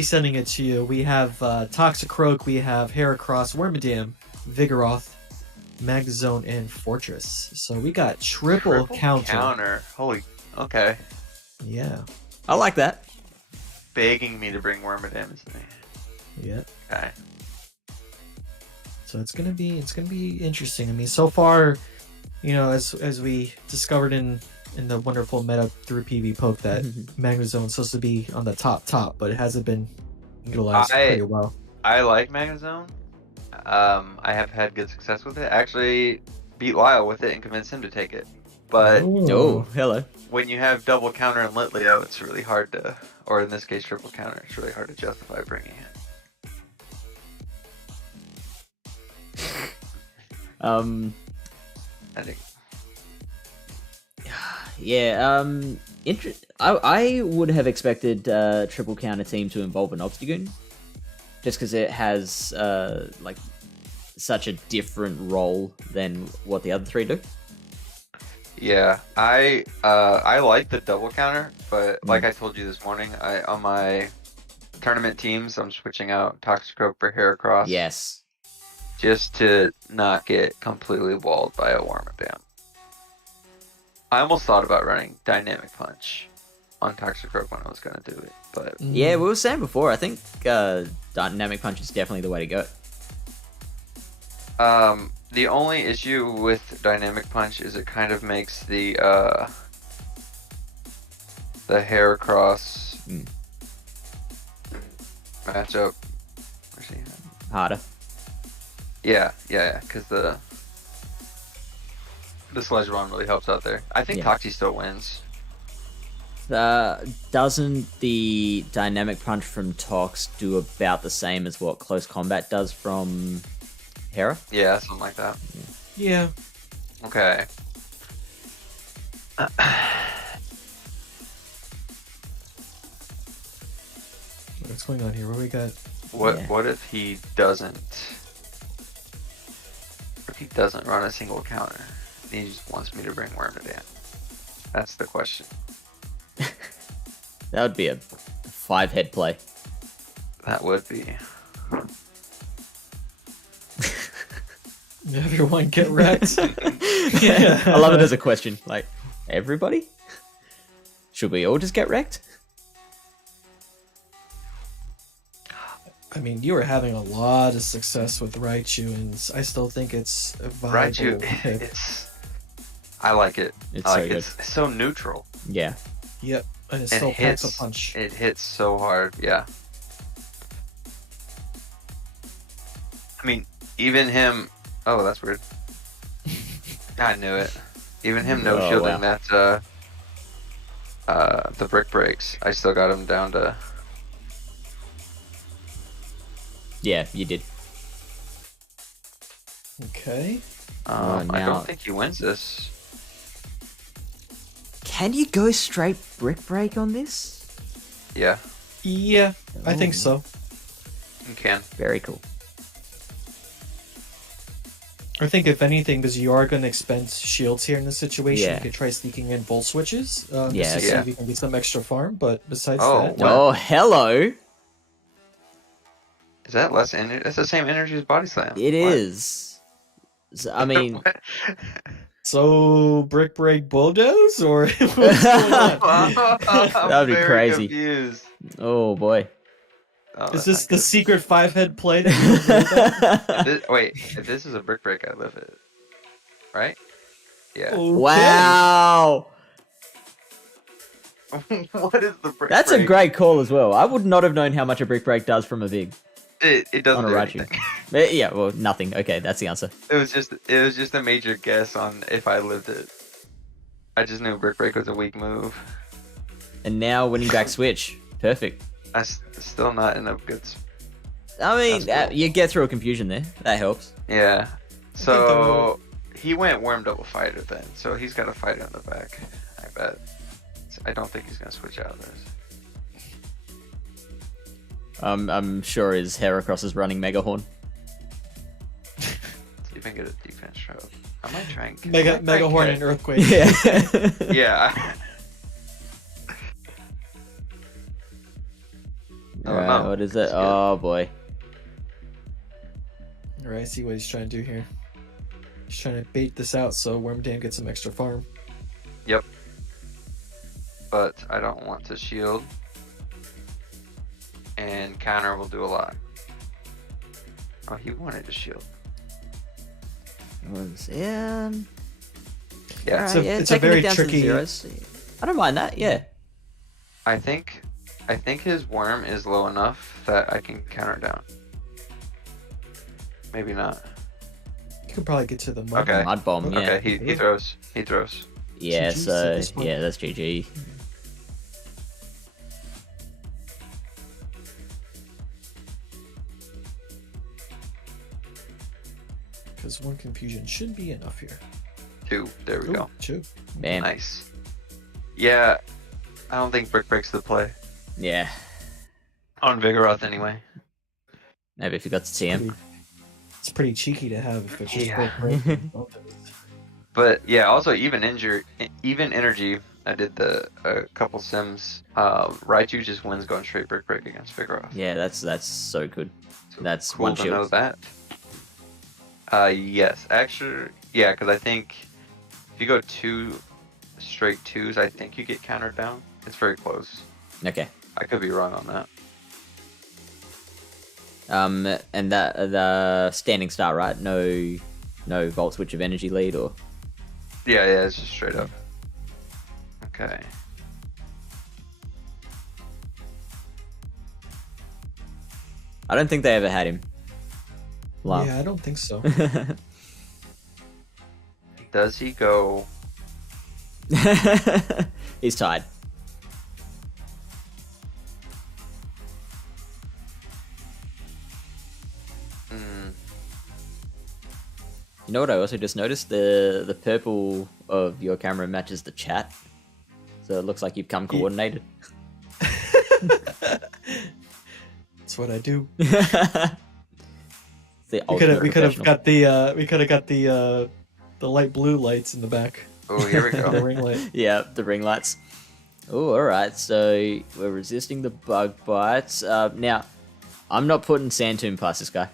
sending it to you, we have Toxicroak, we have Heracross, Wormadam, Vigoroth, Magzone, and Fortress. So we got triple counter. Holy, okay. Yeah, I like that. Begging me to bring Wormadam, isn't he? yeah. Okay. So it's gonna be interesting. I mean, so far, you know, as we discovered in the wonderful meta through PV Poke, that Magnezone's supposed to be on the top, but it hasn't been utilized pretty well. I like Magnezone. I have had good success with it. Actually, beat Lyle with it and convinced him to take it. But Oh, hello. when you have double counter and Litleo, it's really hard to, or in this case triple counter, it's really hard to justify bringing it. I think. Yeah, I would have expected triple counter team to involve an Obstagoon, just because it has like such a different role than what the other three do. Yeah, I like the double counter, but like I told you this morning, on my tournament teams, I'm switching out Toxicroak for Heracross. Yes. Just to not get completely walled by a Wormadam. I almost thought about running Dynamic Punch on Toxicroak when I was gonna do it, but Yeah, we were saying before, I think Dynamic Punch is definitely the way to go. the only issue with Dynamic Punch is it kind of makes the Heracross matchup. Where's he at? Harder. Yeah, because the Sledgebomb really helps out there. I think Yeah. Toxie still wins. Doesn't the Dynamic Punch from Tox do about the same as what Close Combat does from Hera? Yeah, something like that. Yeah. Okay. What's going on here? What we got? What if he doesn't? What if he doesn't run a single counter? And he just wants me to bring Wormadam. That's the question. That would be a 5-head play. That would be. Everyone get wrecked. I love it as a question. Like, everybody? Should we all just get wrecked? I mean, you are having a lot of success with Raichu, and I still think it's a viable Raichu, pick. I like it. It's I so like good. it. It's so neutral. Yeah. Yep, and it It still packs a hits. punch. It hits so hard. Yeah. I mean, even him. Oh, that's weird. I knew it. Even him no Oh, shielding wow. that the brick breaks. I still got him down to. Yeah, you did. Okay. I now- don't think he wins this. Can you go straight brick break on this? Yeah, Yeah, I think Oh. so. you can. Very cool. I think if anything, because you are going to expend shields here in this situation, Yeah. you could try sneaking in volt switches. Yeah, Just to see okay. if you can get some extra farm. But besides Oh, that, What? Oh, hello. Is that less energy? That's the same energy as body slam. It What? is. So, I mean, What? so brick break bulldoze or what's going on? I'm That'd be very crazy. Confused. oh boy. Oh, Is that's this not the good. secret 5-head play? That you don't know about? Wait, if this is a brick break, I live it. Right? Yeah. Okay. Wow. What is the brick That's break? a great call as well. I would not have known how much a brick break does from a Vig. It doesn't on a do Raichu. anything. Yeah, well, nothing. Okay, that's the answer. It was just a major guess on if I lived it. I just knew brick break was a weak move. And now winning back switch. Perfect. Still not in a good. I mean, That's cool. you get through a confusion there. That helps. Yeah. the So he went worm double fighter then. So he's got a fighter in the back. I bet. I don't think he's gonna switch out of this. I'm sure his Heracross is running Mega Horn. See if I can get a defense shove. I might try and Mega Horn and Earthquake. Yeah. Yeah. Oh, Alright, no. what is it? That's good. Oh boy. Alright, I see what he's trying to do here. He's trying to bait this out so Wormdam gets some extra farm. Yep. But I don't want to shield. And counter will do a lot. Oh, he wanted to shield. Yeah. Yeah. It's a- yeah, it's a taking very it down to the tricky- zeros. I don't mind that. Yeah. I think his worm is low enough that I can counter down. Maybe not. You could probably get to the mud. Okay. Mud bomb. Yeah. Okay, he throws. He throws. Yeah. GG, So this one. yeah, that's GG. Because one confusion should be enough here. 2. There we Ooh, go. 2. Bam. Nice. Yeah. I don't think brick breaks the play. Yeah. On Vigoroth anyway. Maybe if you got to see him. It's pretty cheeky to have if it's just Yeah. break. But yeah, also even energy. I did a couple sims. Raichu just wins going straight brick break against Vigoroth. Yeah, that's so good. So That's cool one to shield. know that. Yes, actually, yeah, because I think if you go 2 straight 2s, I think you get countered down. It's very close. Okay. I could be wrong on that. And that the standing start, right? No volt switch of energy lead or. Yeah, it's just straight up. Okay. I don't think they ever had him. Wow. Yeah, I don't think so. Does he go? He's tied. Mm, You know what I also just noticed? The purple of your camera matches the chat. So it looks like you've come coordinated. That's what I do. The We ultimate could have professional. got the light blue lights in the back. oh, here we The go. ring light. Yeah, the ring lights. Oh, alright, so we're resisting the bug bites. Now, I'm not putting Sand Tomb past this guy.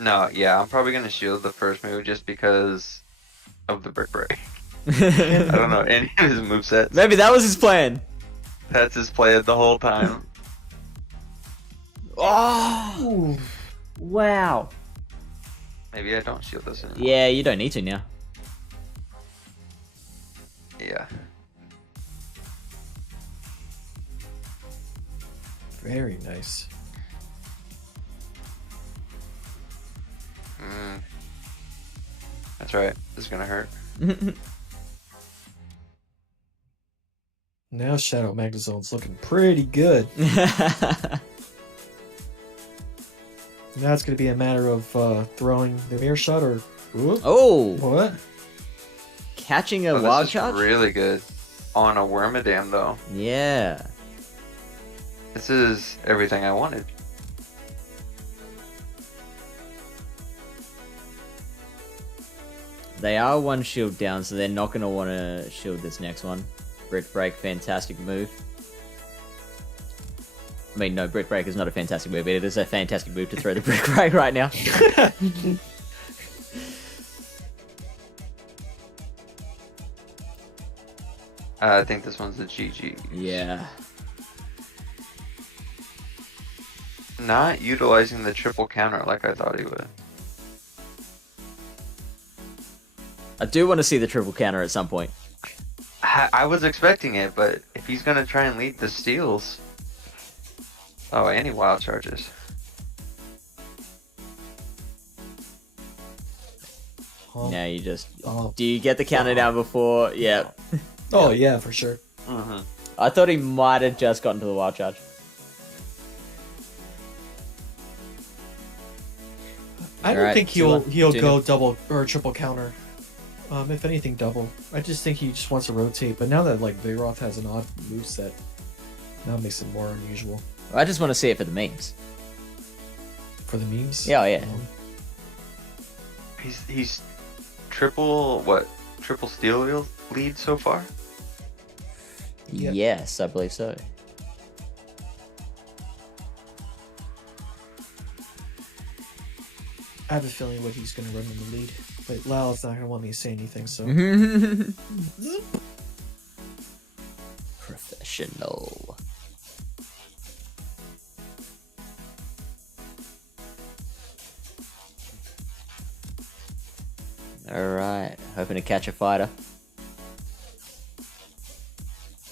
No, yeah, I'm probably gonna shield the first move just because of the brick break. I don't know any of his movesets. Maybe that was his plan. That's his play the whole time. Oh! Wow. Maybe I don't shield this anymore. Yeah, you don't need to now. Yeah. Very nice. That's right. This is gonna hurt. Now Shadow Magnazone's looking pretty good. Now it's going to be a matter of throwing the mirror shot or... Ooh, Oh! what? Catching a Oh, wild this is charge? really good. On a Wormadam, though. Yeah. This is everything I wanted. They are one shield down, so they're not going to want to shield this next one. Brick Break, fantastic move. I mean, no, Brick Break is not a fantastic move, but it is a fantastic move to throw the Brick Break right now. I think this one's a GG. Yeah. Not utilizing the triple counter like I thought he would. I do want to see the triple counter at some point. I was expecting it, but if he's gonna try and lead the steals... Oh, and he wild charges. Now you just... Oh. Do you get the counter down before? Yeah. Oh, yeah, for sure. I thought he might have just gotten to the wild charge. I don't Alright, think so he'll Tuna. go double or triple counter. If anything, double. I just think he just wants to rotate. But now that like Vigoroth has an odd moveset, now it makes it more unusual I just want to see it for the memes. for the memes. Yeah, yeah. He's triple steal lead so far? Yep. Yes, I believe so. I have a feeling what he's going to run in the lead, but Lal's not going to want me to say anything. So Professional. Alright, hoping to catch a fighter.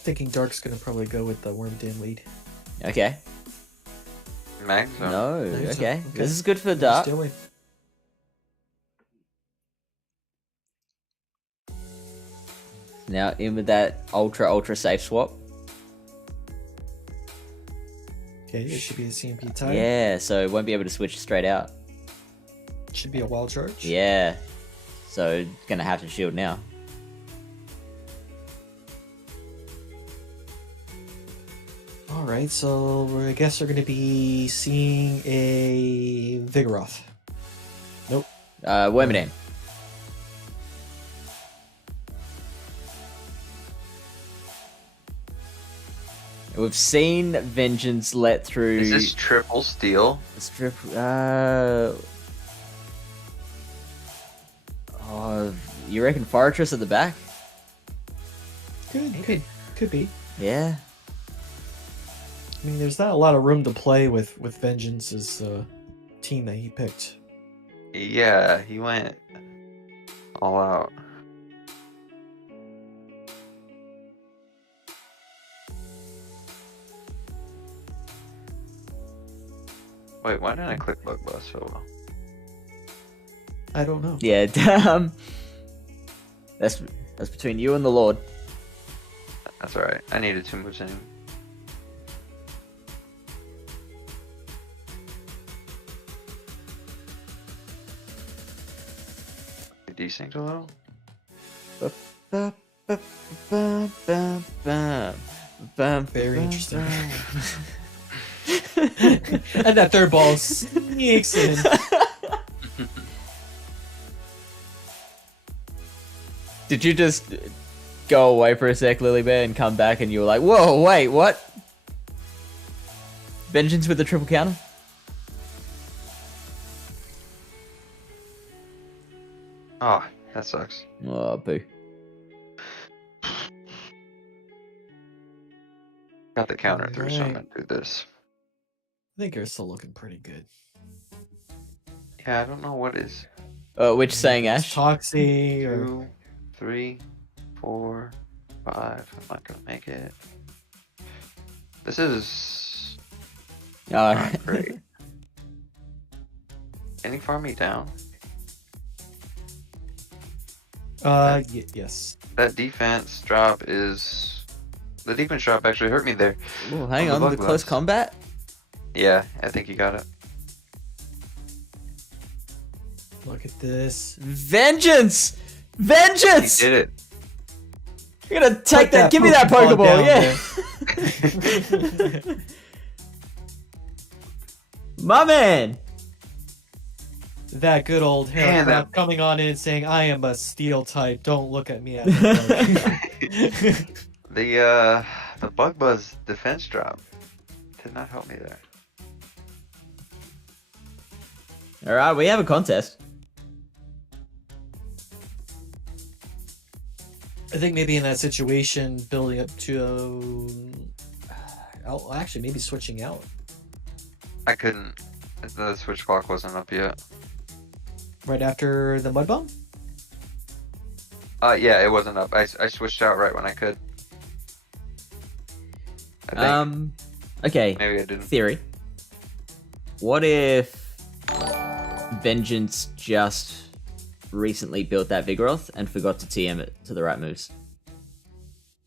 thinking Dark's going to probably go with the Wormdam lead. Okay. Mags? No, Okay. okay. This is good for Dark. Still wait. Now in with that ultra safe swap. Okay, it should be a CMP tie. Yeah, so it won't be able to switch straight out. Should be a wild charge. Yeah. So gonna have to shield now. Alright, so I guess we're going to be seeing a Vigoroth. Nope. Wormadam. We've seen Vengeance let through. Is this triple steal? Strip. Oh, you reckon Fortress at the back? Could be. Yeah. I mean, there's not a lot of room to play with Vengeance's team that he picked. Yeah, he went all out. Wait, why didn't I click Bug Bust so well? I don't know. Yeah. That's between you and the Lord. That's alright. I needed too much anyway. Desynced a little? Very interesting. And that third ball sneaks in. Did you just go away for a sec, Lily Bear, and come back and you were like, whoa, wait, what? Vengeance with the triple counter? Oh, that sucks. Oh, boo. Got the counter through, so I'm Alright. gonna do this. think you're still looking pretty good. Yeah, I don't know what is Which saying, It's Ash? Toxie or 2, 3, 4, 5. I'm not gonna make it. This is not great. Can you farm me down? yes. That defense drop is. The defense drop actually hurt me there. Ooh, hang On on, the the bug close bus. combat? Yeah, I think you got it. Look at this. Vengeance! You Vengeance! did it. You're gonna take Put that, give me that Pokeball, Pokeball yeah! My man! That good old Man, hair that- coming on in saying, "I am a steel type. Don't look at me." As The bug buzz defense drop did not help me there. Alright, we have a contest. I think maybe in that situation, building up to, actually maybe switching out I couldn't. The switch clock wasn't up yet. right after the mud bomb. Yeah, it wasn't up. I switched out right when I could. I think. Okay, Maybe I didn't. theory. What if Vengeance just recently built that Vigoroth and forgot to TM it to the right moves?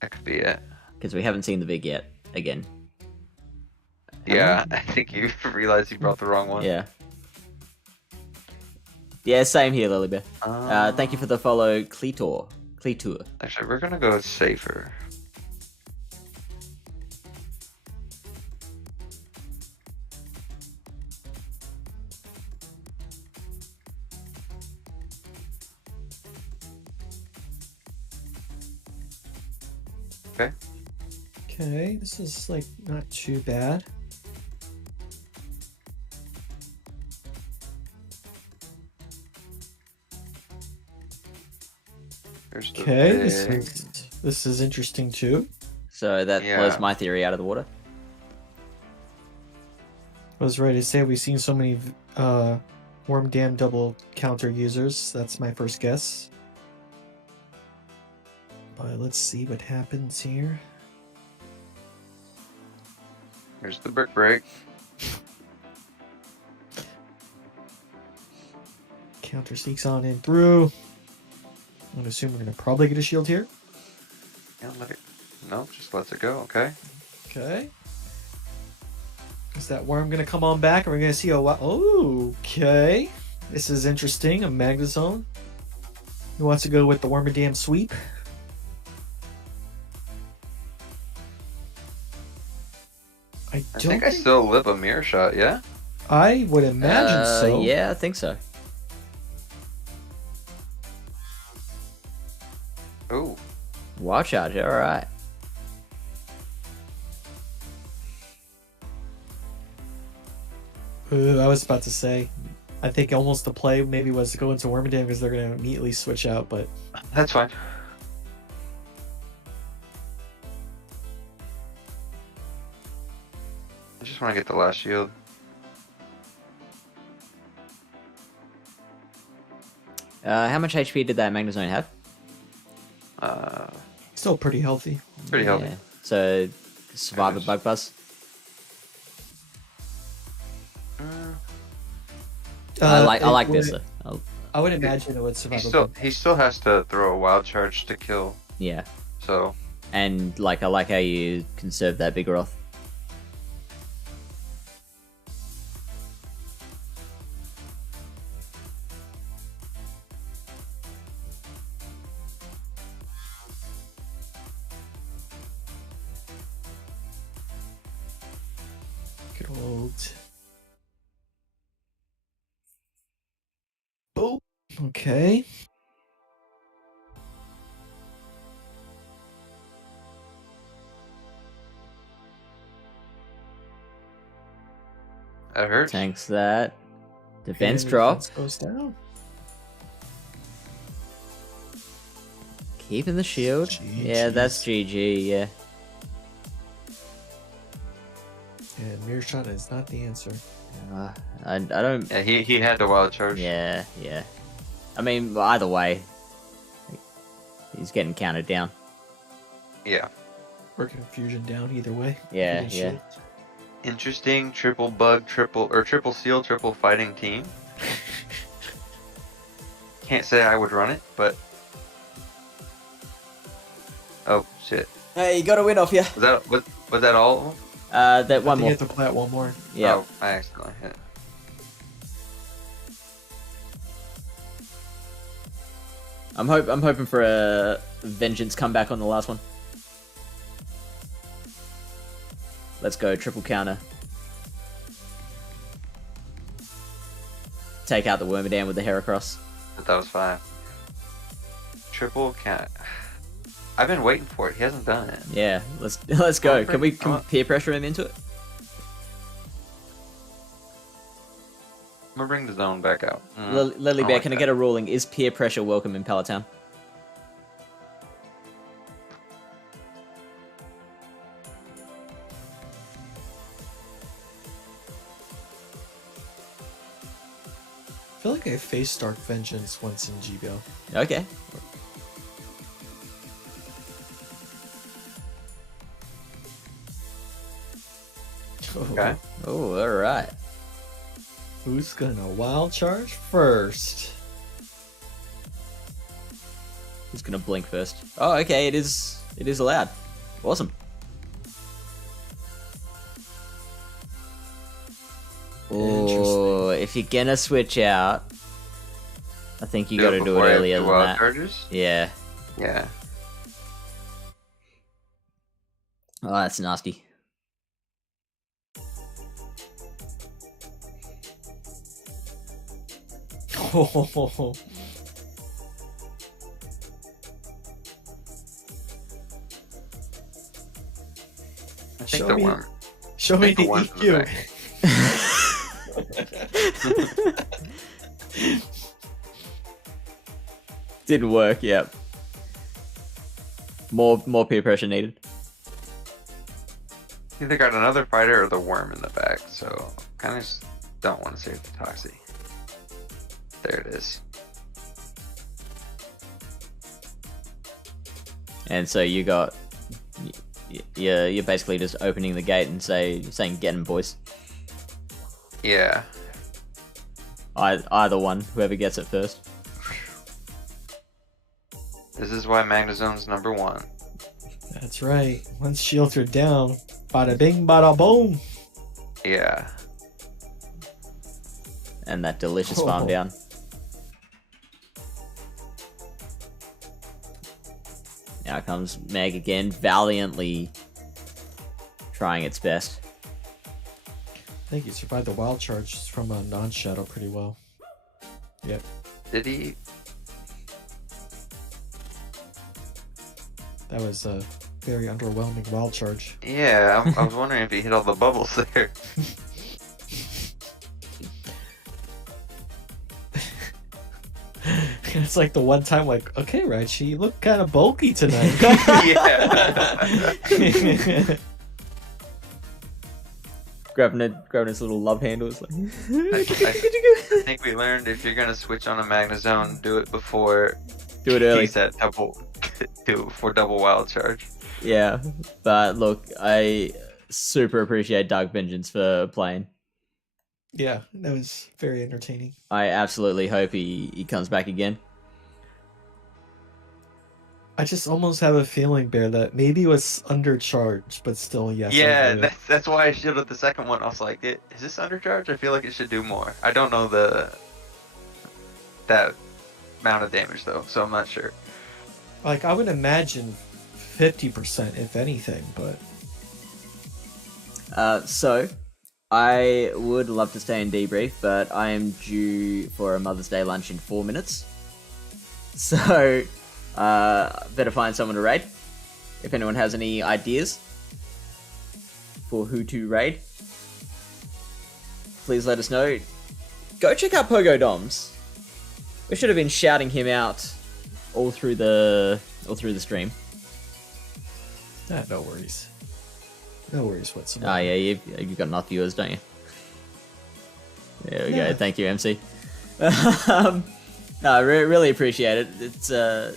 That could be it. Because we haven't seen the Vig yet, again. Yeah, I think you realized you brought the wrong one. Yeah. Yeah, same here, Lilybear. Thank you for the follow, Cletor. Actually, we're gonna go safer. Okay. Okay, this is like not too bad. Here's the Okay, big- this is interesting too. So that Yeah. blows my theory out of the water. I was ready to say we've seen so many Worm Dam double counter users. That's my first guess. But let's see what happens here. Here's the brick break. Counter sneaks on in through. I'm gonna assume we're gonna probably get a shield here. Yeah, look at. Nope, just lets it go. Okay. Okay. Is that worm gonna come on back and we're gonna see a okay. This is interesting. A Magnezone. Who wants to go with the Wormadam sweep? I I don't think I still live a mirror shot. Yeah. I would imagine so. Yeah, I think so. Ooh. Wild Charge, alright. I was about to say, I think almost the play maybe was to go into Wormadam because they're going to immediately switch out, but That's fine. I just want to get the last shield. How much HP did that Magnezone have? still pretty healthy. Pretty healthy. Yeah. So, survive a Nice. bug buzz. I like this. I would imagine it would survive. He still has to throw a wild charge to kill. Yeah. So And I like how you conserve that Vigoroth. Good old. Oh, okay. that hurts. Tanks that. Defense And drop. defense goes down. Keeping the shield. Yeah, that's GG, yeah. And Mearshot is not the answer. I don't. Yeah, he had the wild charge. Yeah. I mean, either way, he's getting counted down. Yeah. Or confusion down either way. Yeah, Good yeah. shit. Interesting triple bug, triple seal, triple fighting team. Can't say I would run it, but oh shit! Hey, you got a win off you. Was that all? That I one think more. you have to play it one more. Yeah. Oh, I accidentally hit. I'm hoping for a vengeance comeback on the last one. Let's go, triple counter. Take out the Wormadam with the Heracross. But that was 5. Triple cat. I've been waiting for it. He hasn't done it. Yeah, let's go. Can we Come on. peer pressure him into it? I'm gonna bring the zone back out. Lily I Bear, like can I that. get a ruling? Is peer pressure welcome in Palatown? I feel like I faced Dark Vengeance once in GBO. Okay. Okay. Oh, all right. Who's gonna wild charge first? Who's gonna blink first? Oh, okay. It is allowed. Awesome. Oh, if you're gonna switch out, I think you gotta do it before I have earlier two than wild that. charges? Yeah. Yeah. Oh, that's nasty. Oh, I think Show the me- worm. show me the the worm's in the EQ. Didn't work. Yep. More peer pressure needed. Either got another fighter or the worm in the back, so kind of just don't want to save the Toxie. There it is. And so you got, you're basically just opening the gate and saying get 'em, boys. Yeah. Either one, whoever gets it first. This is why Magnazone's #1. That's right. Once shields are down, bada bing, bada boom. Yeah. And that delicious farm Oh. down. Now comes Meg again, valiantly trying its best. I think he survived the wild charge from a non-shadow pretty well. Yep. Did he? That was a very underwhelming wild charge. Yeah, I was wondering if he hit all the bubbles there. It's like the one time, like, okay, Raichi, you look kind of bulky tonight. Yeah. Grabbing his little love handle. It's like, I think we learned if you're gonna switch on a Magnazone, do it before do it early. he's at double. Do it before double wild charge. Yeah, but look, I super appreciate Dark Vengeance for playing. Yeah, that was very entertaining. I absolutely hope he comes back again. I just almost have a feeling, Bear, that maybe it was undercharged, but still, yes. Yeah, I do. that's why I shielded the second one. I was like, is this undercharge? I feel like it should do more. I don't know that amount of damage though, so I'm not sure. Like, I would imagine 50%, if anything, but So, I would love to stay and debrief, but I am due for a Mother's Day lunch in 4 minutes. So, better find someone to raid. If anyone has any ideas for who to raid, please let us know. Go check out Pogo Doms. We should have been shouting him out all through the stream. no worries. No worries whatsoever. Oh yeah, you've got enough viewers, don't you? There we Yeah. go. Thank you, MC. No, I really appreciate it. It's a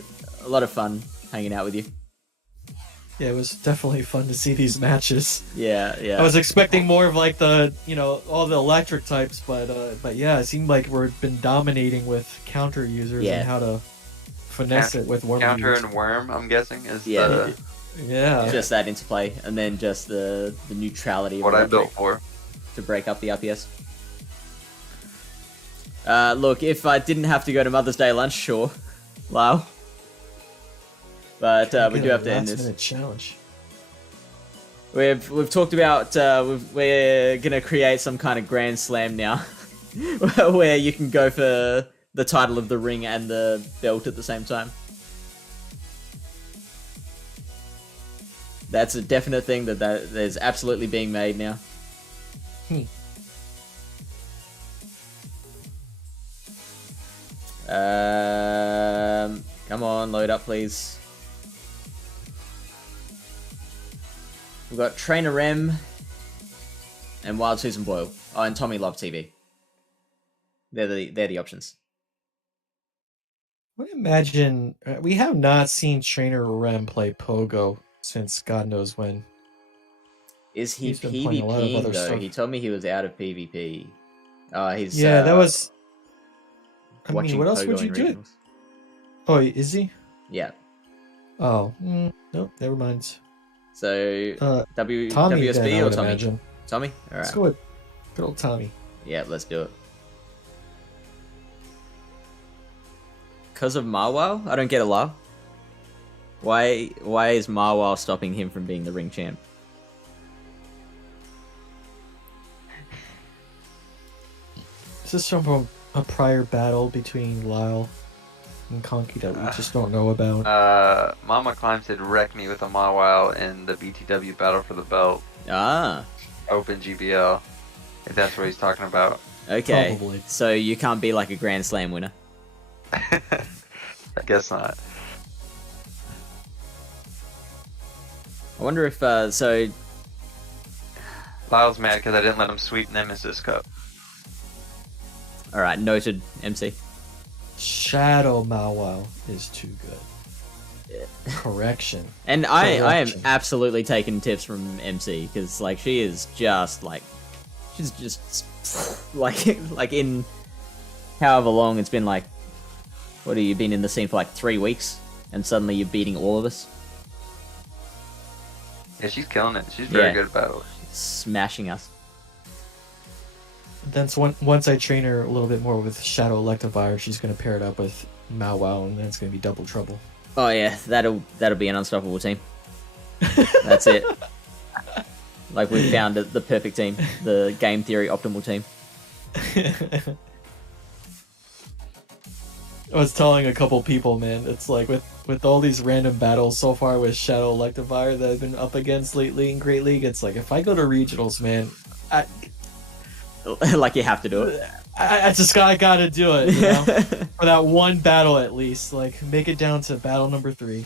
lot of fun hanging out with you. Yeah, it was definitely fun to see these matches. Yeah, yeah. I was expecting more of like the, all the electric types, but yeah, it seemed like we've been dominating with counter users Yeah. and how to finesse it with worm Counter users. and worm, I'm guessing, is Yeah. Yeah. Just that interplay, and then just the neutrality of what I electric built for. to break up the RPS. Look, if I didn't have to go to Mother's Day lunch, sure, Lyle. But we do have to end this. Last-minute challenge. We've talked about we're gonna create some kind of grand slam now, where you can go for the title of the ring and the belt at the same time. That's a definite thing that is absolutely being made now. Come on, load up, please. We've got Trainer Rem and Wild Susan Boyle. Oh, and Tommy Love TV. They're the options. I would imagine we have not seen Trainer Rem play Pogo since God knows when. Is he He's been playing a lot of PvPing other though? stuff. He told me he was out of PvP. He's Yeah, that was. I watching mean, what else would Pogo you in do? regionals. Oh, is he? Yeah. Oh, nope, never mind. So Tommy, WSB then, I or would Tommy? imagine. Tommy. All Let's right. go with good old Tommy. Yeah, let's do it. Because of Marwal? I don't get it, Lyle. Why is Marwal stopping him from being the ring champ? Is this from a prior battle between Lyle and Conkey that we just don't know about? Mama Climbs had wrecked me with a Mawile in the BTW battle for the belt. Ah, Open GBL. If that's what he's talking about. okay. Probably. So you can't be like a Grand Slam winner. I guess not. I wonder if so. Lyle's mad because I didn't let him sweep Nemesis Cup. All right, noted. MC. Shadow Mawile is too good. Correction. And I am Correction. absolutely taking tips from MC because like she is just like she's just like in however long it's been like. What have you been in the scene for like 3 weeks and suddenly you're beating all of us? Yeah, she's killing it. She's very Yeah. good about it. Smashing us. Then once I train her a little bit more with Shadow Electivire, she's going to pair it up with Mawile, and then it's going to be double trouble. Oh yeah, that'll be an unstoppable team. That's it. Like we found the perfect team, the game theory optimal team. I was telling a couple people, man, it's like with all these random battles so far with Shadow Electivire that I've been up against lately in Great League, it's like if I go to regionals, man, Like you have to do it. I just gotta do it, you know? For that one battle at least. Like, make it down to battle number 3.